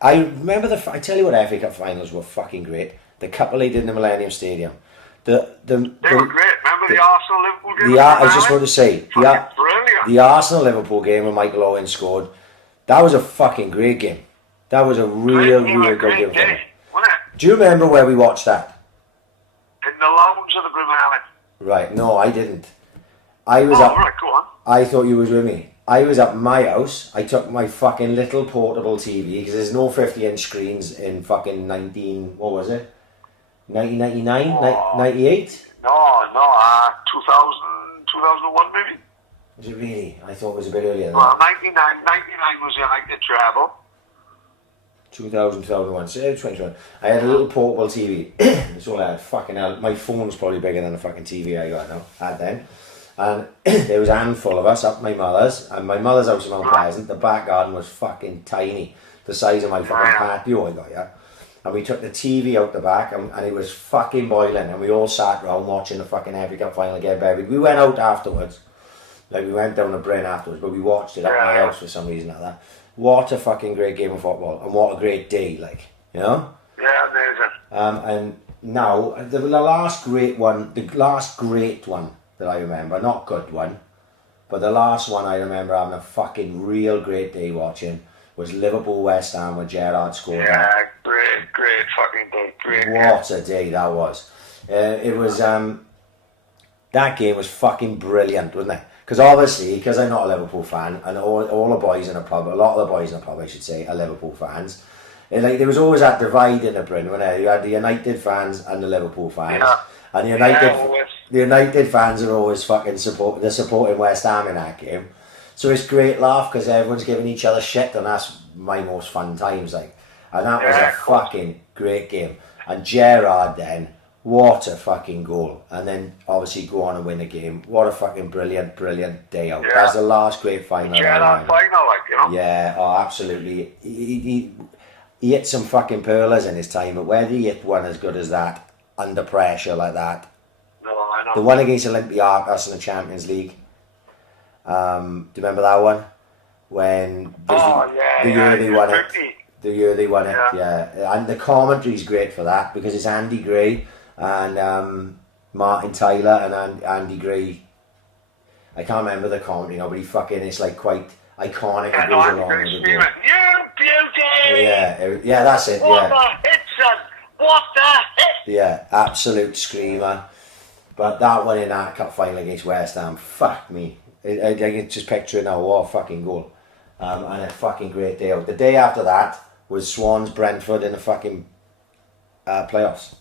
I remember I tell you what, FA Cup finals were fucking great. The couple they did in the Millennium Stadium. They were great. Remember the Arsenal-Liverpool game? I was just want to say, the Arsenal-Liverpool game when Michael Owen scored, that was a fucking great game. That was a real good game. Do you remember where we watched that? In the lounge of the Broomhaven. Right, no, I didn't. I was up. Right, go on. I thought you was with me. I was at my house. I took my fucking little portable TV, because there's no 50-inch screens in fucking 1999, 98? No, 2001 maybe. Was it really? I thought it was a bit earlier than that. 99 was United travel. 2000, 2001, so 2021. I had a little portable TV. That's all I had. Fucking hell. My phone's probably bigger than the fucking TV I got now. Had then. And there was a handful of us up at my mother's. And my mother's house in Mount Pleasant. The back garden was fucking tiny. The size of my fucking patio I got, and we took the TV out the back, and it was fucking boiling, and we all sat around watching the fucking FA Cup final get buried. We went out afterwards, like we went down the Bryn afterwards, but we watched it at my house for some reason like that. What a fucking great game of football, and what a great day, like, you know? Yeah, amazing. And now, the last great one that I remember, not good one, but the last one I remember having a fucking real great day watching was Liverpool West Ham when Gerrard scored. Yeah, great fucking day. Great. What a day that was. It was, that game was fucking brilliant, wasn't it? Because obviously, because I'm not a Liverpool fan, and all the boys in the pub, a lot of the boys in the pub, I should say, are Liverpool fans. And like, there was always that divide in the Bryn, wasn't there? You had the United fans and the Liverpool fans. Yeah. And the United fans are always fucking supporting West Ham in that game. So it's great laugh because everyone's giving each other shit, and that's my most fun times, like. And that was a fucking great game. And Gerrard then, what a fucking goal. And then obviously go on and win the game. What a fucking brilliant day out. Yeah. That's the last great final. Gerrard final, like, you know? Yeah, oh, absolutely. He hit some fucking pearlers in his time, but whether he hit one as good as that, under pressure like that. No, I know. The one against Olympiacos in the Champions League. Do you remember that one? When the year they won it. The year they won it, yeah. And the commentary's great for that because it's Andy Gray and Martin Tyler and Andy Gray. I can't remember the commentary now, but it's like quite iconic. Yeah, it goes along with the goal. You beauty! Yeah, that's it. What the hit, son? What the hit? Yeah, absolute screamer. But that one in that cup final against West Ham, fuck me. I can just picture it now. What a fucking goal. And a fucking great day out. The day after that was Swans Brentford in the fucking playoffs.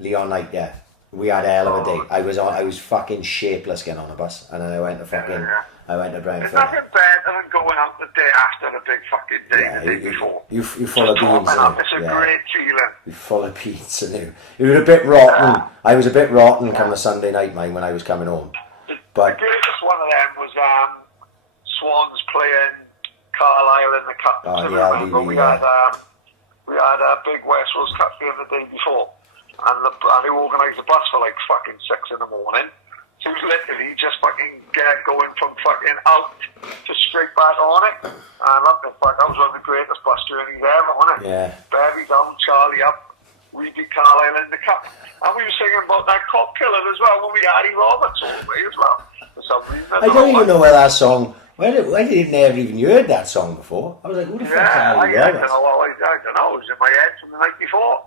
Leon Knight, yeah. We had a hell of a day. I was fucking shapeless getting on a bus, and then I went to Brentford. There's nothing better than going out the day after the big fucking day, the day before. You're full of beans. It's a great feeling. You're full of beans, and it was a bit rotten. Yeah. I was a bit rotten come the Sunday night, mine, when I was coming home. But the greatest one of them was Swans playing Carlisle in the cup. We had a big West Wales Cup game the day before, and they organised the bus for like fucking 6 in the morning. So it was literally just fucking going from fucking out to straight back on it. And that was one of the greatest bus journeys ever, wasn't it? Yeah. Barry down, Charlie up, we beat Carlisle in the cup. And we were singing about that cop killer as well when we had Harry Roberts all the way as well. For some reason. I don't even know where that song. I didn't ever even heard that song before. I was like, who the fuck is Harry Roberts? I don't know. It was in my head from the night before.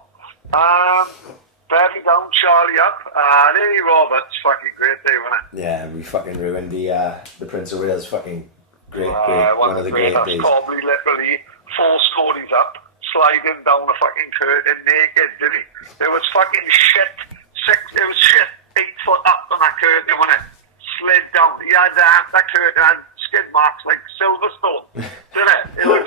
Barry down, Charlie up, Harry Roberts, fucking great day, wasn't it? Yeah, we fucking ruined the Prince of Wales fucking great one of the great days. Probably literally 4 stories up, sliding down the fucking curtain naked, didn't he? There was fucking shit, 8 foot up on that curtain, wasn't it? Slid down. He had that curtain had skid marks like Silverstone, didn't it? It was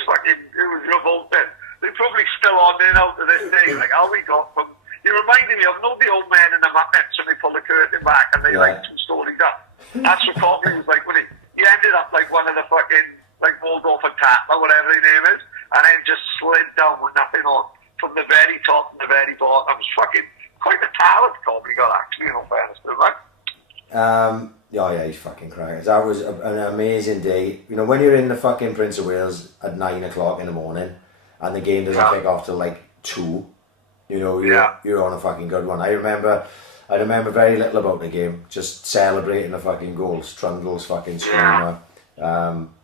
revolting. They're probably still on there now to this day, like how we got from. You reminded me of the old man in the Muppets when they pull the curtain back and they like 2 stories up. That's what Courtney was like, wasn't he? He ended up like one of the fucking like Waldorf and Tap or whatever his name is, and then just slid down with nothing on from the very top and the very bottom. It was fucking quite a talent Courtney got actually, in all fairness to him, right? Yeah, he's fucking crackers. That was an amazing day. You know, when you're in the fucking Prince of Wales at 9 o'clock in the morning and the game doesn't kick off till like 2. You know, you're on a fucking good one. I remember very little about the game. Just celebrating the fucking goals. Trundle's fucking screamer.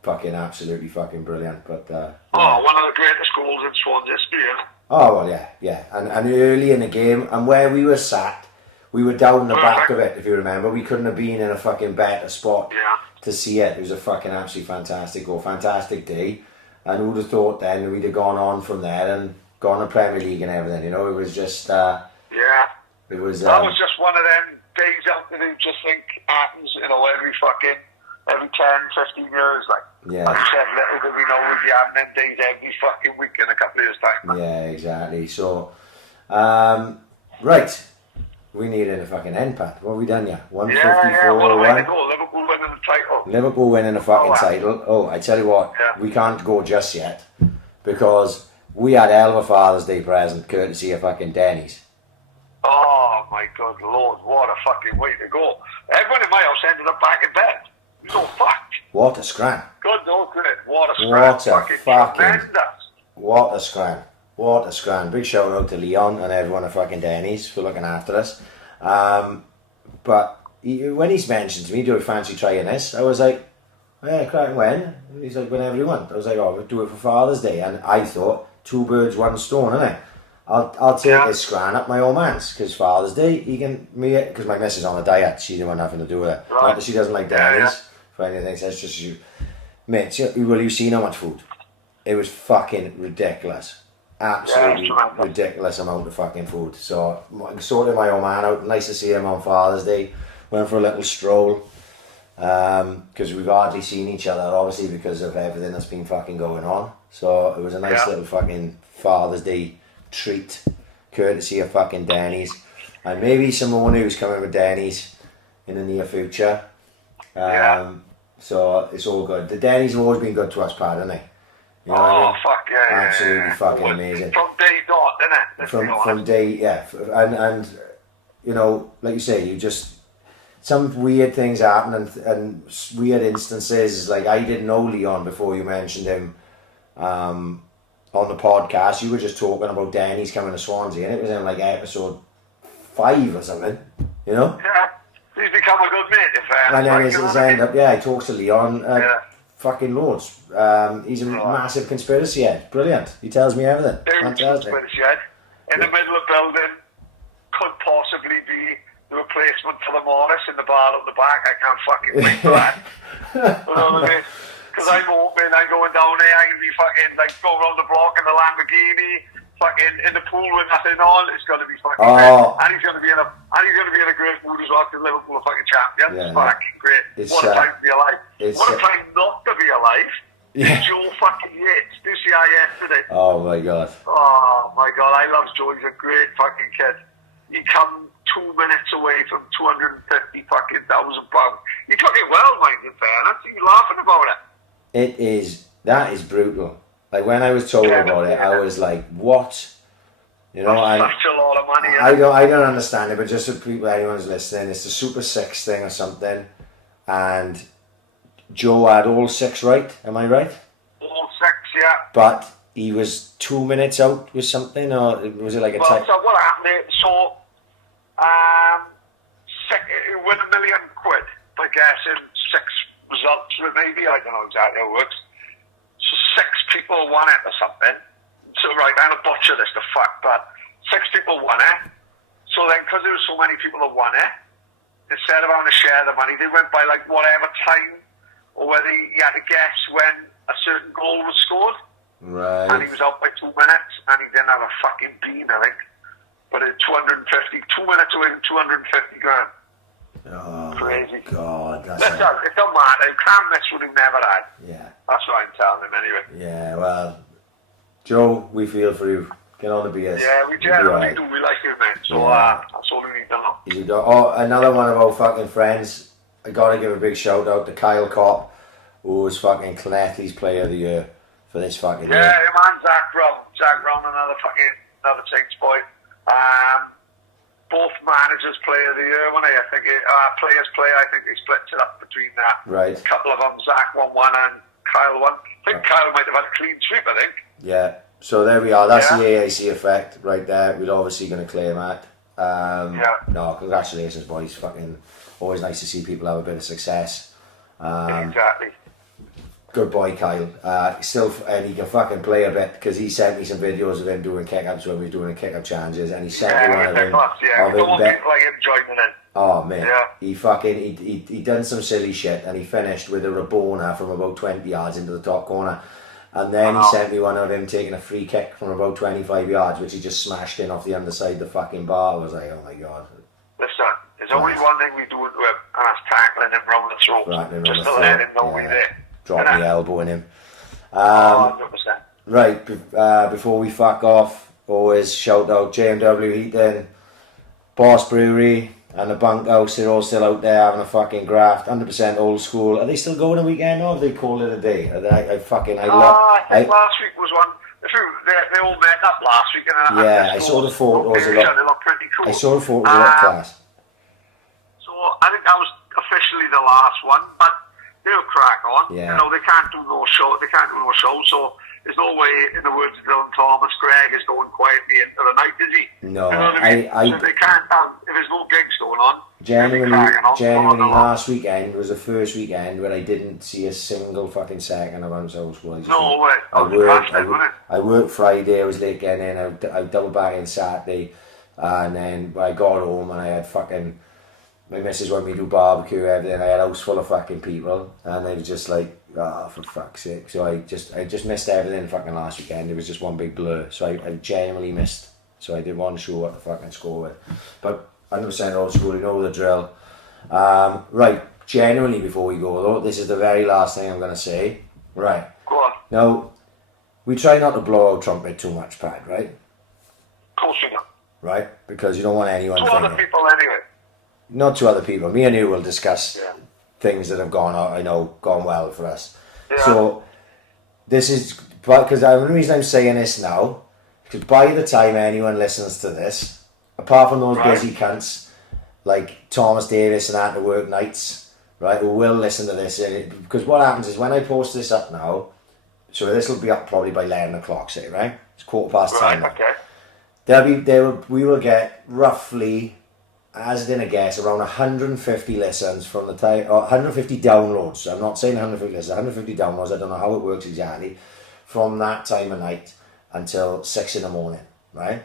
Fucking absolutely fucking brilliant. But one of the greatest goals in Swans history. Oh well, yeah. And early in the game, and where we were sat, we were down the back of it. If you remember, we couldn't have been in a fucking better spot to see it. It was a fucking absolutely fantastic goal, fantastic day. And who'd have thought then we'd have gone on from there and gone to Premier League and everything, you know, it was just it was that was just one of them days out that you just think happens, you know, every 10, 15 years, like. Yeah. And said little did we know we'd be having them days every fucking week in a couple of years' time. Yeah, exactly. So right. We need a fucking end, Pat. What have we done here? 154. What a way to go. Liverpool winning the title. Liverpool winning the fucking title. Oh, I tell you what, we can't go just yet because we had a hell of a Father's Day present, courtesy of fucking Denny's. Oh my good lord, what a fucking way to go. Everyone in my house ended up back in bed. So fucked. What a scran. Good old good. What a scran. What a scran. What a scran. Big shout out to Leon and everyone at fucking Denny's for looking after us. But when he's mentioned to me, do you fancy trying this? I was like, yeah, crack when? He's like, whenever you want. I was like, oh, we'll do it for Father's Day. And I thought, 2 birds, 1 stone, innit? I'll take this scran up my old man's, because Father's Day, he can, because my missus is on a diet, she didn't want nothing to do with it. Right. Not that she doesn't like Denny's, for anything, that's just you. Mate, you've seen how much food? It was fucking ridiculous. Absolutely ridiculous amount of fucking food. So, I sorted my old man out, nice to see him on Father's Day. Went for a little stroll, because we've hardly seen each other, obviously, because of everything that's been fucking going on. So, it was a nice little fucking Father's Day treat, courtesy of fucking Denny's, and maybe some more news coming with Denny's in the near future. So it's all good. The Denny's have always been good to us, Pat, haven't they? You know what I mean? Fuck yeah, absolutely fucking amazing. From day dot, isn't it? From day, and you know, like you say, you just some weird things happen and weird instances. Like I didn't know Leon before you mentioned him. On the podcast, you were just talking about Denny's coming to Swansea, and it was in like episode 5 or something, you know? Yeah, he's become a good mate, and then his end up, he talks to Leon, fucking loads. He's a massive conspiracy head, brilliant. He tells me everything. Fantastic. Conspiracy head. In the middle of the building, could possibly be the replacement for the Morris in the bar at the back. I can't fucking wait for that. You know what I mean? Because I'm hoping I'm going down there, I'm going to be fucking like going around the block in the Lamborghini, fucking in the pool with nothing on. It's going to be fucking great. And he's going to be in a great mood as well, because Liverpool are fucking champions. It's fucking great. What a time to be alive. What a time not to be alive. Joe fucking Yates. Did you see that yesterday? Oh my god. Oh my god, I love Joe. He's a great fucking kid. He come 2 minutes away from 250 fucking £1,000. He took it well, mind in fairness. He's laughing about it. That is brutal. Like when I was told about it, I was like, what? You know, that's such a lot of money. I don't understand it, but just for people, anyone's listening, it's the Super 6 thing or something, and Joe had all 6 right, am I right? All 6, yeah. But he was 2 minutes out with something, or was it like a time? So what happened, so, win £1 million by guessing 6 results, maybe, I don't know exactly how it works. So 6 people won it or something. So right, I'm gonna butcher this the fuck, but 6 people won it. So then, because there were so many people that won it, instead of having to share the money, they went by like whatever time, or whether you had to guess when a certain goal was scored. Right. And he was out by 2 minutes, and he didn't have a fucking bean, I think. But it's 2 minutes away from 250 grand. Oh, crazy. God, it don't matter. You can't miss what he never had. Yeah. That's what I'm telling him anyway. Yeah, well, Joe, we feel for you. Get on the BS. Yeah, we generally do. We like you, man. So that's all we need to know. Oh, another one of our fucking friends. I gotta give a big shout out to Kyle Kopp, who was fucking Clonethy's Player of the Year for this fucking year. Yeah, man, Zach Brown, another Saints boy. Both managers Player of the Year, when I think players player, I think they split it up between that. Right. A couple of them, Zach won one and Kyle won. I think Kyle might have had a clean sweep, I think. Yeah. So there we are. That's the AAC effect right there. We're obviously going to claim that. No, congratulations, boys. Fucking always nice to see people have a bit of success. Exactly. Good boy, Kyle. And he can fucking play a bit, because he sent me some videos of him doing kick-ups when we were doing kick-up challenges, and he sent me one of them. I don't want people like him joining in. Oh man, he done some silly shit, and he finished with a Rabona from about 20 yards into the top corner, and then he sent me one of him taking a free kick from about 25 yards, which he just smashed in off the underside of the fucking bar. I was like, oh my god. Listen, there's only one thing we do to him, and that's tackling him round the throat, just to let him know we're there. Drop the elbow in him. 100%. Right, before we fuck off, always shout out JMW Heating, Boss Brewery, and the Bunkhouse. They're all still out there having a fucking graft. 100% old school. Are they still going a weekend, or have they called it a day? I think last week was one. The they all met up last week. And I saw the photos a lot. They look pretty cool. I saw the photos a lot class. So I think that was officially the last one, but they'll crack on. Yeah. You know, they can't do no show. So there's no way, in the words of Dylan Thomas, Greg is going quietly into the night, is he? No, you know what I mean? So they can't have, if there's no gigs going on. Genuinely, last weekend was the first weekend where I didn't see a single fucking second of Un's House. I worked Friday, I was late getting in, I doubled back in Saturday, and then I got home and I had fucking, my missus wanted me to do barbecue, everything, I had a house full of fucking people, and I was just like, for fuck's sake. So I just missed everything fucking last weekend. It was just one big blur. So I genuinely missed. So I did one show what to fucking score with. But 100% old school, you know the drill. Right, genuinely before we go though, this is the very last thing I'm going to say. Right. Go on. Now, we try not to blow our trumpet too much, Pat, right? Of course you don't. Right? Because you don't want anyone to thinking. other people anyway. Not to other people. Me and you will discuss things that have gone well for us. Yeah. So this is because the reason I'm saying this now, because by the time anyone listens to this, apart from those busy cunts like Thomas Davis and that to work nights, right, who will listen to this, because what happens is when I post this up now, so this will be up probably by 11 o'clock, say, right? It's 10:15. Okay. We will get roughly, as in a guess, around 150 listens from the time, or 150 downloads. I'm not saying 150 listens, 150 downloads. I don't know how it works exactly. From that time of night until 6 in the morning, right?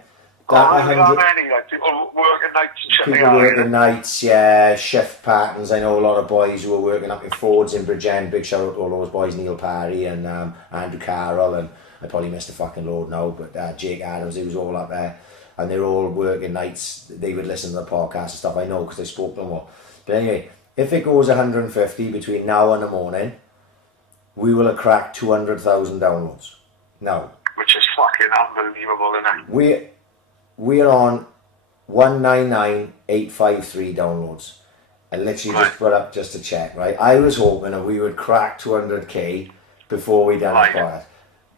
People working nights and shit. People working nights, yeah, shift patterns. I know a lot of boys who are working up in Fords in Bridgend. Big shout out to all those boys, Neil Parry and Andrew Carroll, and I probably missed a fucking load now, but Jake Adams, he was all up there. And they're all working nights. They would listen to the podcast and stuff. I know because I spoke to them all. But anyway, if it goes 150 between now and the morning, we will have cracked 200,000 downloads. Now, which is fucking unbelievable, isn't it? We're on 199,853 downloads. I literally just put up just to check, right? I was hoping that we would crack 200k before we done the podcast.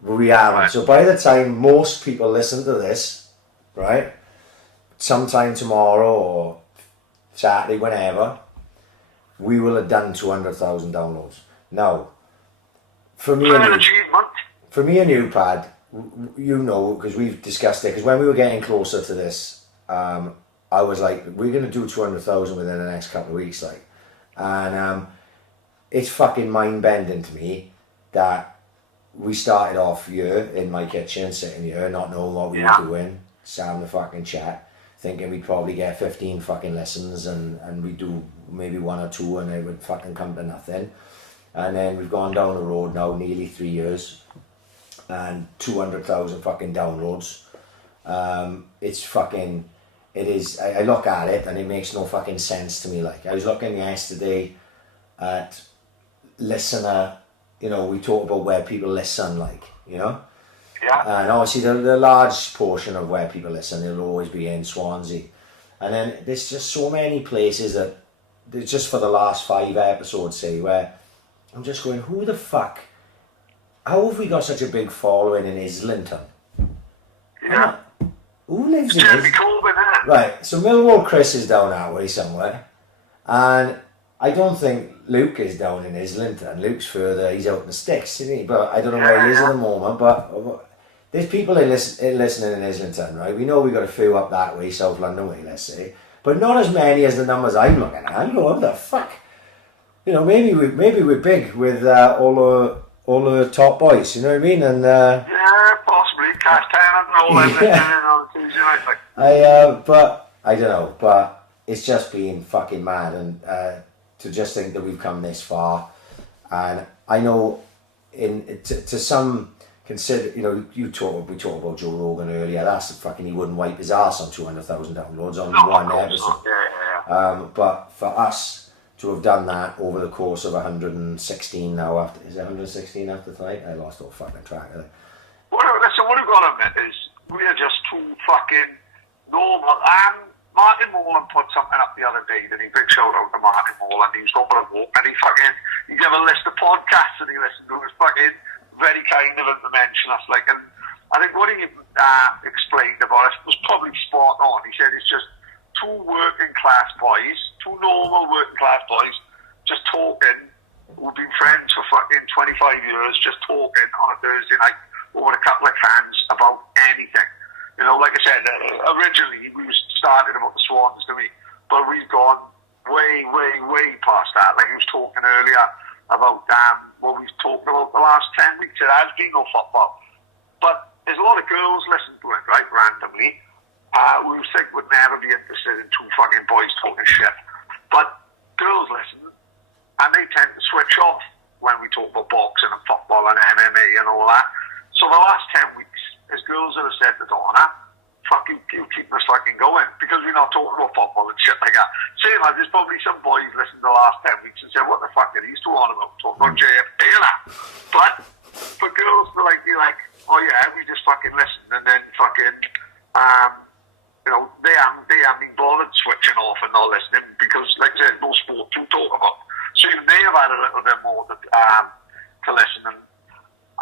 But we haven't. Right. So by the time most people listen to this, right, sometime tomorrow or Saturday, whenever, we will have done 200,000 downloads. Now, for me and you, Pad, you know, because we've discussed it, because when we were getting closer to this, I was like, we're going to do 200,000 within the next couple of weeks, like, and it's fucking mind-bending to me that we started off here in my kitchen, sitting here, not knowing what we were doing, having the fucking chat, thinking we'd probably get 15 fucking lessons and we'd do maybe one or two and it would fucking come to nothing. And then we've gone down the road now nearly 3 years and 200,000 fucking downloads. It's fucking, it is, I look at it and it makes no fucking sense to me. Like, I was looking yesterday at listener, you know, we talk about where people listen, like, you know? Yeah. And obviously the large portion of where people listen, it'll always be in Swansea. And then there's just so many places that, just for the last 5 episodes, say, where I'm just going, who the fuck, how have we got such a big following in Islington? Yeah. Who lives in Islington? Right, so Millwall Chris is down that way somewhere. And I don't think Luke is down in Islington. Luke's further, he's out in the sticks, isn't he? But I don't know where he is at the moment. But there's people listening in Islington, right? We know we've got a few up that way, South London way, let's say. But not as many as the numbers I'm looking at. I'm going, what the fuck? You know, maybe we're big with all the top boys, you know what I mean? And yeah, possibly. Cash Town and all that. But I don't know. But it's just been fucking mad, and to just think that we've come this far. And I know, to some consider, you know, we talked about Joe Rogan earlier. That's fucking, he wouldn't wipe his ass on 200,000 downloads on one episode. But for us to have done that over the course of 116 now, is it 116 after tonight? I lost all fucking track of it. What we've got to admit is we are just too fucking normal. Martin Molan put something up the other day, and he big shout out to Martin Molan. He was talking about walk, and he gave a list of podcasts and he listened to. It was fucking very kind of him to mention us, like, and I think what he explained about it was probably spot on. He said it's just two working class boys, two normal working class boys, just talking, who've been friends for fucking 25 years, just talking on a Thursday night over a couple of cans about anything. You know, like I said, originally we started about the Swans, didn't we? But we've gone way, way, way past that. Like he was talking earlier about what we've talked about the last 10 weeks. It has been no football. But there's a lot of girls listening to it, right, randomly. We think would never be interested in two fucking boys talking shit. But girls listen, and they tend to switch off when we talk about boxing and football and MMA and all that. So the last 10 weeks, there's girls that have said to Donna, fuck you keep us fucking going, because we're not talking about football and shit like that. Same as there's probably some boys listening to the last 10 weeks and say, what the fuck are these two on about? Talking about JFK and that. But for girls to be like, oh yeah, we just fucking listen, and then fucking, you know, they haven't been bothered switching off and not listening, because, like I said, no sport to talk about. So even they have had a little bit more to listen. And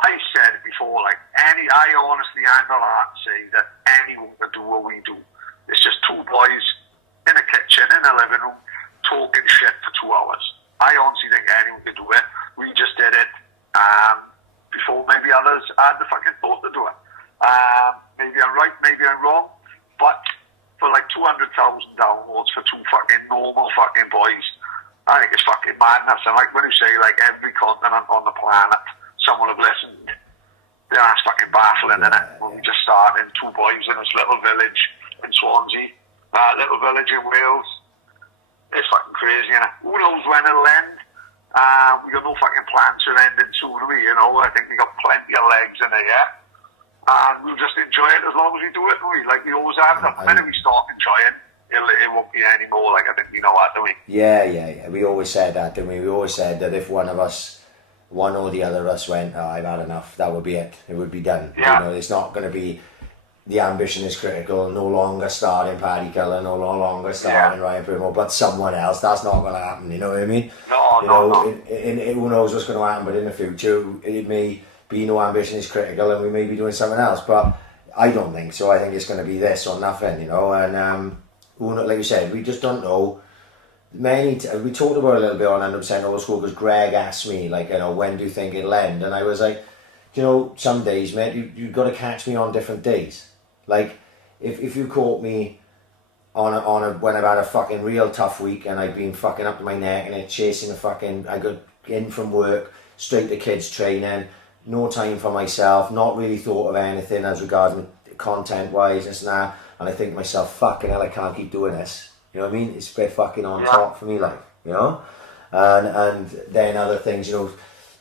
I said it before, like, I honestly am not allowed to say that anyone can do what we do. It's just two boys in a kitchen, in a living room, talking shit for 2 hours. I honestly think anyone could do it. We just did it before maybe others had the fucking thought to do it. Maybe I'm right, maybe I'm wrong, but for like 200,000 downloads for two fucking normal fucking boys, I think it's fucking madness. And like when you say like every continent on the planet, someone have listened, that's fucking baffling, isn't it? When we just started, two boys in this little village in Swansea, that little village in Wales. It's fucking crazy, innit? Who knows when it'll end? We got no fucking plans to end it soon, you know. I think we got plenty of legs in it, yeah? And we'll just enjoy it as long as we do it, like we always have. The minute we start enjoying, it won't be anymore. Like, I think we know that, don't we? Yeah. We always said that, didn't we? We always said that if one or the other of us went, oh, I've had enough, that would be it. It would be done. Yeah. You know, it's not going to be, the ambition is critical, no longer starting Paddy Cullen, no longer starting Ryan Primmo, but someone else. That's not going to happen, you know what I mean? No. Who knows what's going to happen, but in the future, it may be no ambition is critical and we may be doing something else, but I don't think so. I think it's going to be this or nothing, you know, and like you said, we just don't know. We talked about it a little bit on 100% Old School, because Greg asked me, like, you know, when do you think it'll end? And I was like, you know, some days, mate, you've got to catch me on different days. Like, if you caught me when I've had a fucking real tough week and I've been fucking up to my neck and chasing I got in from work, straight to kids training, no time for myself, not really thought of anything as regards content wise, this and that, and I think to myself, fucking hell, I can't keep doing this. You know what I mean? It's a bit fucking on top for me, like, you know? And then other things, you know,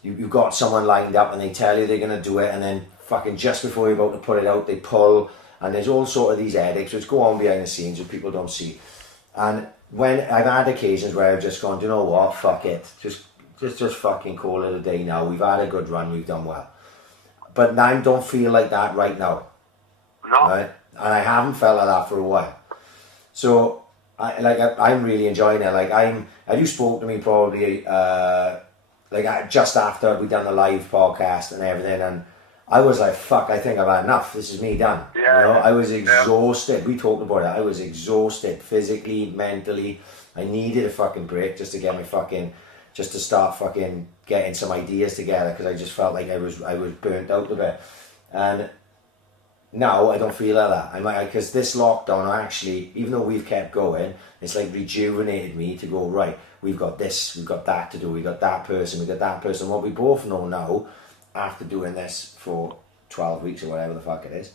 you've got someone lined up and they tell you they're going to do it, and then fucking just before you're about to put it out, they pull, and there's all sort of these headaches which go on behind the scenes which people don't see. And when I've had occasions where I've just gone, do you know what, fuck it, just fucking call it a day now. We've had a good run, we've done well. But I don't feel like that right now. No. Right? And I haven't felt like that for a while. So I'm really enjoying it. Like you spoke to me probably just after we done the live podcast and everything, and I was like, fuck, I think I've had enough. This is me done. Yeah. You know, I was exhausted. Yeah. We talked about it. I was exhausted physically, mentally. I needed a fucking break just to start fucking getting some ideas together, because I just felt like I was burnt out a bit. And now I don't feel like that. I'm like, because this lockdown actually, even though we've kept going, it's like rejuvenated me to go, right, we've got this, we've got that to do, we've got that person. What we both know now, after doing this for 12 weeks or whatever the fuck it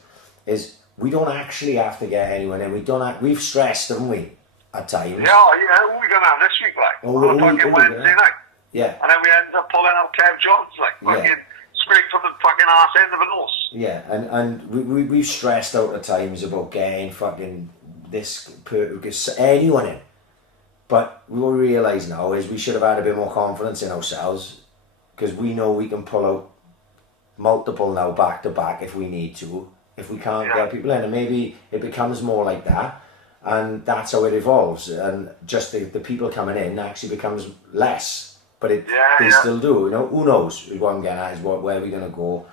is we don't actually have to get anyone in. We've stressed, haven't we, at times? Yeah, who are we going to have this week, like? Oh, fucking Wednesday night. Yeah. And then we end up pulling out Kev Johns, like, fucking straight from the fucking arse end of a nose. Yeah, and we've stressed out at times about getting fucking anyone in. But what we realise now is we should have had a bit more confidence in ourselves, because we know we can pull out multiple now back to back if we need to, if we can't get people in, and maybe it becomes more like that, and that's how it evolves, and just the people coming in actually becomes less, but they still do, you know. Who knows what I'm getting at is where we're going to go.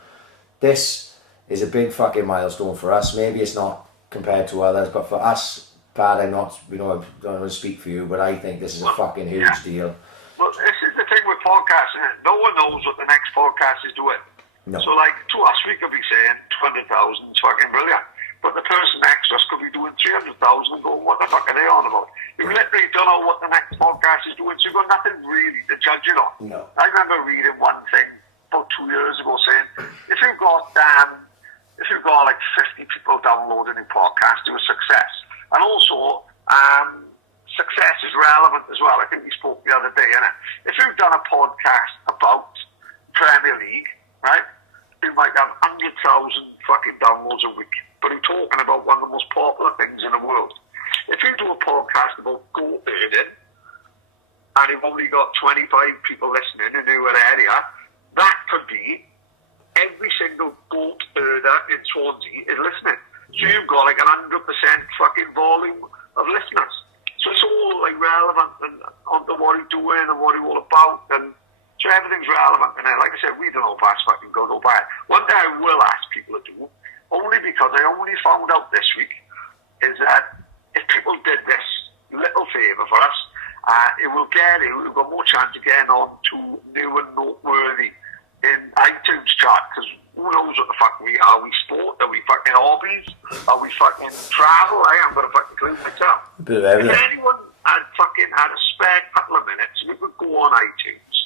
This is a big fucking milestone for us. Maybe it's not compared to others, but for us, Pat, I'm not, I don't want to speak for you, but I think this is a fucking huge deal. Well, this is the thing with podcasting. No one knows what the next podcast is doing. No. So, like, to us, we could be saying 200,000 is fucking brilliant. But the person next to us could be doing 300,000 and going, what the fuck are they on about? You literally don't know what the next podcast is doing, so you've got nothing really to judge it on. No. I remember reading one thing about 2 years ago saying, if you've got like 50 people downloading a podcast, it was success. And also, success is relevant as well. I think we spoke the other day, innit? If you've done a podcast about Premier League, right, you might have 100,000 fucking downloads a week, but you're talking about one of the most popular things in the world. If you do a podcast about goat herding, and you've only got 25 people listening in your area, that could be every single goat herder in Swansea is listening. So you've got like 100% fucking volume of listeners. So it's all like relevant and onto what he's doing and what he's all about, and so everything's relevant. And like I said, we don't know if that's fucking good or bad. One thing I will ask people to do, only because I only found out this week, is that if people did this little favour for us, we've got more chance of getting on to new and noteworthy in iTunes chart, because who knows what the fuck we are? Are we sport? Are we fucking hobbies? Are we fucking travel? I haven't got a fucking clue myself. If anyone had a spare couple of minutes, we could go on iTunes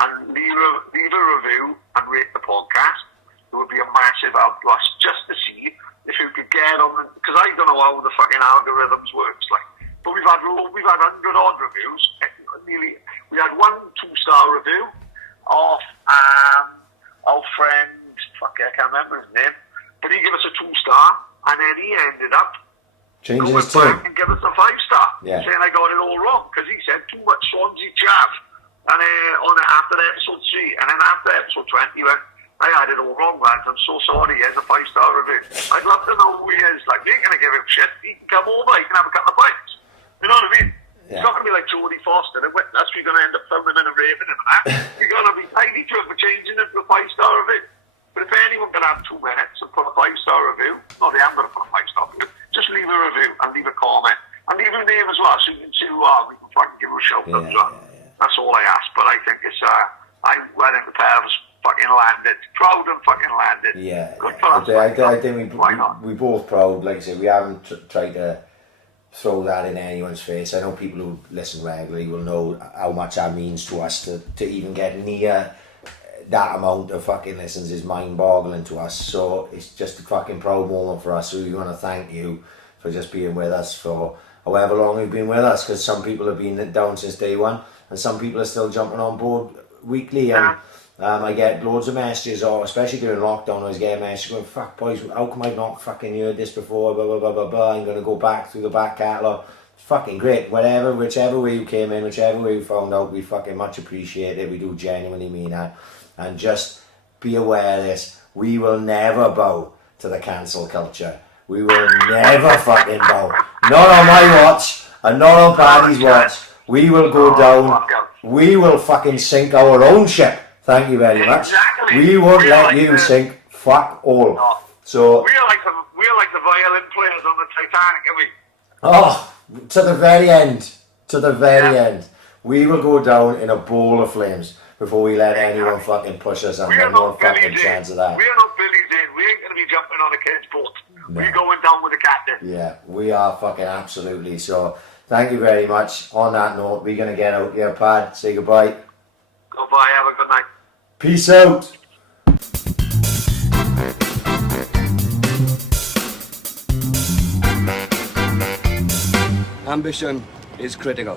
and leave a review and rate the podcast. It would be a massive help to us just to see if you could get on, because I don't know how the fucking algorithms works, like. But we've had 100 odd reviews. We had 1 2-star review of our friend, I can't remember his name, but he gave us a 2-star, and then he ended up changing going his tune back and give us a 5-star, saying I got it all wrong, because he said too much Swansea chav, and on it after episode 3, and then after episode 20 he went, I had it all wrong, lads, I'm so sorry, here's a 5-star review. I'd love to know who he is. Like, we ain't going to give him shit, he can come over, he can have a couple of bites, you know what I mean? It's not going to be like Jodie Foster and Witness. We're going to end up filming him and raping him and that. We're going to be highly true for changing it to a 5-star review. But if anyone can have 2 minutes and put a 5-star review, no, they haven't got to put a 5-star review. Just leave a review and leave a comment. And leave a name as well, so you can see who are. We can fucking give her a shout out as well. That's all I ask. But I think it's, I think the pair of us fucking landed. Proud and fucking landed. Yeah. Good for us. I think we both proud. Like I said, we haven't tried to throw that in anyone's face. I know people who listen regularly will know how much that means to us to even get near that amount of fucking listens is mind-boggling to us. So it's just a fucking proud moment for us. So we want to thank you for just being with us for however long you've been with us, because some people have been down since day one and some people are still jumping on board weekly. And I get loads of messages, or especially during lockdown, I was getting messages going, fuck boys, how come I've not fucking heard this before, blah blah blah blah blah, I'm going to go back through the back catalogue. It's fucking great. Whichever way you came in, whichever way you found out, we fucking much appreciate it. We do genuinely mean that. And just be aware of this, we will never bow to the cancel culture. We will never fucking bow. Not on my watch, and not on Paddy's watch. We will go down, we will fucking sink our own ship. Thank you very much. Exactly. We won't let you sink. Fuck all. No. So we're like the violin players on the Titanic, aren't we? Oh, to the very end. To the very end. We will go down in a bowl of flames before we let anyone fucking push us, and there's no fucking chance of that. We're not Billy Zane. We ain't going to be jumping on a kid's boat. No. We're going down with the captain. Yeah, we are fucking absolutely. So thank you very much. On that note, we're going to get out here, Pad. Say goodbye. Goodbye. Have a good night. Peace out. Ambition is critical.